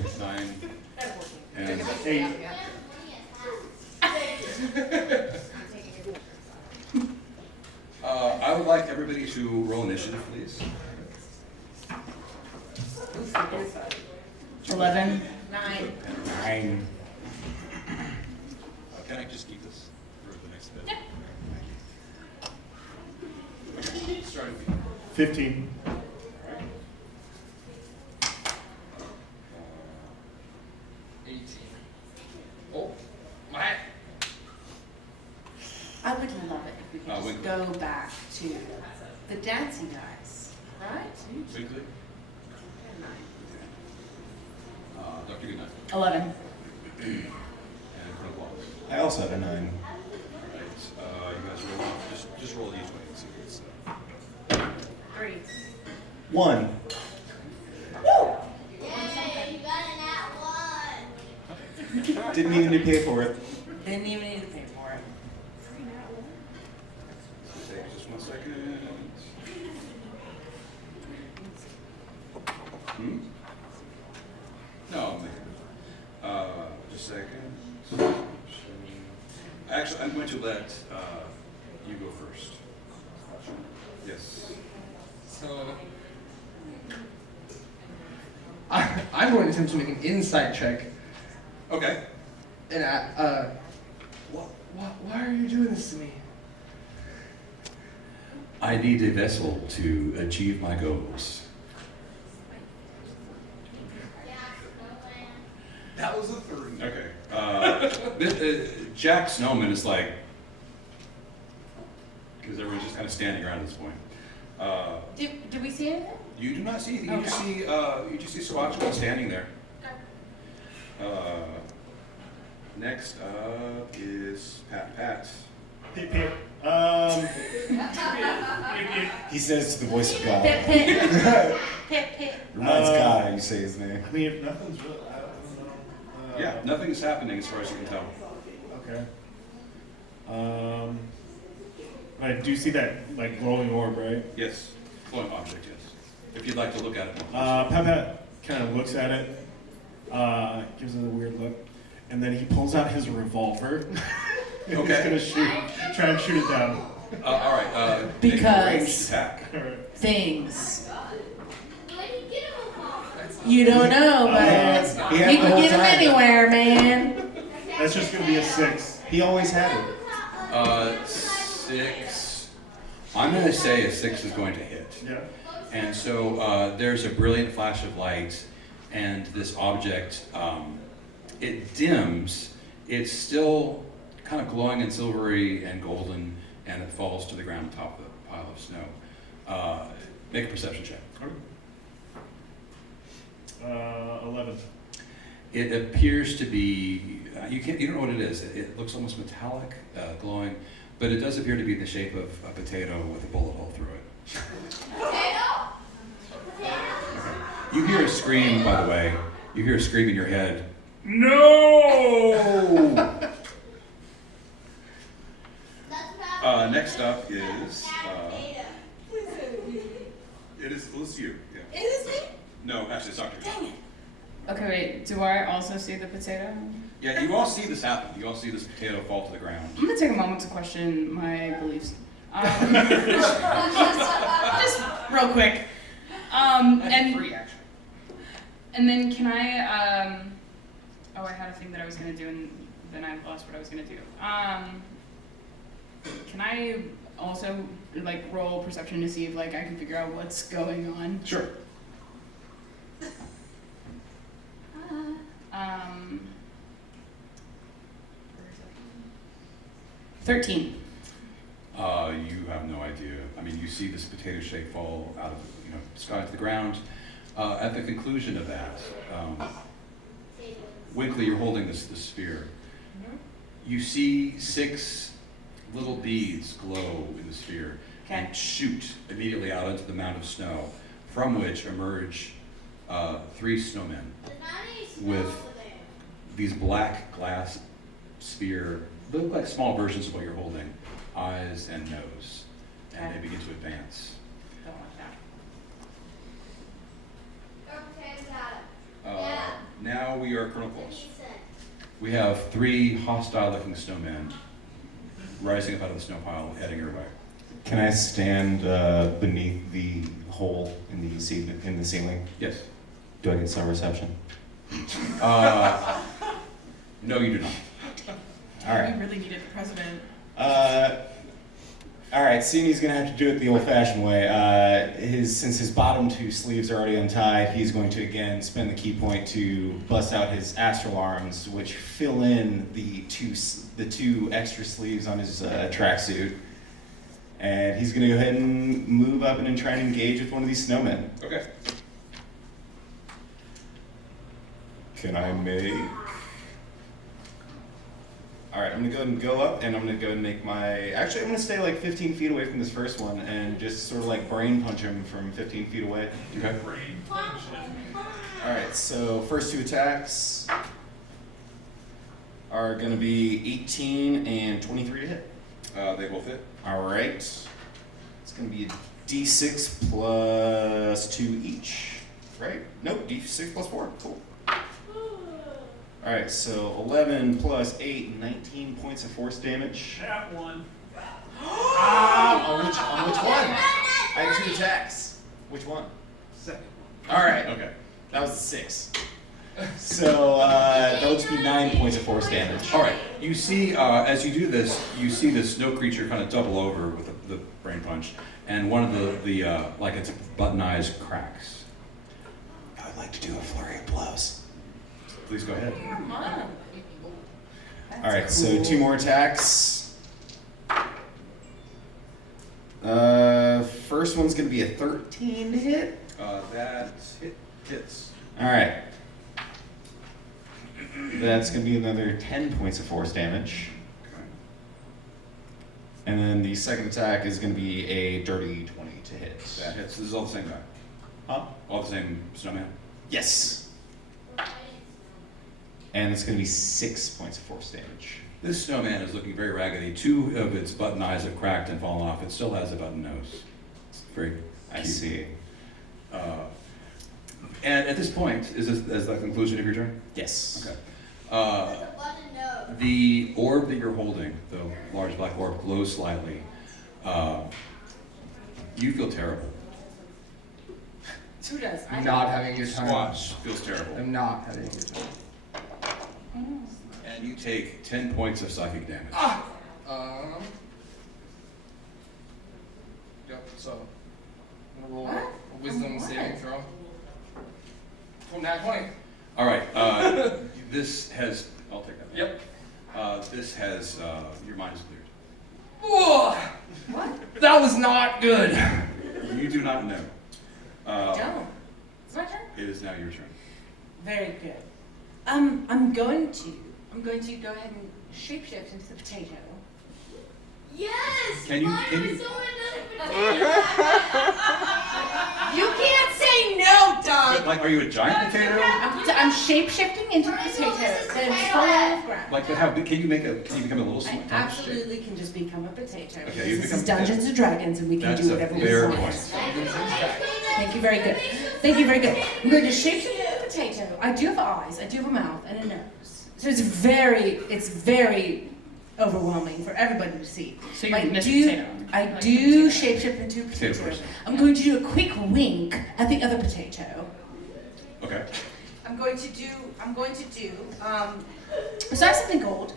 And 8. I would like everybody to roll initiative, please. 11. 9. 9. Can I just keep this for the next bit? Yeah. Starting with you. 15. 18. Oh, my. I would love it if we could just Winkler. go back to the dancing guys, right? Quickly. Dr. Goodnight. 11. And Colonel Wallace. I also had a 9. All right, you guys roll. Just roll these ways. It's, 3. 1. Yay, you got a nat 1. Didn't even need to pay for it. Didn't even need to pay for it. Take just 1 second. No, I'm making just a second. Actually, I'm going to let you go first. Yes. So. I'm going to attempt to make an insight check. Okay. And why are you doing this to me? I need a vessel to achieve my goals. Yeah, Snowman. That was a 3. Okay. Jack Snowman is like, because everyone's just kind of standing around at this point. Did we see anything? You do not see anything. You just see Squatch standing there. Next up is Pat. Pip, pip. He says to the voice of God. Pip, pip. Pip, pip. Reminds God how you say his name. I mean, if nothing's really, I don't know. Yeah, nothing is happening as far as you can tell. Okay. I do see that like glowing orb, right? Yes, glowing object. Yes. If you'd like to look at it. Pat kind of looks at it, gives it a weird look, and then he pulls out his revolver. And Okay. He's gonna try and shoot it down. All right. Make a Because- ranged attack. All right. Things. Where did you get him from? You don't know, but He had you the can whole get them time. anywhere, man. That's just gonna be a 6. He always had it. 6. I'm going to say a 6 is going to hit. Yeah. And so there's a brilliant flash of light, and this object, it dims. It's still kind of glowing and silvery and golden, and it falls to the ground on top of the pile of snow. Make a perception check. 11. It appears to be, you don't know what it is. It looks almost metallic, glowing, but it does appear to be in the shape of a potato with a bullet hole through it. Potato? You hear a scream, by the way. You hear a scream in your head. No! That's about Next up is, potato. it is you. Yeah. It is me? No, actually, it's Dr. Dang it. Okay, wait. Do I also see the potato? Yeah, you all see this happen. You all see this potato fall to the ground. I'm gonna take a moment to question my beliefs. Just real quick. That's free action. And then can I? Oh, I had a thing that I was gonna do, and then I lost what I was gonna do. Can I also like roll perception to see if like I can figure out what's going on? Sure. 13. You have no idea. I mean, you see this potato shape fall out of the sky to the ground. At the conclusion of that, Winkley, you're holding this sphere. You see 6 little beads glow in the sphere and shoot immediately out into the mound of snow, from which emerge 3 snowmen with these black glass sphere, they look like small versions of what you're holding, eyes and nose, and they begin to advance. Don't like that. Now we are Colonel Close. We have 3 hostile-looking snowmen rising up out of the snow pile, heading your way. Can I stand beneath the hole in the ceiling? Yes. Do I get some reception? No, you do not. All right. We really needed the president. All right, seeing he's gonna have to do it the old-fashioned way, since his bottom 2 sleeves are already untied, he's going to again spend the key point to bust out his astral arms, which fill in the two extra sleeves on his tracksuit, and he's gonna go ahead and move up and try and engage with one of these snowmen. Okay. Can I make? All right, I'm gonna go ahead and go up, and I'm gonna go and make my. Actually, I'm gonna stay like 15 feet away from this first one, and just sort of like brain punch him from 15 feet away. Okay. All right, so first 2 attacks are gonna be 18 and 23 to hit. They both hit. All right, it's gonna be a D6 plus 2 each, right? Nope, D6 plus 4. Cool. All right, so 11 plus 8, 19 points of force damage. That one. On which one? I had 2 attacks. Which one? Second. All right, Okay. that was 6. So that would just be 9 points of force damage. All right. You see, as you do this, you see the snow creature kind of double over with the brain punch, and one of the like its button eyes cracks. I would like to do a flurry of blows. Please go ahead. All right, so 2 more attacks. First one's gonna be a 13 to hit. That hits. All right. That's gonna be another 10 points of force damage. Okay. And then the second attack is gonna be a dirty 20 to hit. That hits. This is all the same guy. Huh? All the same snowman. Yes. And it's gonna be 6 points of force damage. This snowman is looking very raggedy. 2 of its button eyes have cracked and fallen off. It still has a button nose. It's very I cute. see. And at this point, is the conclusion of your turn? Yes. Okay. The orb that you're holding, the large black orb, glows slightly. You feel terrible. Who does? I'm not having a good time. Squatch feels terrible. I'm not having a good time. And you take 10 points of psychic damage. Yep, so I'm gonna roll What? a wisdom What? saving throw. From that 20. All right. This has. I'll take that. Yep. This has. Your mind is cleared. Whoa! What? That was not good. You do not know. Don't. It's my turn. It is now your turn. Very good. I'm going to go ahead and shapeshift into the potato. Yes! Can you- Why can are you- so another You can't say no, Doug. Like, are you a giant potato? I'm shapeshifting into the potato that is falling on the ground. Like, how big? Can you become a little I small? absolutely can just become a potato. Okay, you This become is a Dungeons potato. and Dragons, and we can That's do a whatever we fair want. point. Thank you, very good. Thank you, very good. I'm going to shape the potato. I do have eyes, I do have a mouth, and a nose. So it's very overwhelming for everybody to see. So you're Mr. Potato. I Like do potato. shapeshift into a Potato potato. person. I'm going to do a quick wink at the other potato. Okay. I'm going to do, so I have something called,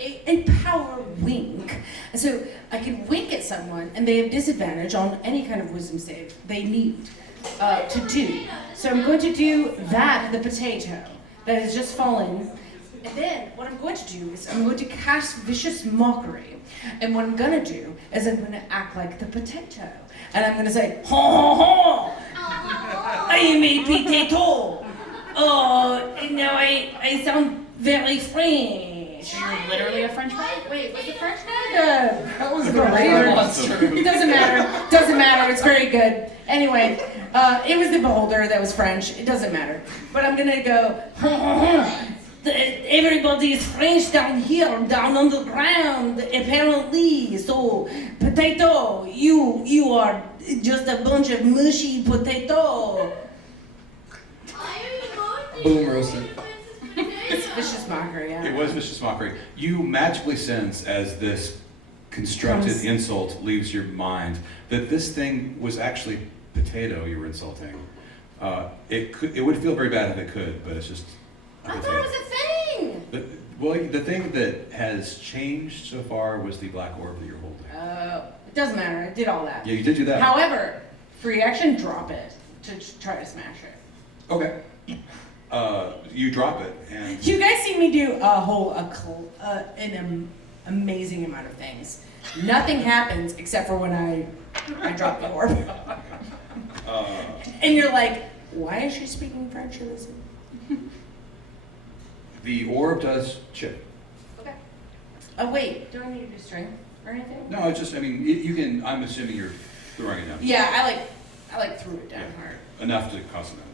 a power wink. And so I can wink at someone and they have disadvantage on any kind of wisdom save they need to do. So I'm going to do that at the potato that has just fallen. And then what I'm going to do is I'm going to cast vicious mockery. And what I'm going to do is I'm going to act like the potato. And I'm going to say, ha ha ha, I am a potato. Oh, now I sound very French. So you're literally a French fry? Wait, was the French guy? That was great. Monster. It doesn't matter, it's very good. Anyway, it was the beholder that was French, it doesn't matter. But I'm gonna go, everybody is French down here, down on the ground, apparently. So, potato, you are just a bunch of mushy potato. Boom, roasted. It's vicious mockery, yeah. It was vicious mockery. You magically sense as this constructed Comes- insult leaves your mind that this thing was actually potato you were insulting. It would feel very bad if it could, but it's just a I potato. thought it was a thing. Well, the thing that has changed so far was the black orb that you're holding. It doesn't matter, I did all that. Yeah, you did do that. However, free action, drop it to try to smash it. Okay. You drop it, and You guys see me do an amazing amount of things. Nothing happens except for when I drop the orb. And you're like, why is she speaking French in this? the orb does chip. Okay. Oh wait, do I need to do string or anything? No, it's just, I mean, you can, I'm assuming you're throwing it down. Yeah, I like threw it down hard. Enough to cause some damage.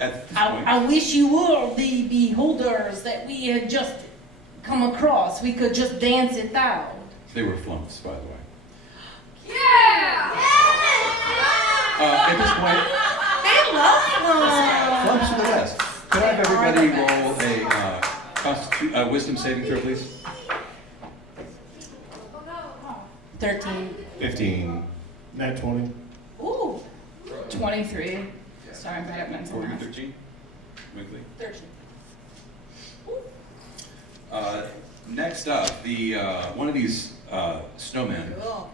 At this point, I wish you were the beholders that we had just come across. We could just dance it out. they were flumps, by the way. Yeah! At this point, They love them. flumps to the west. Could I have everybody roll a wisdom saving throw, please? 13. 15. Nat 20. Ooh, 23. Sorry, I'm bad at mental 14, math. 13? Wiggly. 13. Next up, the one of these snowmen Cool.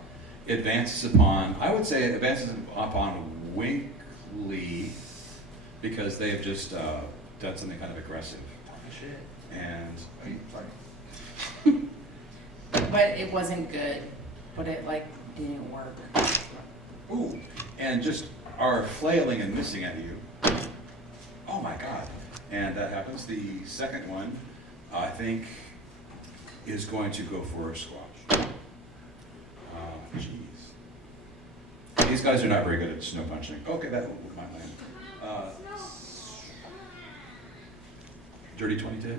advances upon, I would say it advances upon Winkley because they have just done something kind of aggressive. Shit. And Sorry. But it wasn't good. But it didn't work. ooh, and just are flailing and missing at you. Oh my God. And that happens. The second one, I think, is going to go for a squash. Jeez. These guys are not very good at snow punching. Okay, that might land. Dirty 20 to hit.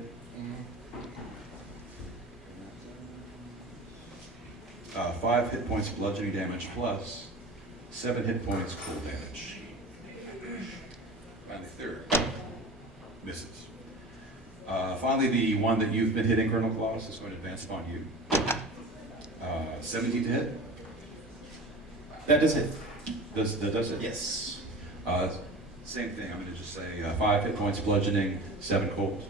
5 hit points bludgeoning damage plus 7 hit points cold damage. Finally, third. Misses. Finally, the one that you've been hitting, Colonel Claus, is going to advance upon you. 17 to hit. That does it. That does it? Yes. Same thing. I'm going to just say 5 hit points bludgeoning, 7 cold.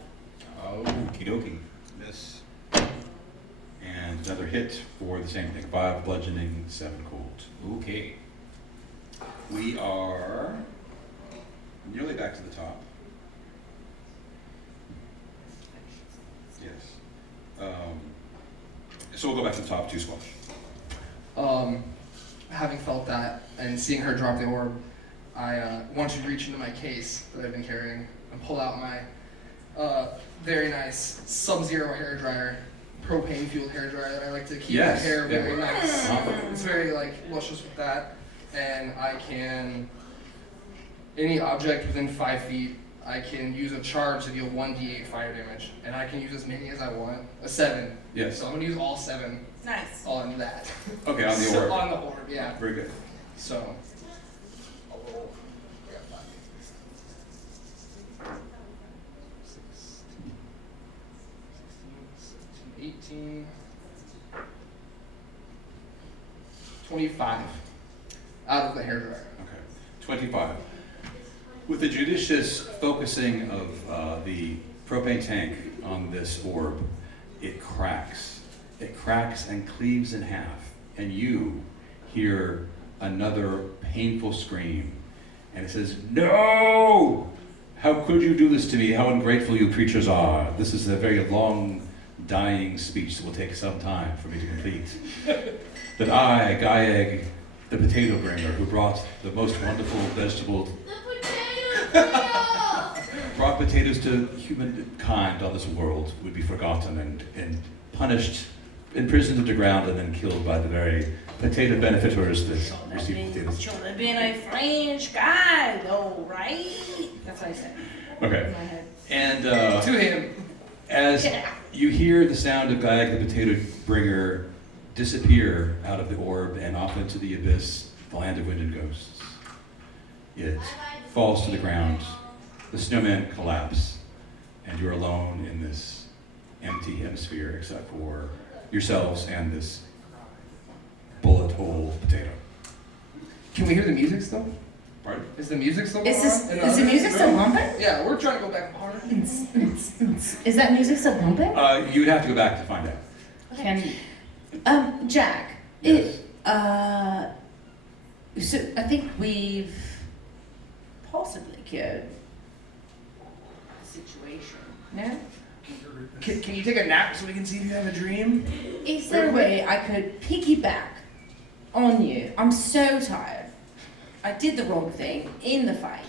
Okie dokie. Miss. And another hit for the same thing. 5 bludgeoning, 7 cold. Okay. We are nearly back to the top. Yes. So we'll go back to the top 2 squash. Having felt that and seeing her drop the orb, I want to reach into my case that I've been carrying and pull out my very nice Sub-Zero hair dryer, propane fueled hair dryer that I like to keep Yes, my hair yeah. very nice. Uh-huh. It's very luscious with that, and I can any object within 5 feet. I can use a charge to deal 1d8 fire damage, and I can use as many as I want. A 7. Yes. So I'm gonna use all 7 Nice. on that. Okay, on the So, orb. on the orb, yeah. Very good. So $18, 25 out of the hairdryer. Okay, 25. With the judicious focusing of the propane tank on this orb, it cracks. It cracks and cleaves in half, and you hear another painful scream, and it says, "No! How could you do this to me? How ungrateful you creatures are." This is a very long, dying speech that will take some time for me to complete. That I, Gaieg, the potato bringer, who brought the most wonderful vegetable, brought potatoes to humankind on this world, would be forgotten and punished, imprisoned underground, and then killed by the very potato benefactors that receive potatoes. Should have been a French guy, though, right? That's what I said Okay. in my head. And To him. as you hear the sound of Gaieg the potato bringer disappear out of the orb and off into the abyss, the land of wind and ghosts, it falls to the ground. The snowman collapse, and you're alone in this empty hemisphere except for yourselves and this bullet hole potato. Can we hear the music still? Pardon? Is the music still going Is on? the music still bumping? Yeah, we're trying to go back harder. Is that music still bumping? You would have to go back to find out. Can Jack, Yes. so I think we've possibly cured the situation. No? Can you take a nap so we can see if you have a dream? Is there a way I could piggyback on you? I'm so tired. I did the wrong thing in the fight,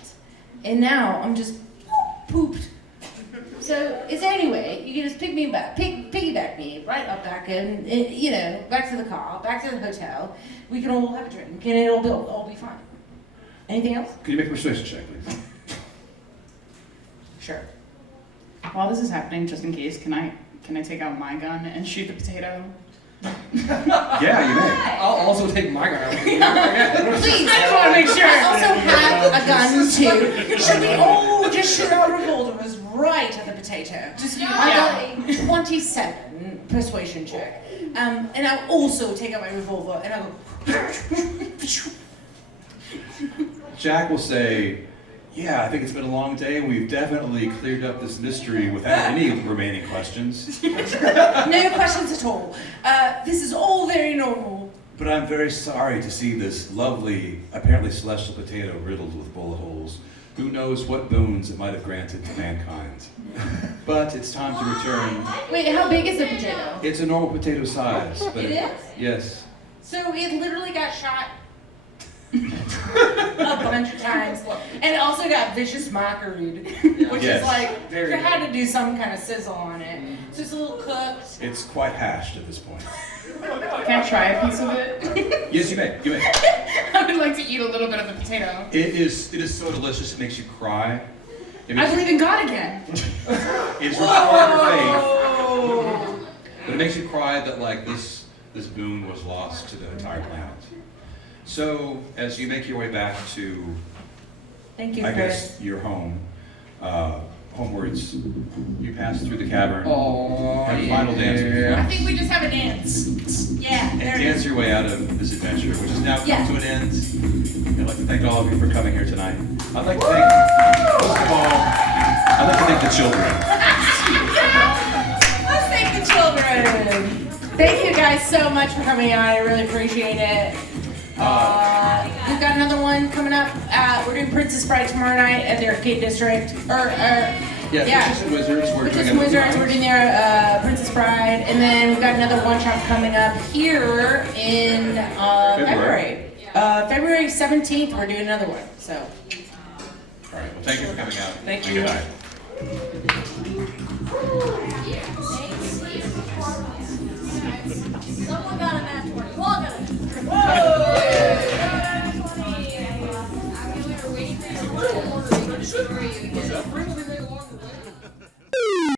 and now I'm just pooped. So is there any way you can just piggyback me right up back and back to the car, back to the hotel? We can all have a drink, and it'll all be fine. Anything else? Can you make a persuasion check, please? Sure. while this is happening, just in case, can I take out my gun and shoot the potato? Yeah, you may. I'll also take my gun out. Please. I just want to make sure. I also have a gun too. Should we all just shoot our revolvers right at the potato? I got a 27 persuasion check. And I'll also take out my revolver and I'll go. Jack will say, "Yeah, I think it's been a long day. We've definitely cleared up this mystery without any remaining questions. No questions at all. This is all very normal. But I'm very sorry to see this lovely, apparently celestial potato riddled with bullet holes. Who knows what boons it might have granted to mankind. But it's time to return. Wait, how big is the potato? It's a normal potato size. But It is? Yes. So it literally got shot a bunch of times, and it also got vicious mockery, which Yes. is like Very you had to do some kind of sizzle on it. So it's a little cooked. It's quite hashed at this point. Can I try a piece of it? Yes, you may. You may. I would like to eat a little bit of the potato. It is so delicious it makes you cry. It I makes believe in God again. it's restored your faith. But it makes you cry that like this boon was lost to the entire planet. So as you make your way back to, Thank you, I Chris. guess, your home, homewards, you pass through the cavern Oh, and final dance with your I friends, think we just have a dance. Yeah, and there it dance is. your way out of this adventure, which has now come Yeah. to an end. I'd like to thank all of you for coming here tonight. I'd like to thank, most of all, I'd like to thank the children. Let's thank the children. Thank you guys so much for coming on. I really appreciate it. We've got another one coming up. We're doing Princess Bride tomorrow night at the Arcade District. Witches and Wizards, we're Witches doing and a- Wizards, we're doing their Princess Bride. And then we've got another one-shot coming up here in February. February 17th, we're doing another one. So, All right, well, thank you for coming out. Thank And you. good night. Someone got a match 21.